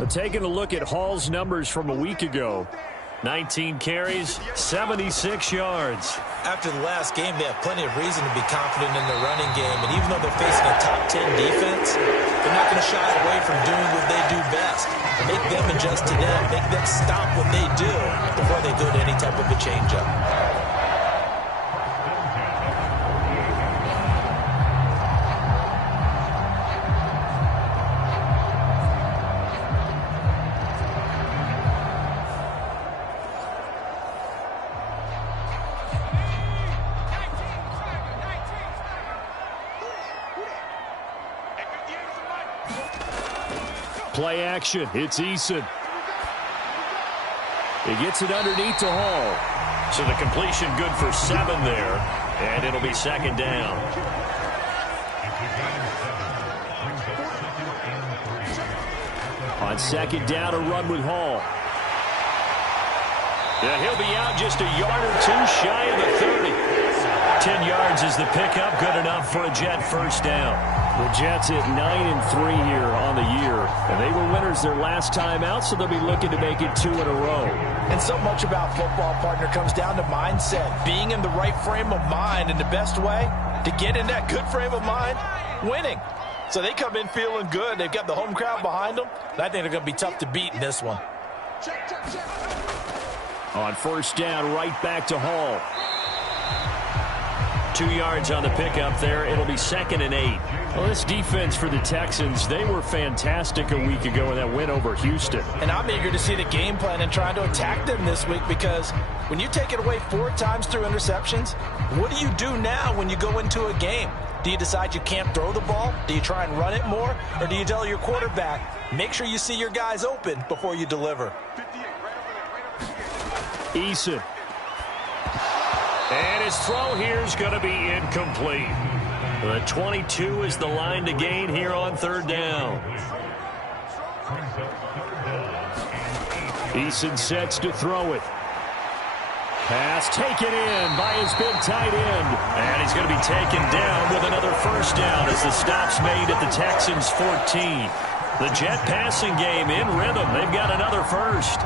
Taking a look at Hall's numbers from a week ago. 19 carries, 76 yards. After the last game, they have plenty of reason to be confident in their running game. And even though they're facing a top 10 defense, they're not going to shy away from doing what they do best. Make them adjust to them. Make them stop what they do before they go to any type of a change-up. Play action. It's Eason. He gets it underneath to Hall. So the completion good for 7 there. And it'll be second down. On second down, a run with Hall. And he'll be out just a yard or two shy of the 30. 10 yards is the pickup. Good enough for a Jet first down. The Jets hit 9-3 here on the year. And they were winners their last time out, so they'll be looking to make it 2 in a row. And so much about football, partner, comes down to mindset. Being in the right frame of mind, and the best way to get in that good frame of mind, winning. So they come in feeling good. They've got the home crowd behind them. And I think they're going to be tough to beat in this one. On first down, right back to Hall. 2 yards on the pickup there. It'll be 2nd and 8. Well, this defense for the Texans, they were fantastic a week ago in that win over Houston. And I'm eager to see the game plan and trying to attack them this week, because when you take it away 4 times through interceptions, what do you do now when you go into a game? Do you decide you can't throw the ball? Do you try and run it more? Or do you tell your quarterback, make sure you see your guys open before you deliver? Eason. And his throw here is going to be incomplete. The 22 is the line to gain here on third down. Eason sets to throw it. Pass taken in by his big tight end. And he's going to be taken down with another first down as the stop's made at the Texans' 14. The Jet passing game in rhythm. They've got another first.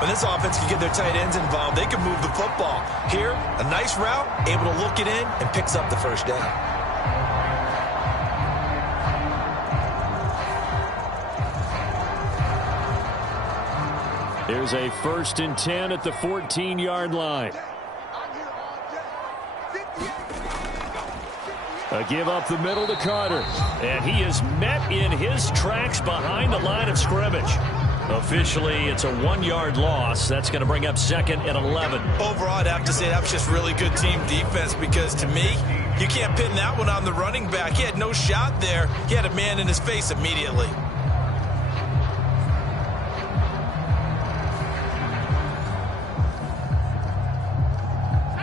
When this offense can get their tight ends involved, they can move the football. Here, a nice route, able to look it in, and picks up the first down. There's a 1st and 10 at the 14-yard line. A give up the middle to Carter. And he is met in his tracks behind the line of scrimmage. Officially, it's a 1-yard loss. That's going to bring up 2nd and 11. Overall, I'd have to say that was just really good team defense, because to me, you can't pin that one on the running back. He had no shot there. He had a man in his face immediately.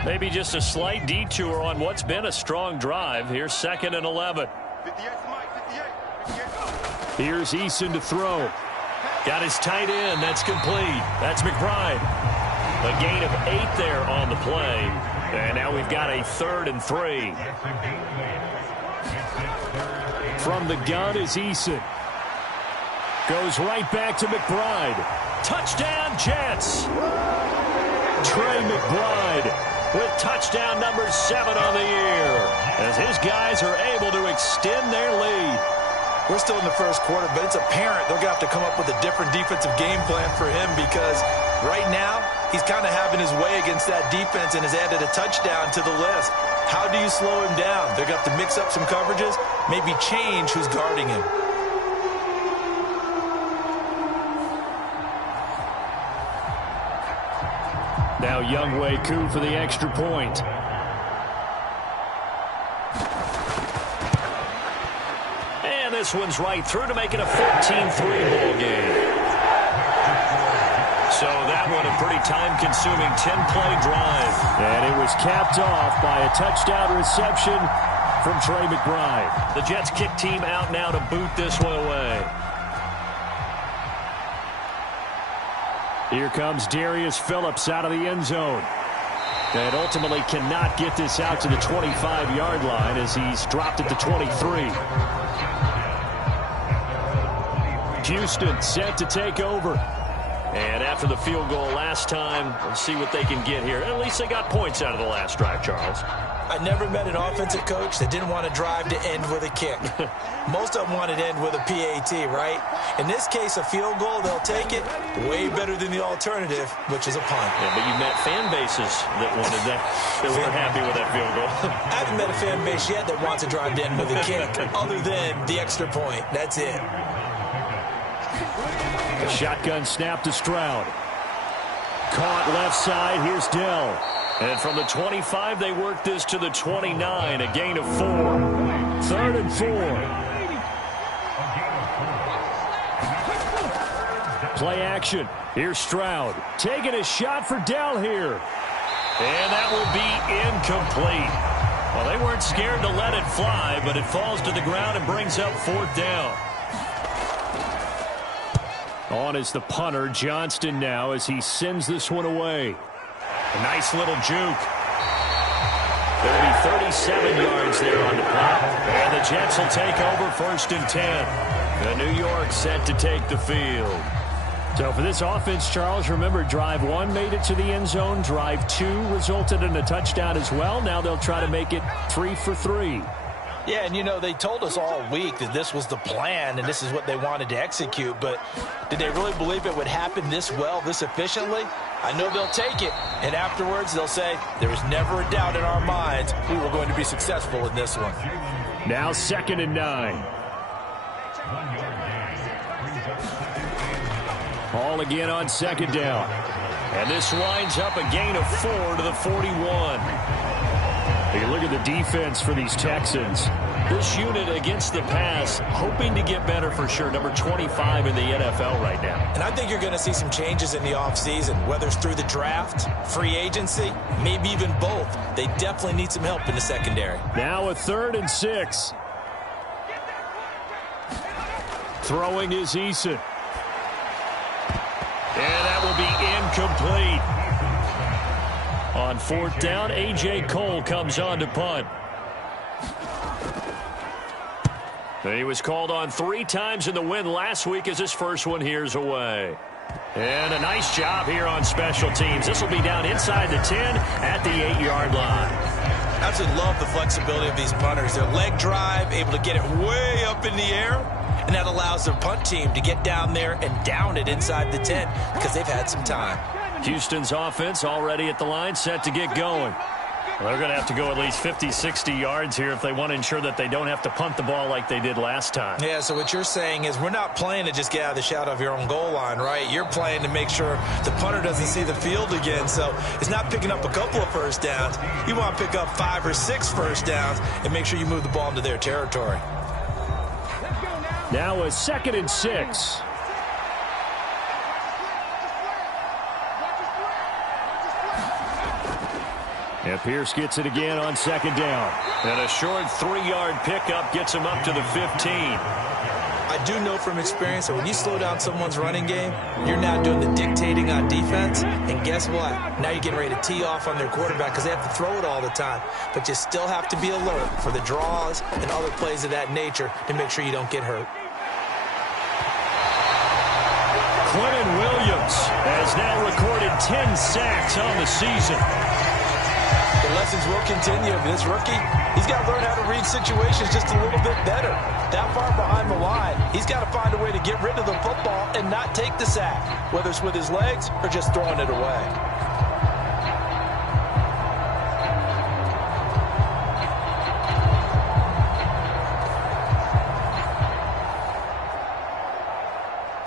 Maybe just a slight detour on what's been a strong drive. Here's 2nd and 11. Here's Eason to throw. Got his tight end. That's complete. That's McBride. A gain of 8 there on the play. And now we've got a 3rd and 3. From the gun is Eason. Goes right back to McBride. Touchdown, Jets. Trey McBride with touchdown number 7 on the year, as his guys are able to extend their lead. We're still in the first quarter, but it's apparent they're going to have to come up with a different defensive game plan for him, because right now he's kind of having his way against that defense and has added a touchdown to the list. How do you slow him down? They're going to have to mix up some coverages, maybe change who's guarding him. Now Younghoe Koo for the extra point. And this one's right through to make it a 14-3 ball game. So that one a pretty time-consuming 10-play drive. And it was capped off by a touchdown reception from Trey McBride. The Jets kick team out now to boot this one away. Here comes Darius Phillips out of the end zone. And ultimately cannot get this out to the 25-yard line as he's dropped at the 23. Houston set to take over. And after the field goal last time, let's see what they can get here. At least they got points out of the last drive, Charles. I never met an offensive coach that didn't want to drive to end with a kick. Most of them wanted to end with a PAT, right? In this case, a field goal, they'll take it. Way better than the alternative, which is a punt. Yeah, but you met fan bases that wanted that, that weren't happy with that field goal. I haven't met a fan base yet that wants to drive to end with a kick, other than the extra point. That's it. A shotgun snap to Stroud. Caught left side. Here's Dell. And from the 25, they work this to the 29, a gain of 4. 3rd and 4. Play action. Here's Stroud. Taking a shot for Dell here. And that will be incomplete. Well, they weren't scared to let it fly, but it falls to the ground and brings up 4th down. On is the punter, Johnston, now as he sends this one away. A nice little juke. There'll be 37 yards there on the punt. And the Jets will take over 1st and 10. The New York set to take the field. So for this offense, Charles, remember, drive 1 made it to the end zone. Drive 2 resulted in a touchdown as well. Now they'll try to make it 3 for 3. Yeah, and, you know, they told us all week that this was the plan and this is what they wanted to execute. But did they really believe it would happen this well, this efficiently? I know they'll take it, and afterwards they'll say, there was never a doubt in our minds we were going to be successful in this one. Now 2nd and 9. All again on 2nd down. And this winds up a gain of 4 to the 41. Take a look at the defense for these Texans. This unit against the pass, hoping to get better for sure. Number 25 in the NFL right now. And I think you're going to see some changes in the offseason, whether it's through the draft, free agency, maybe even both. They definitely need some help in the secondary. Now a 3rd and 6. Throwing is Eason. And that will be incomplete. On 4th down, A.J. Cole comes on to punt. He was called on 3 times in the win last week as his first one here's away. And a nice job here on special teams. This will be down inside the 10 at the 8-yard line. I absolutely love the flexibility of these punters. Their leg drive, able to get it way up in the air, and that allows their punt team to get down there and down it inside the 10 because they've had some time. Houston's offense already at the line, set to get going. Well, they're going to have to go at least 50, 60 yards here if they want to ensure that they don't have to punt the ball like they did last time. Yeah, so what you're saying is we're not playing to just get out of the shadow of your own goal line, right? You're playing to make sure the punter doesn't see the field again. So it's not picking up a couple of first downs. You want to pick up 5 or 6 first downs and make sure you move the ball into their territory. Now a 2nd and 6. And Pierce gets it again on 2nd down. And a short 3-yard pickup gets him up to the 15. I do know from experience that when you slow down someone's running game, you're now doing the dictating on defense. And guess what? Now you're getting ready to tee off on their quarterback because they have to throw it all the time. But you still have to be alert for the draws and other plays of that nature to make sure you don't get hurt. Quentin Williams has now recorded 10 sacks on the season. The lessons will continue. This rookie, he's got to learn how to read situations just a little bit better. That far behind the line, he's got to find a way to get rid of the football and not take the sack, whether it's with his legs or just throwing it away.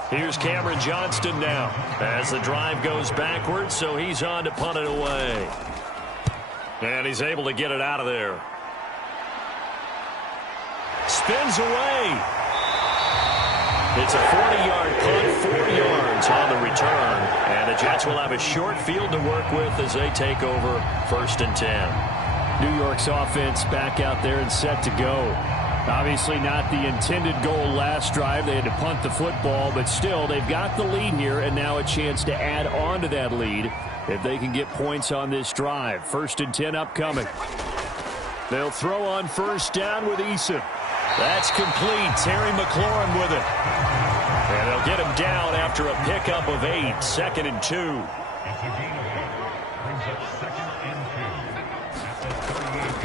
Here's Cameron Johnston now as the drive goes backwards, so he's on to punt it away. And he's able to get it out of there. Spins away. It's a 40-yard punt, 4 yards on the return. And the Jets will have a short field to work with as they take over 1st and 10. New York's offense back out there and set to go. Obviously not the intended goal last drive. They had to punt the football, but still they've got the lead here and now a chance to add on to that lead if they can get points on this drive. 1st and 10 upcoming. They'll throw on 1st down with Eason. That's complete. Terry McLaurin with it. And they'll get him down after a pickup of 8. 2nd and 2.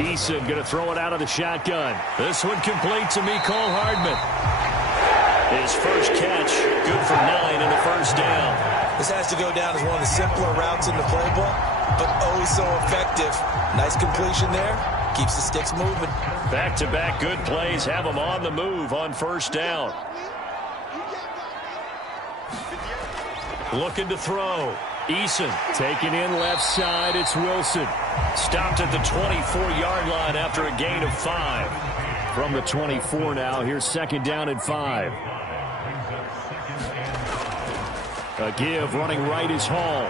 Eason going to throw it out of the shotgun. This one complete to Mecole Hardman. His first catch, good for 9 and a first down. This has to go down as one of the simpler routes in the playbook, but oh so effective. Nice completion there. Keeps the sticks moving. Back-to-back good plays have them on the move on first down. Looking to throw. Eason taking in left side. It's Wilson. Stopped at the 24-yard line after a gain of 5. From the 24 now, here's 2nd down and 5. A give running right is Hall.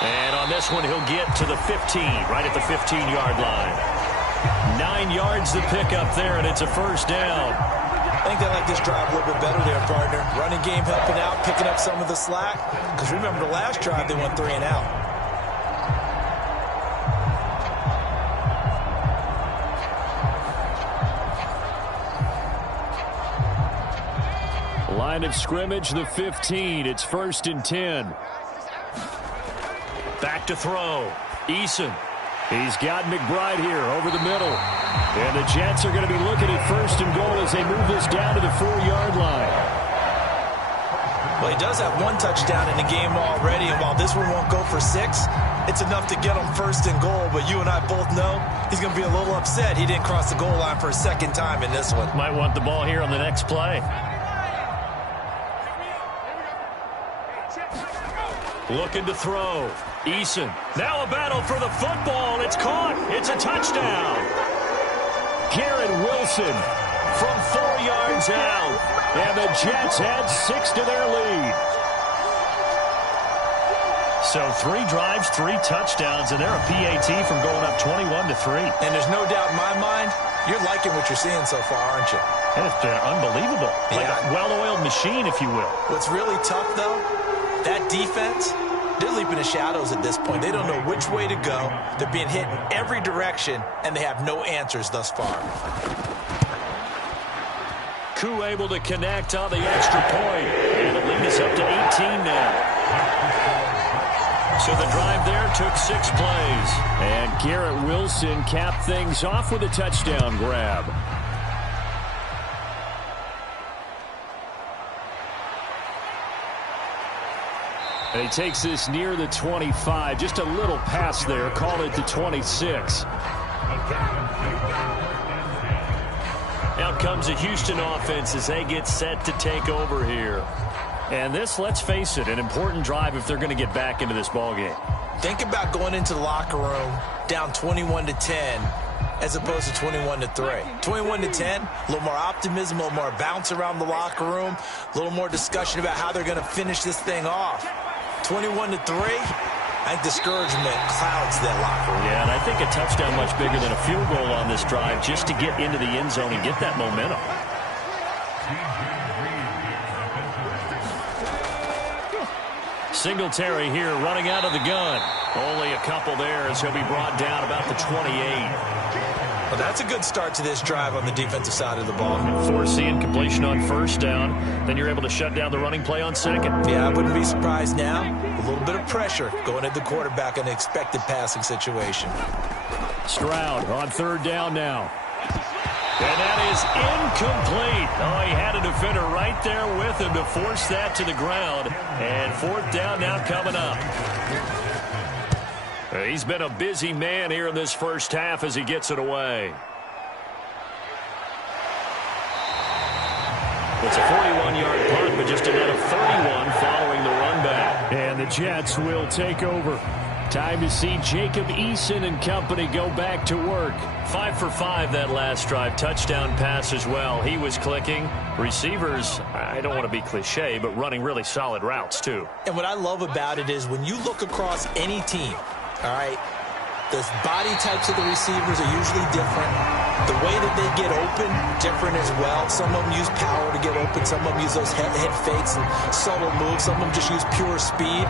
And on this one, he'll get to the 15, right at the 15-yard line. 9 yards to pick up there, and it's a first down. I think they like this drive a little bit better there, partner. Running game helping out, picking up some of the slack. Because remember the last drive, they went 3 and out. Line of scrimmage, the 15. It's 1st and 10. Back to throw. Eason. He's got McBride here over the middle. And the Jets are going to be looking at 1st and goal as they move this down to the 4-yard line. Well, he does have 1 touchdown in the game already, and while this one won't go for 6, it's enough to get him 1st and goal. But you and I both know he's going to be a little upset he didn't cross the goal line for a 2nd time in this one. Might want the ball here on the next play. Looking to throw. Eason. Now a battle for the football. It's caught. It's a touchdown. Garrett Wilson from 4 yards out. And the Jets add 6 to their lead. So 3 drives, 3 touchdowns, and they're a PAT from going up 21-3. And there's no doubt in my mind, you're liking what you're seeing so far, aren't you? It's been unbelievable. Like a well-oiled machine, if you will. What's really tough, though, that defense, they're leaping the shadows at this point. They don't know which way to go. They're being hit in every direction, and they have no answers thus far. Koo able to connect on the extra point. And the lead is up to 18 now. So the drive there took 6 plays. And Garrett Wilson capped things off with a touchdown grab. And he takes this near the 25. Just a little pass there. Call it the 26. Out comes the Houston offense as they get set to take over here. And this, let's face it, an important drive if they're going to get back into this ballgame. Think about going into the locker room down 21-10 as opposed to 21-3. 21-10, a little more optimism, a little more bounce around the locker room, a little more discussion about how they're going to finish this thing off. 21-3, I think discouragement clouds that locker room. Yeah, and I think a touchdown much bigger than a field goal on this drive just to get into the end zone and get that momentum. Singletary here running out of the gun. Only a couple there as he'll be brought down about the 28. Well, that's a good start to this drive on the defensive side of the ball. Forcing completion on 1st down. Then you're able to shut down the running play on 2nd. Yeah, I wouldn't be surprised now. A little bit of pressure going at the quarterback in an expected passing situation. Stroud on 3rd down now. And that is incomplete. Oh, he had a defender right there with him to force that to the ground. And 4th down now coming up. He's been a busy man here in this first half as he gets it away. It's a 41-yard punt, but just another 31 following the run back. And the Jets will take over. Time to see Jacob Eason and company go back to work. 5 for 5 that last drive. Touchdown pass as well. He was clicking. Receivers, I don't want to be cliche, but running really solid routes too. And what I love about it is when you look across any team, all right, the body types of the receivers are usually different. The way that they get open, different as well. Some of them use power to get open. Some of them use those head fakes and subtle moves. Some of them just use pure speed.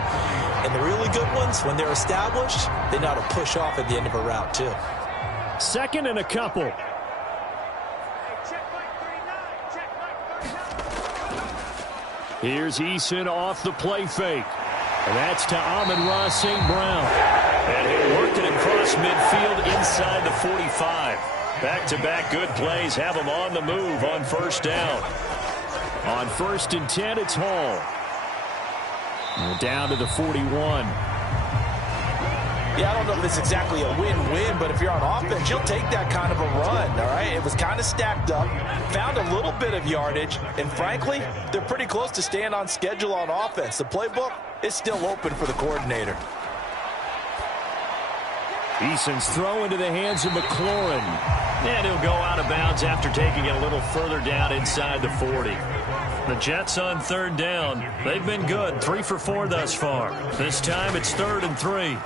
And the really good ones, when they're established, they know how to push off at the end of a route, too. 2nd and a couple. Here's Eason off the play fake. And that's to Amon-Ra St. Brown. And he'll work it across midfield inside the 45. Back-to-back good plays have him on the move on first down. On 1st and 10, it's Hall. And down to the 41. Yeah, I don't know if it's exactly a win-win, but if you're on offense, you'll take that kind of a run, all right? It was kind of stacked up, found a little bit of yardage, and frankly, they're pretty close to staying on schedule on offense. The playbook is still open for the coordinator. Eason's throw into the hands of McLaurin. And he'll go out of bounds after taking it a little further down inside the 40. The Jets on 3rd down. They've been good, 3 for 4 thus far. This time it's 3rd and 3.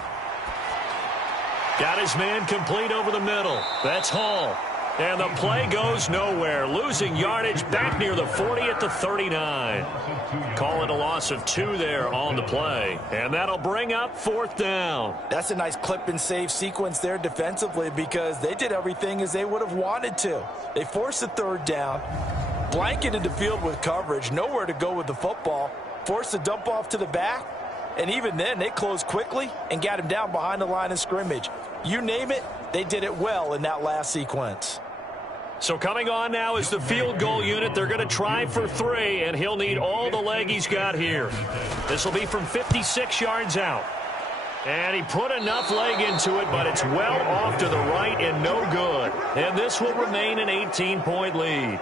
Got his man complete over the middle. That's Hall. And the play goes nowhere. Losing yardage back near the 40 at the 39. Call it a loss of 2 there on the play. And that'll bring up 4th down. That's a nice clip and save sequence there defensively because they did everything as they would have wanted to. They forced the 3rd down, blanketed the field with coverage, nowhere to go with the football, forced the dump off to the back, and even then they closed quickly and got him down behind the line of scrimmage. You name it, they did it well in that last sequence. So coming on now is the field goal unit. They're going to try for 3, and he'll need all the leg he's got here. This will be from 56 yards out. And he put enough leg into it, but it's well off to the right and no good. And this will remain an 18-point lead.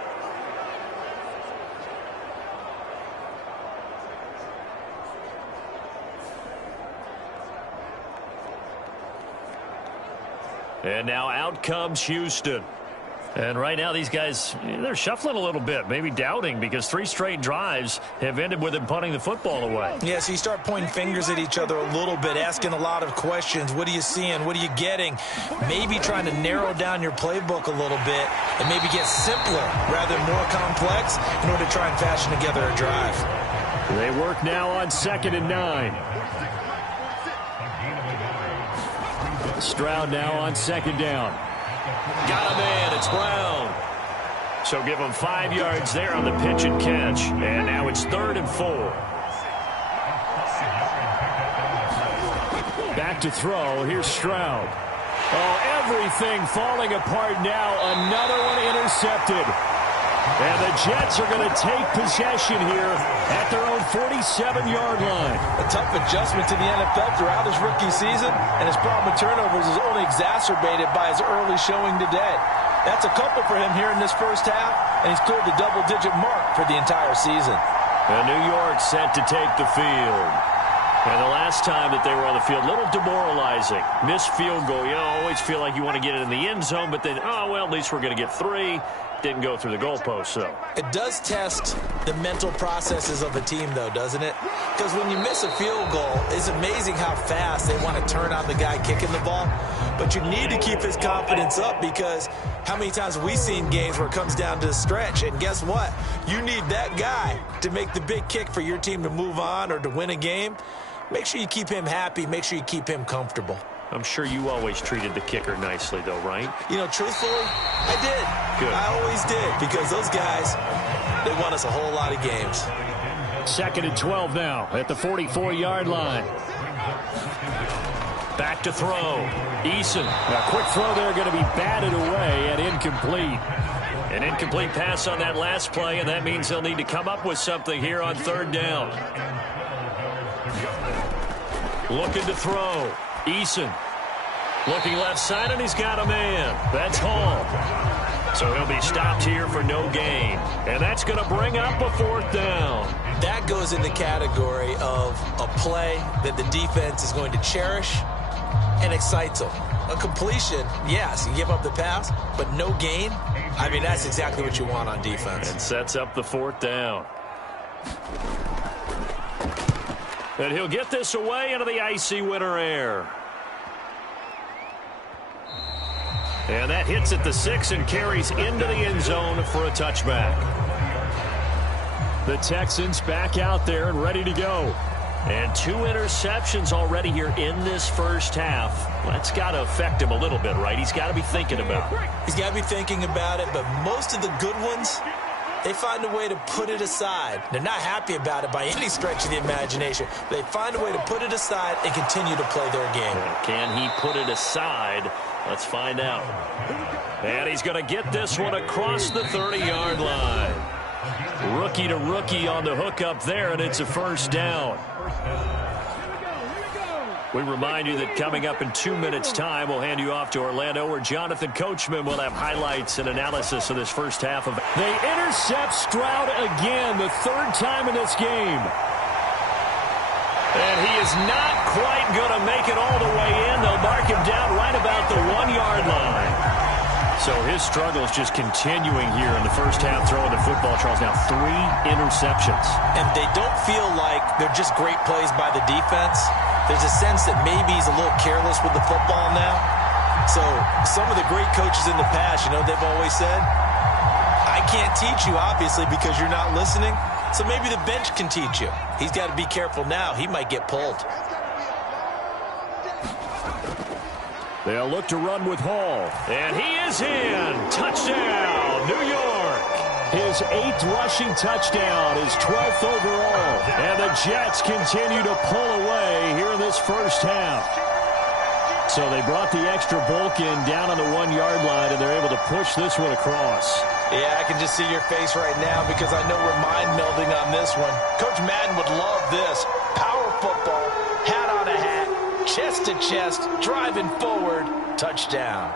And now out comes Houston. And right now these guys, they're shuffling a little bit, maybe doubting, because 3 straight drives have ended with them punting the football away. Yeah, so you start pointing fingers at each other a little bit, asking a lot of questions. What are you seeing? What are you getting? Maybe trying to narrow down your playbook a little bit and maybe get simpler rather than more complex in order to try and fashion together a drive. They work now on 2nd and 9. Stroud now on 2nd down. Got a man, it's Brown. So give him 5 yards there on the pitch and catch. And now it's 3rd and 4. Back to throw, here's Stroud. Oh, everything falling apart now. Another one intercepted. And the Jets are going to take possession here at their own 47-yard line. A tough adjustment to the NFL throughout his rookie season, and his problem with turnovers is only exacerbated by his early showing today. That's a couple for him here in this first half, and he's cleared the double-digit mark for the entire season. And New York set to take the field. And the last time that they were on the field, a little demoralizing. Missed field goal. You always feel like you want to get it in the end zone, but then, oh, well, at least we're going to get 3. Didn't go through the goalpost, though. It does test the mental processes of a team, though, doesn't it? Because when you miss a field goal, it's amazing how fast they want to turn on the guy kicking the ball. But you need to keep his confidence up because how many times have we seen games where it comes down to a stretch? And guess what? You need that guy to make the big kick for your team to move on or to win a game. Make sure you keep him happy. Make sure you keep him comfortable. I'm sure you always treated the kicker nicely, though, right? You know, truthfully, I did. Good. I always did because those guys, they won us a whole lot of games. 2nd and 12 now at the 44-yard line. Back to throw. Eason. A quick throw there going to be batted away and incomplete. An incomplete pass on that last play, and that means they'll need to come up with something here on 3rd down. Looking to throw. Eason looking left side, and he's got a man. That's Hall. So he'll be stopped here for no gain. And that's going to bring up a 4th down. That goes in the category of a play that the defense is going to cherish and excites them. A completion, yes, you give up the pass, but no gain. I mean, that's exactly what you want on defense. And sets up the 4th down. And he'll get this away into the icy winter air. And that hits at the 6 and carries into the end zone for a touchback. The Texans back out there and ready to go. And 2 interceptions already here in this first half. That's got to affect him a little bit, right? He's got to be thinking about it. He's got to be thinking about it, but most of the good ones they find a way to put it aside. They're not happy about it by any stretch of the imagination. They find a way to put it aside and continue to play their game. Can he put it aside? Let's find out. And he's going to get this one across the 30-yard line. Rookie to rookie on the hook up there, and it's a first down. We remind you that coming up in 2 minutes' time, we'll hand you off to Orlando, where Jonathan Coachman will have highlights and analysis of this first half of it. They intercept Stroud again, the third time in this game. And he is not quite going to make it all the way in. They'll mark him down right about the 1-yard line. So his struggle is just continuing here in the first half, throwing the football. Charles, now 3 interceptions. And they don't feel like they're just great plays by the defense. There's a sense that maybe he's a little careless with the football now. So some of the great coaches in the past, you know, they've always said, I can't teach you, obviously, because you're not listening. So maybe the bench can teach you. He's got to be careful now. He might get pulled. They'll look to run with Hall. And he is in. Touchdown, New York. His 8th rushing touchdown, his 12th overall. And the Jets continue to pull away here in this first half. So they brought the extra bulk in down on the 1-yard line, and they're able to push this one across. Yeah, I can just see your face right now because I know we're mind melding on this one. Coach Madden would love this. Power football, hat on a hat, chest to chest, driving forward, touchdown.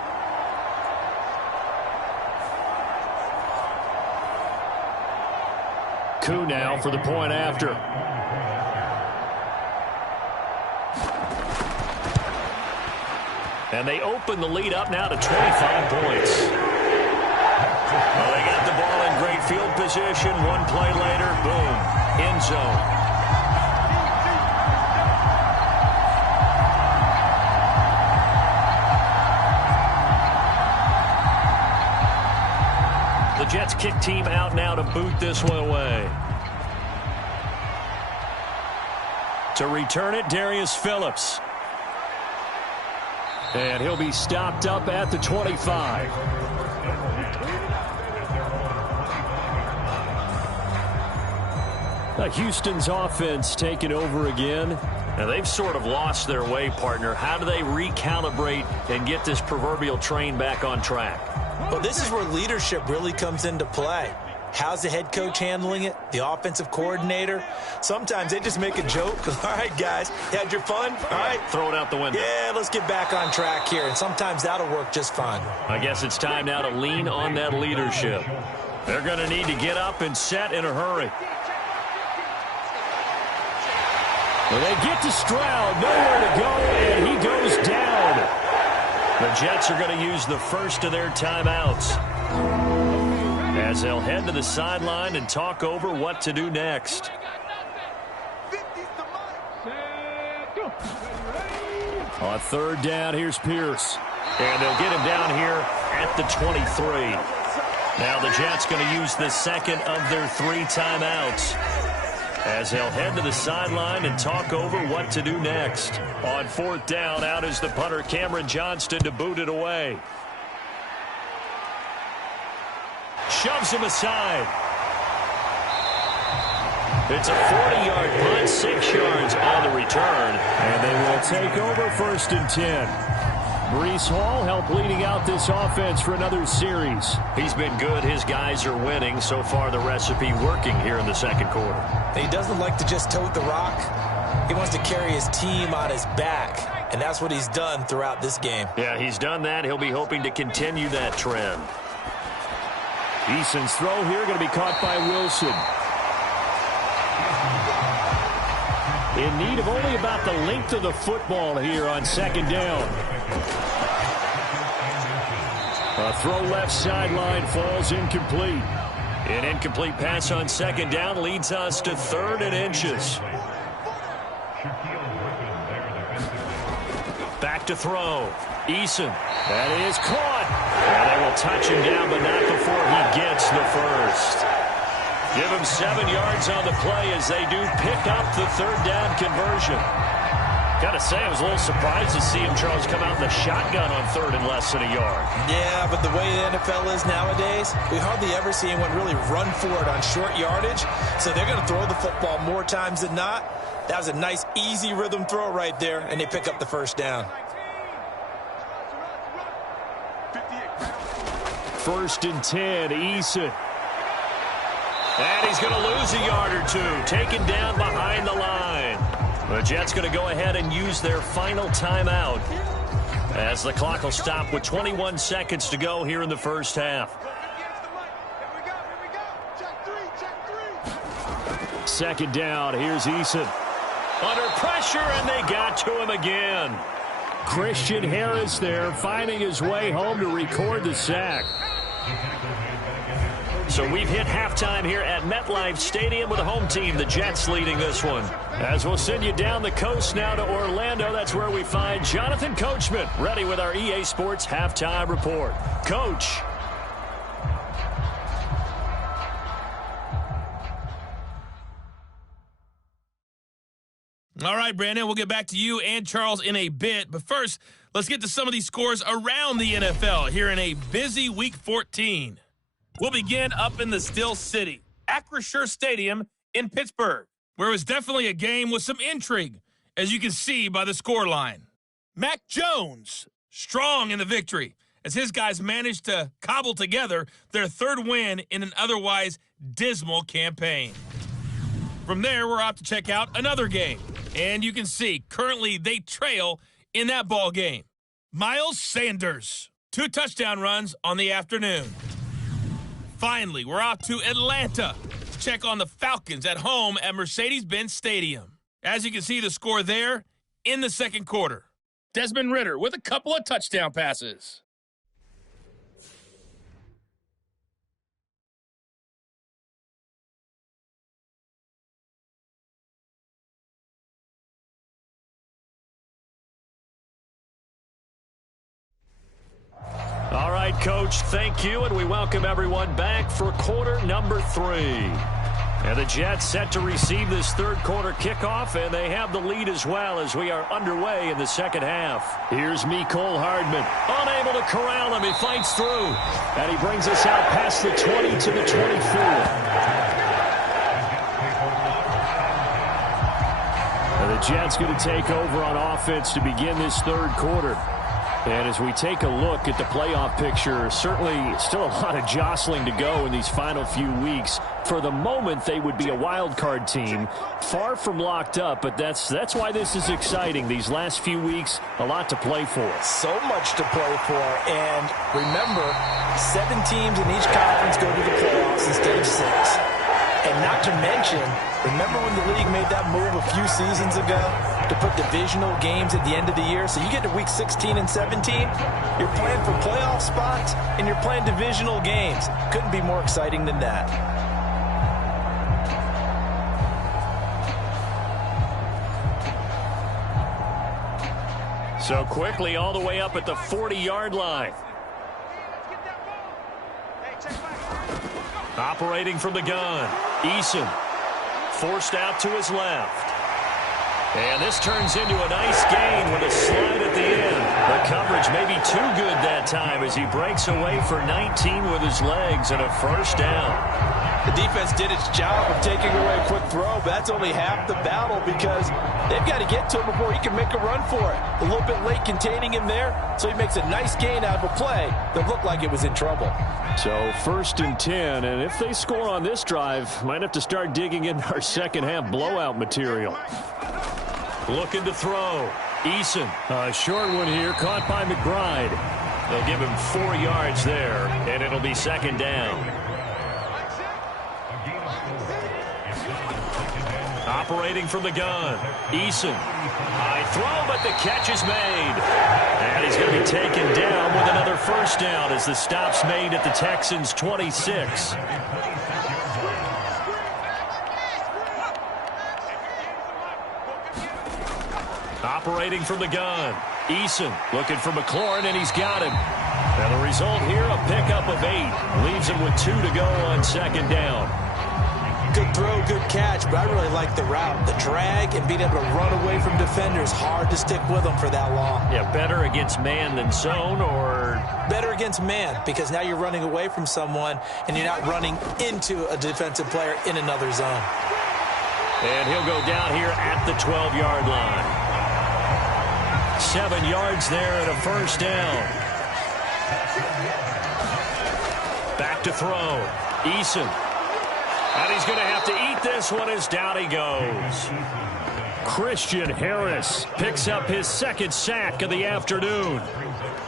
Koo now for the point after. And they open the lead up now to 25 points. Well, they got the ball in great field position. One play later, boom, end zone. The Jets kick team out now to boot this one away. To return it, Darius Phillips. And he'll be stopped up at the 25. Houston's offense taking over again. Now they've sort of lost their way, partner. How do they recalibrate and get this proverbial train back on track? Well, this is where leadership really comes into play. How's the head coach handling it? The offensive coordinator? Sometimes they just make a joke. All right, guys, you had your fun? All right. Throw it out the window. Yeah, let's get back on track here. And sometimes that'll work just fine. I guess it's time now to lean on that leadership. They're going to need to get up and set in a hurry. Well, they get to Stroud, nowhere to go, and he goes down. The Jets are going to use the first of their timeouts as they'll head to the sideline and talk over what to do next. On third down, here's Pierce. And they'll get him down here at the 23. Now the Jets going to use the second of their 3 timeouts as they'll head to the sideline and talk over what to do next. On fourth down, out is the punter, Cameron Johnston, to boot it away. Shoves him aside. It's a 40-yard punt, 6 yards on the return. And they will take over first and 10. Breece Hall helped leading out this offense for another series. He's been good. His guys are winning. So far, the recipe working here in the second quarter. He doesn't like to just tote the rock. He wants to carry his team on his back, and that's what he's done throughout this game. Yeah, he's done that. He'll be hoping to continue that trend. Eason's throw here going to be caught by Wilson. In need of only about the length of the football here on second down. A throw left sideline falls incomplete. An incomplete pass on second down leads us to 3rd and inches. Back to throw. Eason. That is caught. And they will touch him down, but not before he gets the first. Give him 7 yards on the play as they do pick up the 3rd down conversion. Gotta say, I was a little surprised to see him, Charles, come out in the shotgun on third and less than a yard. Yeah, but the way the NFL is nowadays, we hardly ever see anyone really run for it on short yardage. So they're going to throw the football more times than not. That was a nice, easy rhythm throw right there, and they pick up the first down. First and 10, Eason. And he's going to lose a yard or two, taken down behind the line. The Jets going to go ahead and use their final timeout as the clock will stop with 21 seconds to go here in the first half. Second down, here's Eason. Under pressure, and they got to him again. Christian Harris there, finding his way home to record the sack. So we've hit halftime here at MetLife Stadium with the home team, the Jets, leading this one. As we'll send you down the coast now to Orlando, that's where we find Jonathan Coachman, ready with our EA Sports Halftime Report. Coach. All right, Brandon, we'll get back to you and Charles in a bit. But first, let's get to some of these scores around the NFL here in a busy Week 14. We'll begin up in the Still City, Acrisure Stadium in Pittsburgh, where it was definitely a game with some intrigue, as you can see by the scoreline. Mac Jones, strong in the victory, as his guys managed to cobble together their third win in an otherwise dismal campaign. From there, we're off to check out another game, and you can see currently they trail in that ball game. Miles Sanders, 2 touchdown runs on the afternoon. Finally, we're off to Atlanta to check on the Falcons at home at Mercedes-Benz Stadium. As you can see, the score there in the second quarter. Desmond Ridder with a couple of touchdown passes. All right, Coach, thank you, and we welcome everyone back for quarter number 3. And the Jets set to receive this third quarter kickoff, and they have the lead as well as we are underway in the second half. Here's Mecole Hardman, unable to corral him. He fights through, and he brings us out past the 20 to the 24. And the Jets going to take over on offense to begin this third quarter. And as we take a look at the playoff picture, certainly still a lot of jostling to go in these final few weeks. For the moment, they would be a wild card team, far from locked up, but that's why this is exciting. These last few weeks, a lot to play for. So much to play for, and remember, 7 teams in each conference go to the playoffs instead of 6. And not to mention, remember when the league made that move a few seasons ago to put divisional games at the end of the year? So you get to week 16 and 17, you're playing for playoff spots, and you're playing divisional games. Couldn't be more exciting than that. So quickly all the way up at the 40-yard line. Operating from the gun, Eason forced out to his left. And this turns into a nice gain with a slide at the end. The coverage may be too good that time as he breaks away for 19 with his legs and a first down. The defense did its job of taking away a quick throw, but that's only half the battle because they've got to get to him before he can make a run for it. A little bit late containing him there, so he makes a nice gain out of a play that looked like it was in trouble. So first and 10, and if they score on this drive, might have to start digging into our second half blowout material. Looking to throw. Eason, a short one here, caught by McBride. They'll give him 4 yards there, and it'll be second down. Operating from the gun, Eason. High throw, but the catch is made. And he's going to be taken down with another first down as the stop's made at the Texans' 26. Operating from the gun, Eason looking for McLaurin, and he's got him. And the result here, a pickup of 8. Leaves him with 2 to go on second down. good throw, good catch, but I really like the route. The drag and being able to run away from defenders, hard to stick with them for that long. Yeah, better against man than zone, or? Better against man, because now you're running away from someone and you're not running into a defensive player in another zone. And he'll go down here at the 12-yard line. 7 yards there and a first down. Back to throw. Eason. And he's going to have to eat this one as down he goes. Christian Harris picks up his second sack of the afternoon.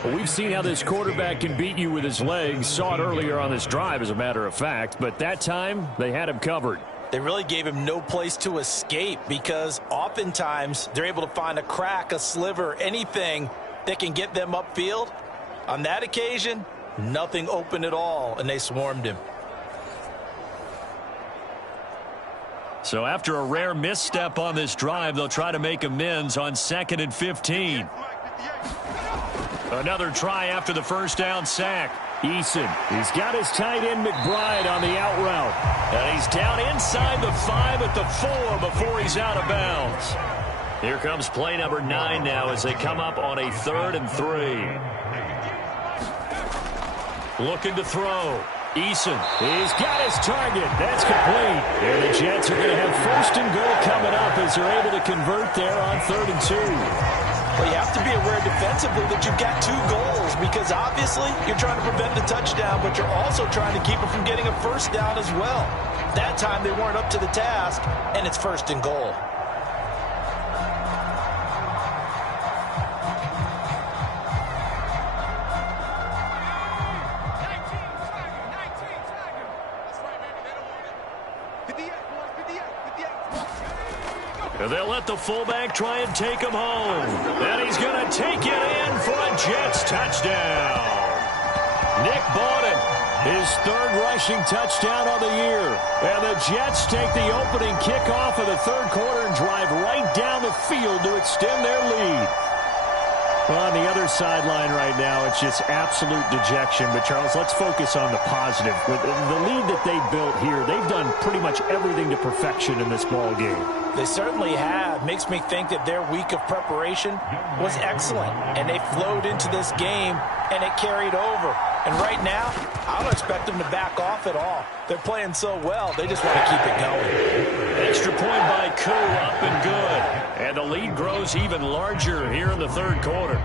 Well, we've seen how this quarterback can beat you with his legs. Saw it earlier on this drive, as a matter of fact. But that time, they had him covered. They really gave him no place to escape because oftentimes they're able to find a crack, a sliver, anything that can get them upfield. On that occasion, nothing open at all, and they swarmed him. So after a rare misstep on this drive, they'll try to make amends on 2nd and 15. Another try after the first down sack. Eason, he's got his tight end McBride on the out route. And he's down inside the 5 at the 4 before he's out of bounds. Here comes play number 9 now as they come up on a 3rd and 3. Looking to throw. Eason. He's got his target. That's complete. And the Jets are going to have 1st and goal coming up as they're able to convert there on 3rd and 2. Well, you have to be aware defensively that you've got 2 goals because obviously you're trying to prevent the touchdown, but you're also trying to keep it from getting a first down as well. That time they weren't up to the task, and it's 1st and goal. They'll let the fullback try and take him home. And he's going to take it in for a Jets touchdown. Nick Bawden, his 3rd rushing touchdown on the year. And the Jets take the opening kickoff of the 3rd quarter and drive right down the field to extend their lead. Well, on the other sideline right now, it's just absolute dejection. But, Charles, let's focus on the positive. With the lead that they built here, they've done pretty much everything to perfection in this ball game. They certainly have. Makes me think that their week of preparation was excellent. And they flowed into this game, and it carried over. And right now, I don't expect them to back off at all. They're playing so well, they just want to keep it going. Extra point by Koo, up and good. And the lead grows even larger here in the 3rd quarter.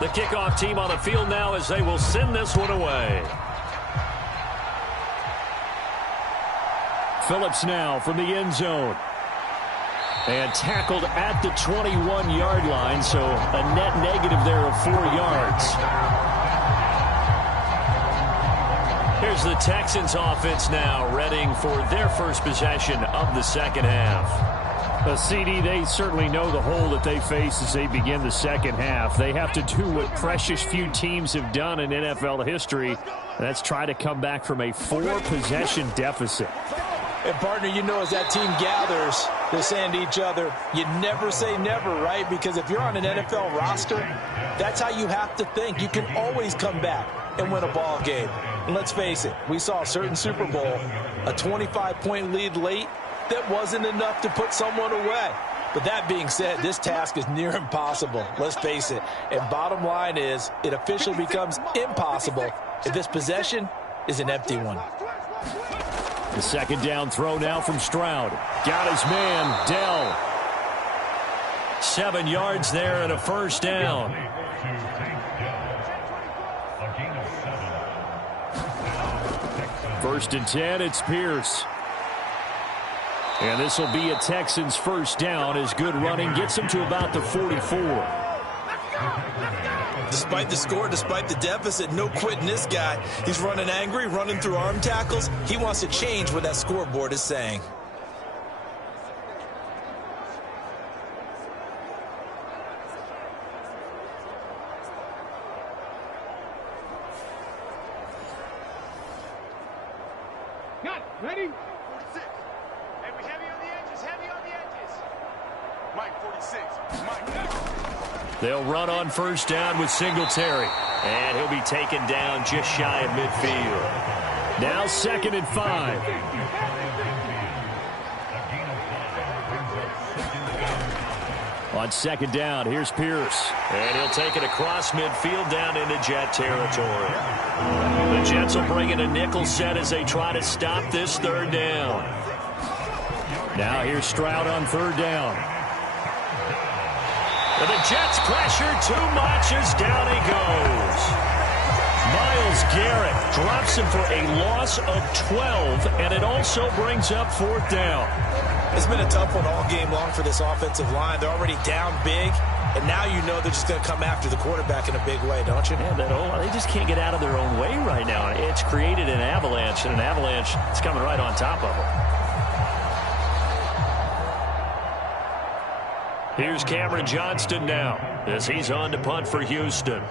The kickoff team on the field now as they will send this one away. Phillips now from the end zone. And tackled at the 21-yard line, so a net negative there of 4 yards. Here's the Texans offense now, readying for their first possession of the second half. CD, they certainly know the hole that they face as they begin the second half. They have to do what precious few teams have done in NFL history. That's try to come back from a 4-possession deficit. And, partner, you know as that team gathers, they're saying to each other, you never say never, right? Because if you're on an NFL roster, that's how you have to think. You can always come back and win a ball game. And let's face it, we saw a certain Super Bowl, a 25-point lead late, that wasn't enough to put someone away. But that being said, this task is near impossible. Let's face it. And bottom line is, it officially becomes impossible if this possession is an empty one. The second down throw now from Stroud. Got his man, Dell. 7 yards there and a first down. First and 10, it's Pierce. And this will be a Texans first down as good running gets them to about the 44. Despite the score, despite the deficit, no quitting this guy. He's running angry, running through arm tackles. He wants to change what that scoreboard is saying. Ready? 46. And we heavy on the edges, heavy on the edges. They'll run on first down with Singletary. And he'll be taken down just shy of midfield. Now 2nd and 5. On 2nd down, here's Pierce. And he'll take it across midfield down into Jet territory. The Jets will bring in a nickel set as they try to stop this 3rd down. Now here's Stroud on 3rd down. And the Jets pressure too much as down he goes. Myles Garrett drops him for a loss of 12, and it also brings up 4th down. It's been a tough one all game long for this offensive line. They're already down big, and now you know they're just going to come after the quarterback in a big way, don't you? Yeah, they just can't get out of their own way right now. It's created an avalanche, and an avalanche is coming right on top of them. Here's Cameron Johnston now as he's on to punt for Houston.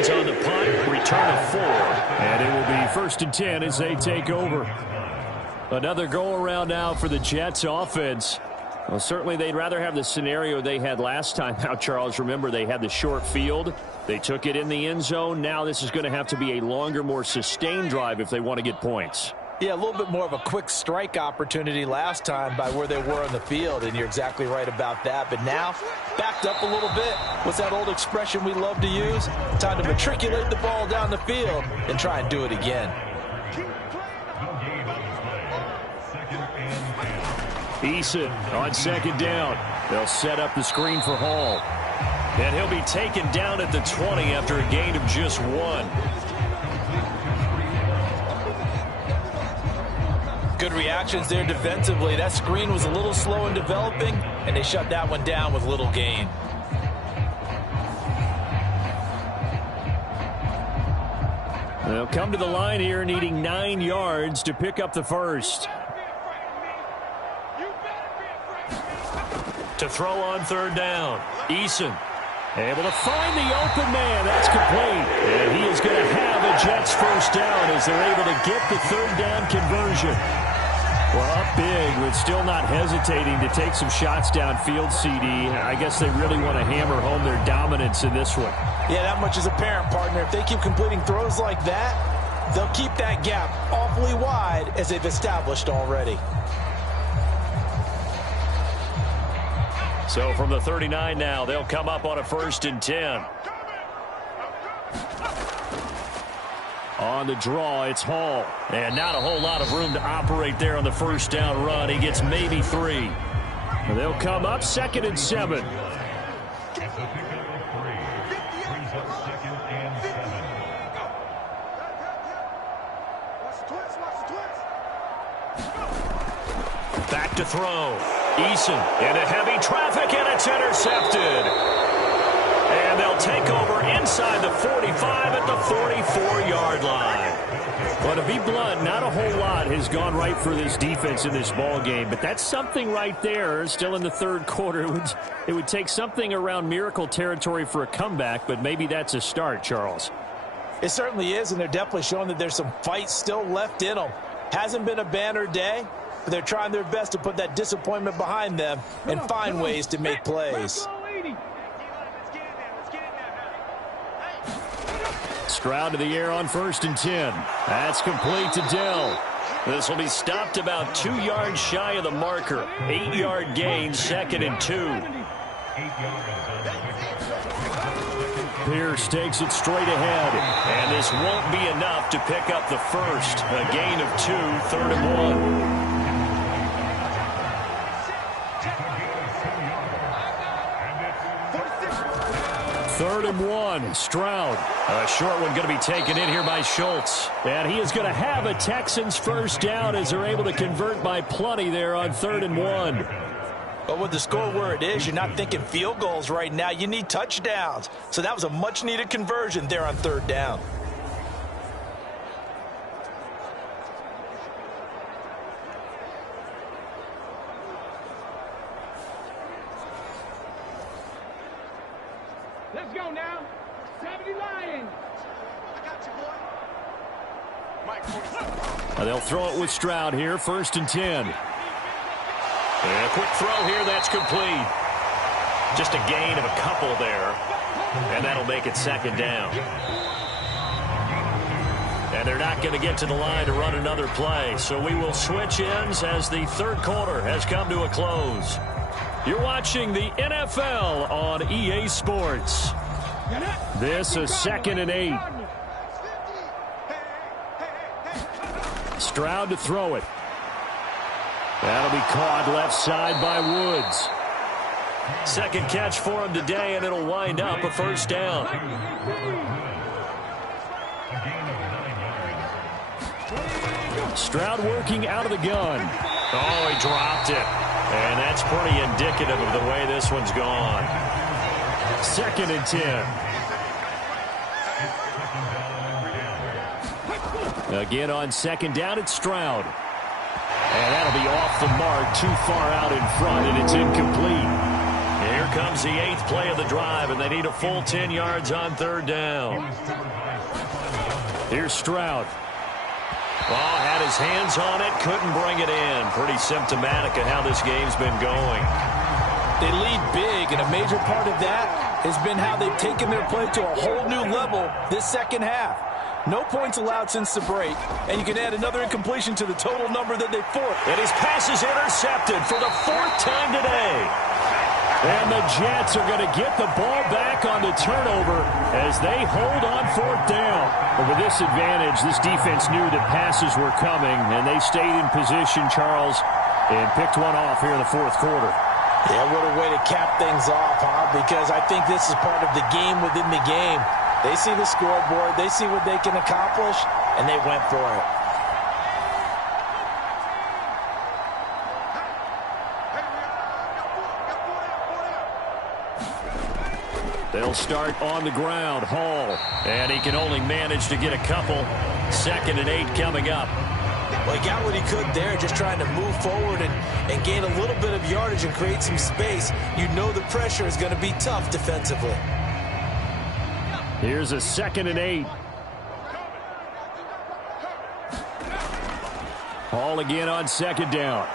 On the punt, return of 4, and it will be 1st and 10 as they take over. Another go-around now for the Jets offense. Well, certainly they'd rather have the scenario they had last time out, Charles. Remember, they had the short field. They took it in the end zone. Now this is going to have to be a longer, more sustained drive if they want to get points. Yeah, a little bit more of a quick strike opportunity last time by where they were on the field, and you're exactly right about that. But now, backed up a little bit. What's that old expression we love to use? Time to matriculate the ball down the field and try and do it again. Eason on 2nd down. They'll set up the screen for Hall. And he'll be taken down at the 20 after a gain of just 1. Good reactions there defensively. That screen was a little slow in developing, and they shut that one down with little gain. They'll come to the line here needing 9 yards to pick up the first. To throw on 3rd down. Eason able to find the open man. That's complete. And he is going to have a Jets first down as they're able to get the 3rd down conversion. Well, up big, but still not hesitating to take some shots downfield, CD. I guess they really want to hammer home their dominance in this one. Yeah, that much is apparent, partner. If they keep completing throws like that, they'll keep that gap awfully wide as they've established already. So from the 39 now, they'll come up on a 1st and 10. On the draw, it's Hall. And not a whole lot of room to operate there on the first down run. He gets maybe 3. And they'll come up 2nd and 7. Back to throw. Eason into heavy traffic, and it's intercepted. And they'll take over inside the 45 at the 44-yard line. Well, to be blunt, not a whole lot has gone right for this defense in this ball game, but that's something right there. Still in the 3rd quarter, it would take something around miracle territory for a comeback, but maybe that's a start, Charles. It certainly is, and they're definitely showing that there's some fight still left in them. Hasn't been a banner day, but they're trying their best to put that disappointment behind them and find ways to make plays. Stroud to the air on 1st and 10. That's complete to Dell. This will be stopped about 2 yards shy of the marker. 8-yard gain, 2nd and 2. Pierce takes it straight ahead. And this won't be enough to pick up the first. A gain of 2, 3rd and 1. 3rd and 1. Stroud. A short one going to be taken in here by Schultz. And he is going to have a Texans first down as they're able to convert by plenty there on 3rd and 1. But with the score where it is, you're not thinking field goals right now. You need touchdowns. So that was a much-needed conversion there on 3rd down. Let's go now. They'll throw it with Stroud here, 1st and 10. And a quick throw here, that's complete. Just a gain of a couple there, and that'll make it 2nd down. And they're not going to get to the line to run another play, so we will switch ends as the 3rd quarter has come to a close. You're watching the NFL on EA Sports. This is 2nd and 8. Stroud to throw it. That'll be caught left side by Woods. 2nd catch for him today, and it'll wind up a 1st down. Stroud working out of the gun. Oh, he dropped it. And that's pretty indicative of the way this one's gone. 2nd and 10. Again on 2nd down, it's Stroud. And that'll be off the mark, too far out in front, and it's incomplete. Here comes the 8th play of the drive, and they need a full 10 yards on 3rd down. Here's Stroud. Oh, had his hands on it, couldn't bring it in. Pretty symptomatic of how this game's been going. They lead big, and a major part of that has been how they've taken their play to a whole new level this 2nd half. No points allowed since the break, and you can add another incompletion to the total number that they forced. And his pass is intercepted for the 4th time today. And the Jets are going to get the ball back on the turnover as they hold on 4th down. But with this advantage, this defense knew that passes were coming, and they stayed in position, Charles, and picked one off here in the 4th quarter. Yeah, what a way to cap things off, huh? Because I think this is part of the game within the game. They see the scoreboard, they see what they can accomplish, and they went for it. They'll start on the ground. Hall. And he can only manage to get a couple. 2nd and 8 coming up. Well, he got what he could there, just trying to move forward and gain a little bit of yardage and create some space. You know the pressure is going to be tough defensively. Here's a 2nd and 8. Hall again on 2nd down.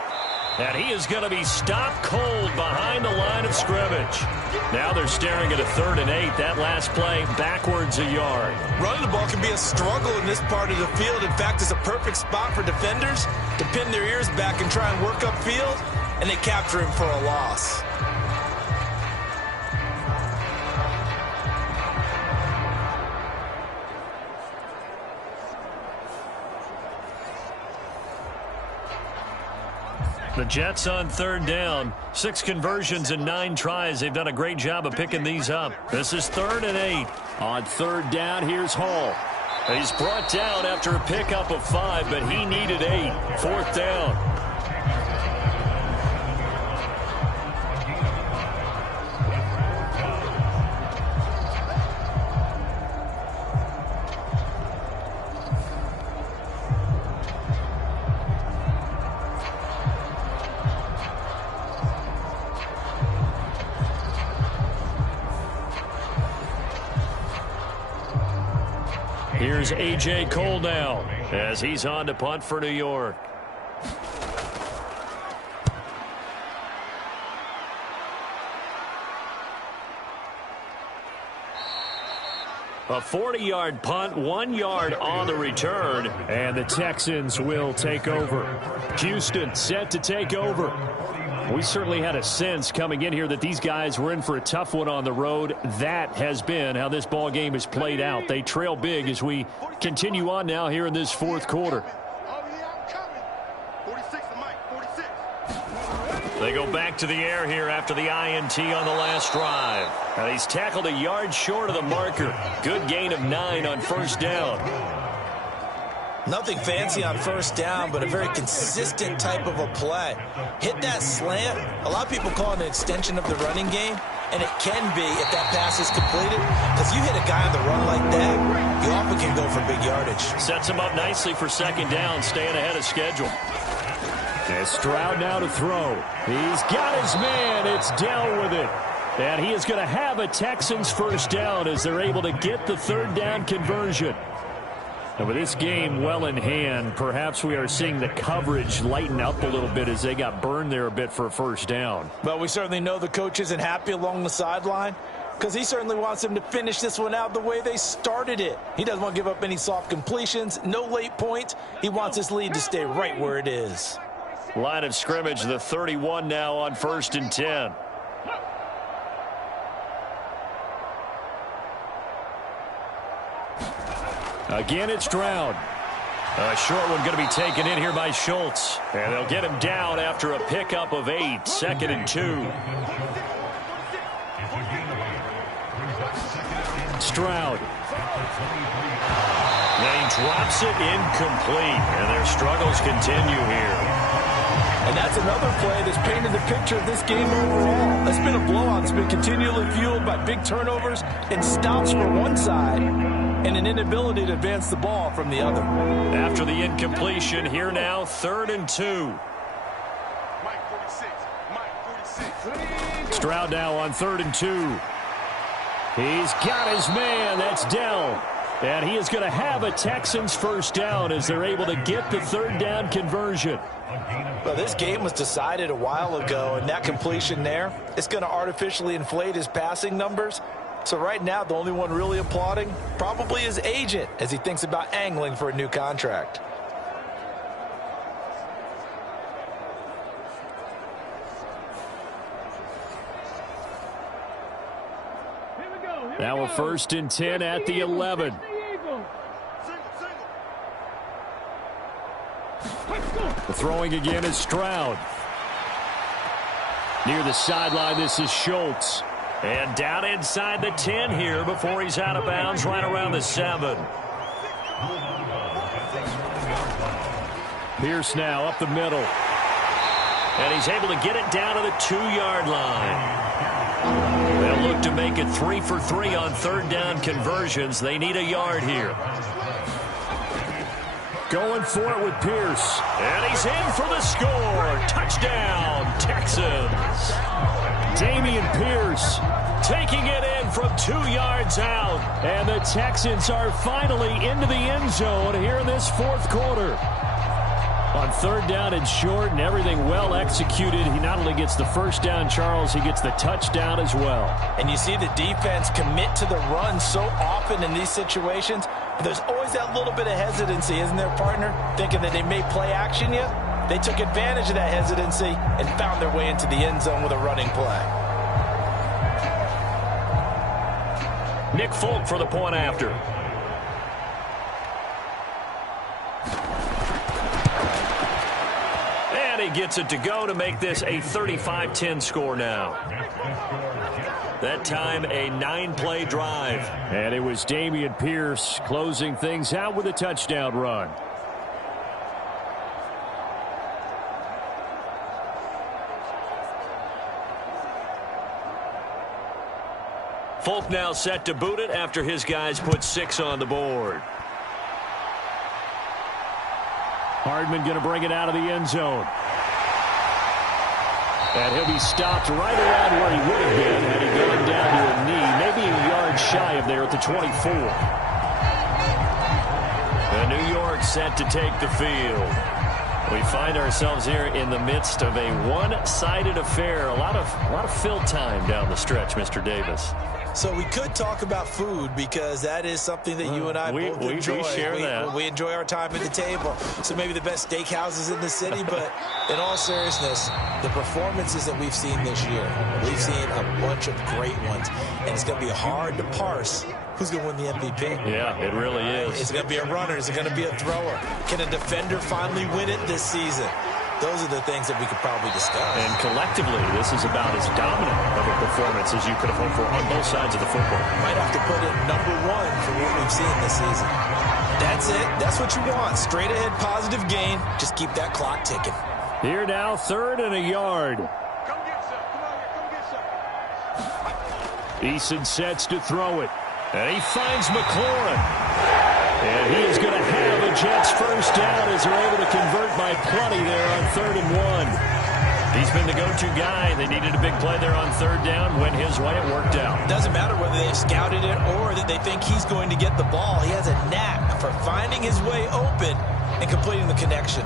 And he is going to be stopped cold behind the line of scrimmage. Now they're staring at a 3rd and 8. That last play backwards a yard. Running the ball can be a struggle in this part of the field. In fact, it's a perfect spot for defenders to pin their ears back and try and work upfield, and they capture him for a loss. The Jets on 3rd down. 6 conversions and 9 tries. They've done a great job of picking these up. This is 3rd and 8. On 3rd down, here's Hall. He's brought down after a pickup of 5, but he needed 8. 4th down. Here's A.J. Cole now as he's on to punt for New York. A 40-yard punt, 1 yard on the return. And the Texans will take over. Houston set to take over. We certainly had a sense coming in here that these guys were in for a tough one on the road. That has been how this ball game has played out. They trail big as we continue on now here in this 4th quarter. They go back to the air here after the INT on the last drive. Now he's tackled a yard short of the marker. Good gain of 9 on 1st down. Nothing fancy on 1st down, but a very consistent type of a play. Hit that slant. A lot of people call it an extension of the running game, and it can be if that pass is completed, because you hit a guy on the run like that, you often can go for big yardage. Sets him up nicely for 2nd down, staying ahead of schedule. And Stroud now to throw. He's got his man. It's down with it. And he is going to have a Texans first down as they're able to get the third down conversion. And with this game well in hand, perhaps we are seeing the coverage lighten up a little bit as they got burned there a bit for a first down. Well, we certainly know the coach isn't happy along the sideline because he certainly wants them to finish this one out the way they started it. He doesn't want to give up any soft completions, no late points. He wants his lead to stay right where it is. Line of scrimmage, the 31 now on 1st and 10. Again, it's Stroud. A short one going to be taken in here by Schultz. And they'll get him down after a pickup of 8. 2nd and 2. Stroud. And he drops it incomplete. And their struggles continue here. And that's another play that's painted the picture of this game overall. It's been a blowout. It's been continually fueled by big turnovers and stops for one side and an inability to advance the ball from the other. After the incompletion, here now, 3rd and 2. Stroud now on 3rd and 2. He's got his man. That's Dell. And he is going to have a Texans first down as they're able to get the third down conversion. Well, this game was decided a while ago, and that completion there is going to artificially inflate his passing numbers. So right now, the only one really applauding probably his agent as he thinks about angling for a new contract. Now a 1st and 10 at the 11. The throwing again is Stroud. Near the sideline, this is Schultz. And down inside the 10 here before he's out of bounds right around the 7. Pierce now up the middle. And he's able to get it down to the 2-yard line. They'll look to make it 3 for 3 on third down conversions. They need a yard here. Going for it with Pierce. And he's in for the score. Touchdown, Texans. Dameon Pierce taking it in from 2 yards out. And the Texans are finally into the end zone here in this 4th quarter. On third down and short and everything well executed, he not only gets the first down, Charles, he gets the touchdown as well. And you see the defense commit to the run so often in these situations. But there's always that little bit of hesitancy, isn't there, partner? Thinking that they may play action you. They took advantage of that hesitancy and found their way into the end zone with a running play. Nick Folk for the point after. And he gets it to go to make this a 35-10 score now. That time a 9-play drive. And it was Dameon Pierce closing things out with a touchdown run. Folk now set to boot it after his guys put 6 on the board. Hardman going to bring it out of the end zone. And he'll be stopped right around where he would have been had he gone down to a knee, maybe a yard shy of there at the 24. And New York set to take the field. We find ourselves here in the midst of a one-sided affair. A lot of fill time down the stretch, Mr. Davis. So we could talk about food because that is something that you and I both enjoy. We share that. We enjoy our time at the table. So maybe the best steakhouses in the city, but in all seriousness, the performances that we've seen this year, we've seen a bunch of great ones. And it's going to be hard to parse who's going to win the MVP. Yeah, it really is. Is it going to be a runner? Is it going to be a thrower? Can a defender finally win it this season? Those are the things that we could probably discuss. And collectively, this is about as dominant of a performance as you could have hoped for on both sides of the football. Might have to put it #1 for what we've seen this season. That's it. That's what you want. Straight ahead positive gain. Just keep that clock ticking. Here now, 3rd and a yard. Come get some. Come on here. Come get some. Eason sets to throw it. And he finds McLaurin. And he is going to have a Jets first down as they're able to convert by plenty there on 3rd and 1. He's been the go-to guy. They needed a big play there on third down. Went his way. It worked out. It doesn't matter whether they scouted it or that they think he's going to get the ball. He has a knack for finding his way open and completing the connection.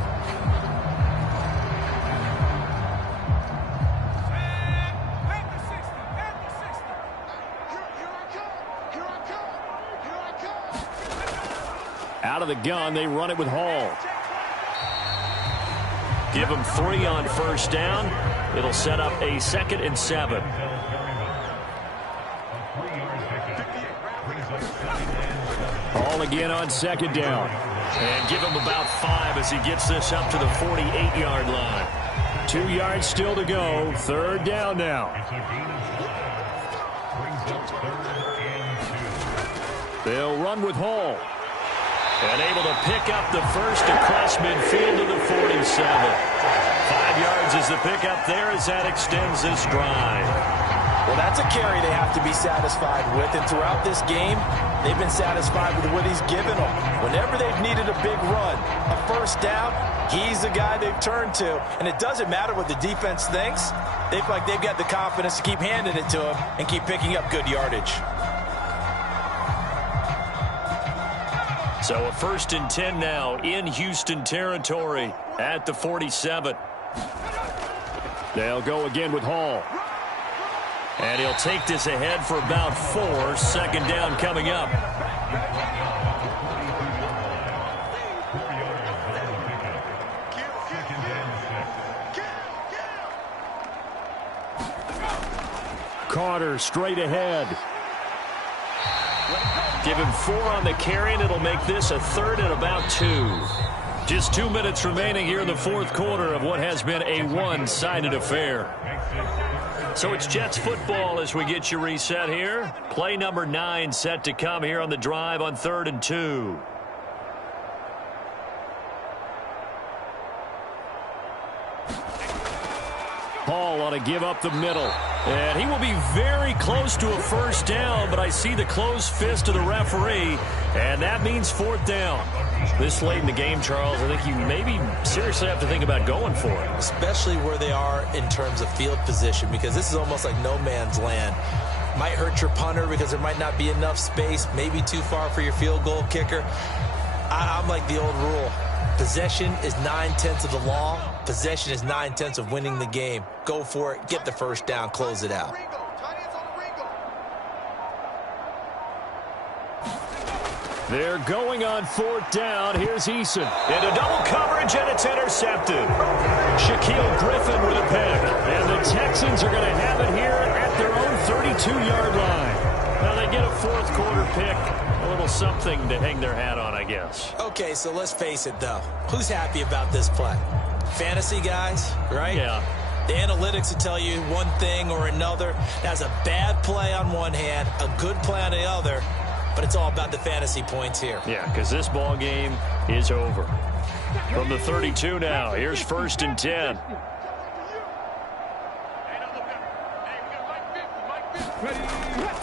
Out of the gun, they run it with Hall. Give him 3 on first down. It'll set up a 2nd and 7. Hall again on 2nd down. And give him about 5 as he gets this up to the 48-yard line. 2 yards still to go. 3rd down now. They'll run with Hall. And able to pick up the first across midfield to the 47. 5 yards is the pickup there as that extends this drive. Well, that's a carry they have to be satisfied with. And throughout this game, they've been satisfied with what he's given them. Whenever they've needed a big run, a first down, he's the guy they've turned to. And it doesn't matter what the defense thinks. They feel like they've got the confidence to keep handing it to him and keep picking up good yardage. So a 1st and 10 now in Houston territory at the 47. They'll go again with Hall. And he'll take this ahead for about 4. 2nd down coming up. Carter straight ahead. Give him 4 on the carry, and it'll make this a 3rd and about 2. Just 2 minutes remaining here in the 4th quarter of what has been a one-sided affair. So it's Jets football as we get you reset here. Play number 9 set to come here on the drive on 3rd and 2. Hall on a give up the middle. And he will be very close to a first down, but I see the closed fist of the referee, and that means 4th down. This late in the game, Charles, I think you maybe seriously have to think about going for it. Especially where they are in terms of field position, because this is almost like no man's land. Might hurt your punter because there might not be enough space, maybe too far for your field goal kicker. I'm like the old rule. Possession is 9/10 of the law. Possession is 9/10 of winning the game. Go for it. Get the first down. Close it out. They're going on 4th down. Here's Eason. Into double coverage, and it's intercepted. Shaquille Griffin with a pick. And the Texans are going to have it here at their own 32-yard line. Now they get a 4th quarter pick. A little something to hang their hat on, I guess. Okay, so let's face it, though. Who's happy about this play? Fantasy guys, right? Yeah. The analytics will tell you one thing or another. That's a bad play on one hand, a good play on the other, but it's all about the fantasy points here. Yeah, because this ball game is over. From the 32 now, here's 1st and 10.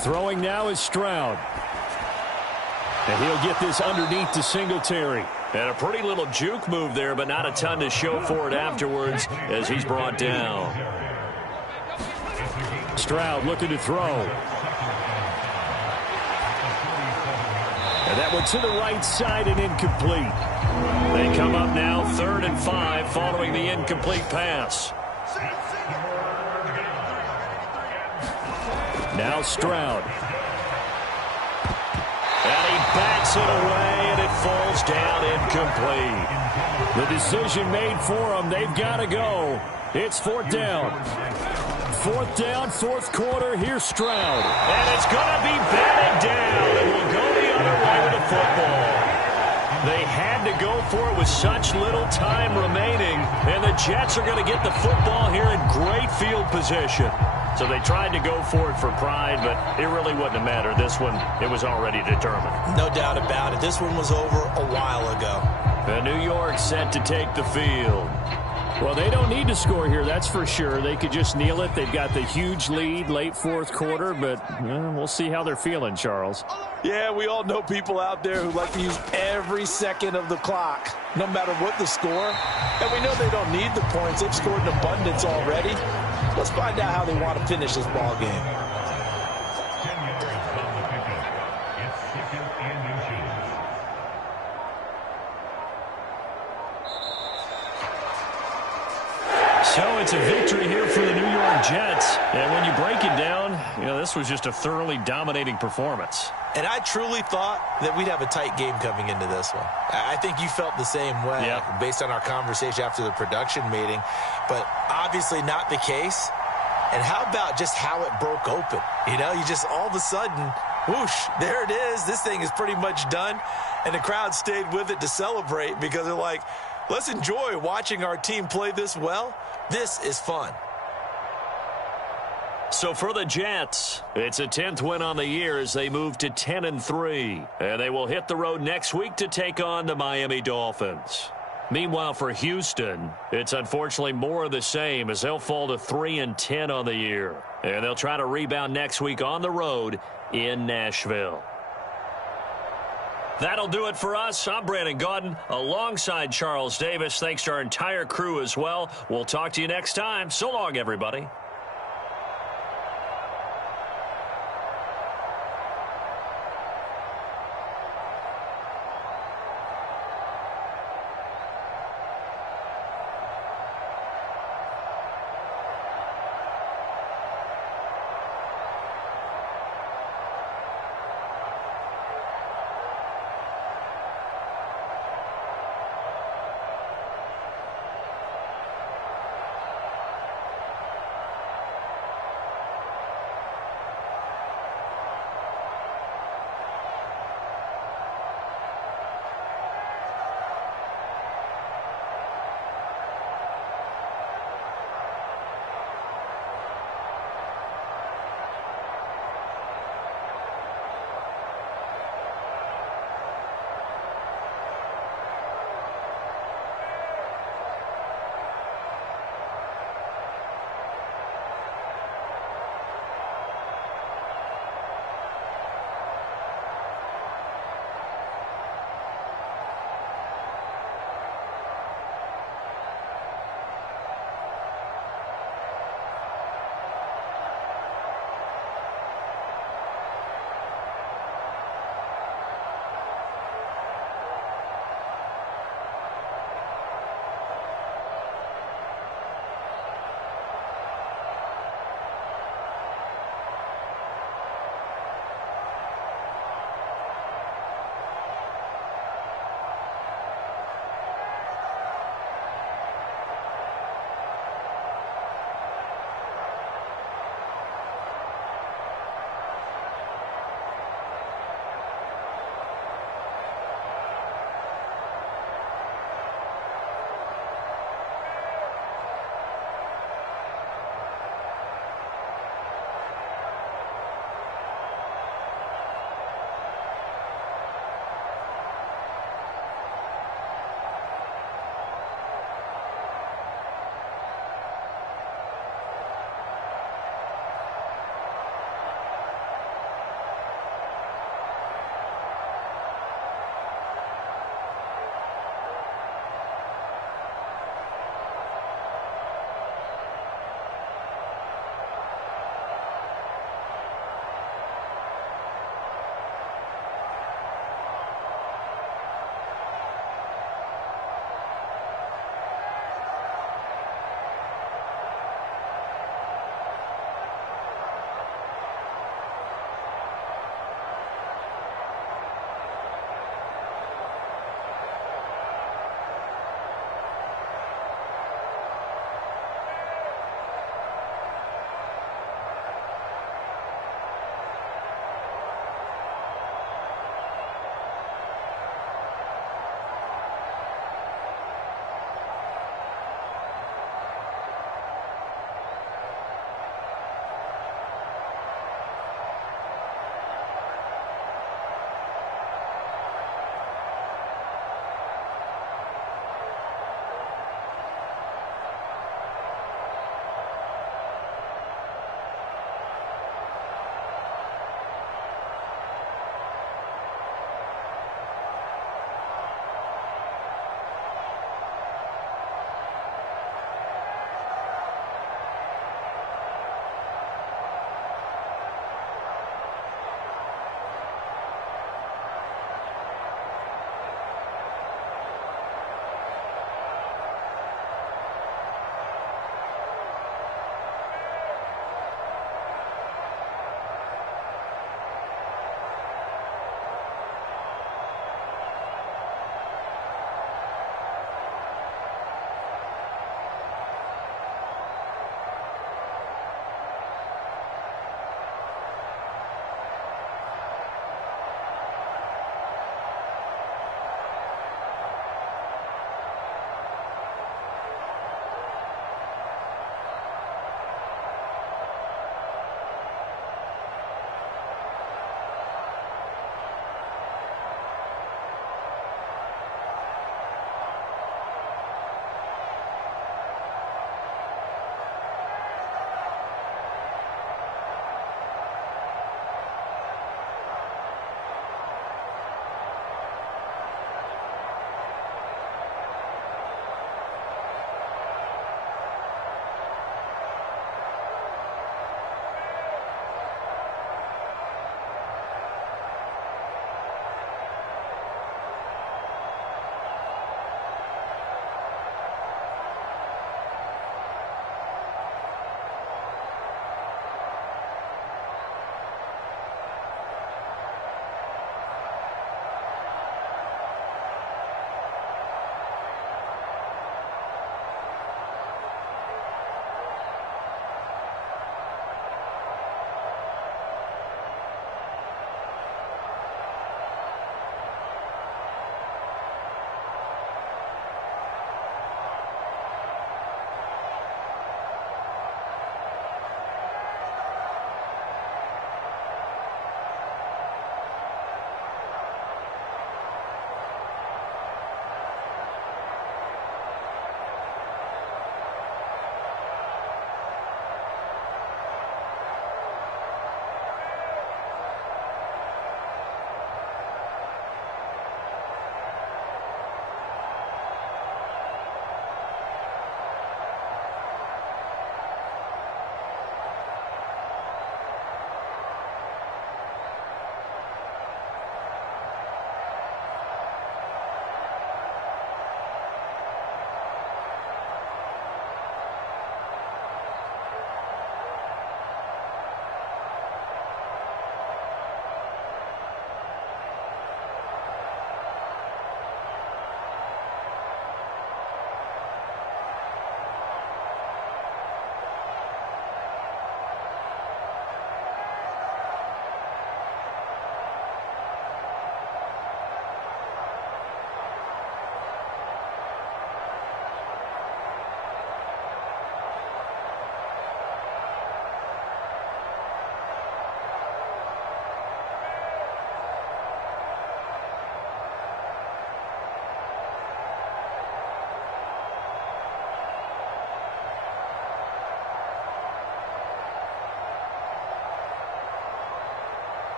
Throwing now is Stroud. And he'll get this underneath to Singletary. And a pretty little juke move there, but not a ton to show for it afterwards as he's brought down. Stroud looking to throw. And that one to the right side and incomplete. They come up now 3rd and 5 following the incomplete pass. Now Stroud. And he bats it away, and it falls down incomplete. The decision made for them. They've got to go. It's 4th down. 4th down, 4th quarter. Here's Stroud. And it's going to be batted down, and will go the other way with the football. They had to go for it with such little time remaining, and the Jets are going to get the football here in great field position. So they tried to go for it for pride, but it really wouldn't have mattered. This one, it was already determined. No doubt about it. This one was over a while ago. And New York set to take the field. Well, they don't need to score here, that's for sure. They could just kneel it. They've got the huge lead late fourth quarter, but we'll see how they're feeling, Charles. Yeah, we all know people out there who like to use every second of the clock, no matter what the score. And we know they don't need the points. They've scored in abundance already. Let's find out how they want to finish this ball game. So it's a victory here for the New York Jets. And when you break it down, this was just a thoroughly dominating performance. And I truly thought that we'd have a tight game coming into this one. I think you felt the same way based on our conversation after the production meeting. But obviously not the case. And how about just how it broke open? You just all of a sudden, whoosh, there it is. This thing is pretty much done. And the crowd stayed with it to celebrate because they're like, let's enjoy watching our team play this well. This is fun. So for the Jets, it's a 10th win on the year as they move to 10-3. And they will hit the road next week to take on the Miami Dolphins. Meanwhile, for Houston, it's unfortunately more of the same as they'll fall to 3-10 on the year. And they'll try to rebound next week on the road in Nashville. That'll do it for us. I'm Brandon Gaudin alongside Charles Davis. Thanks to our entire crew as well. We'll talk to you next time. So long, everybody.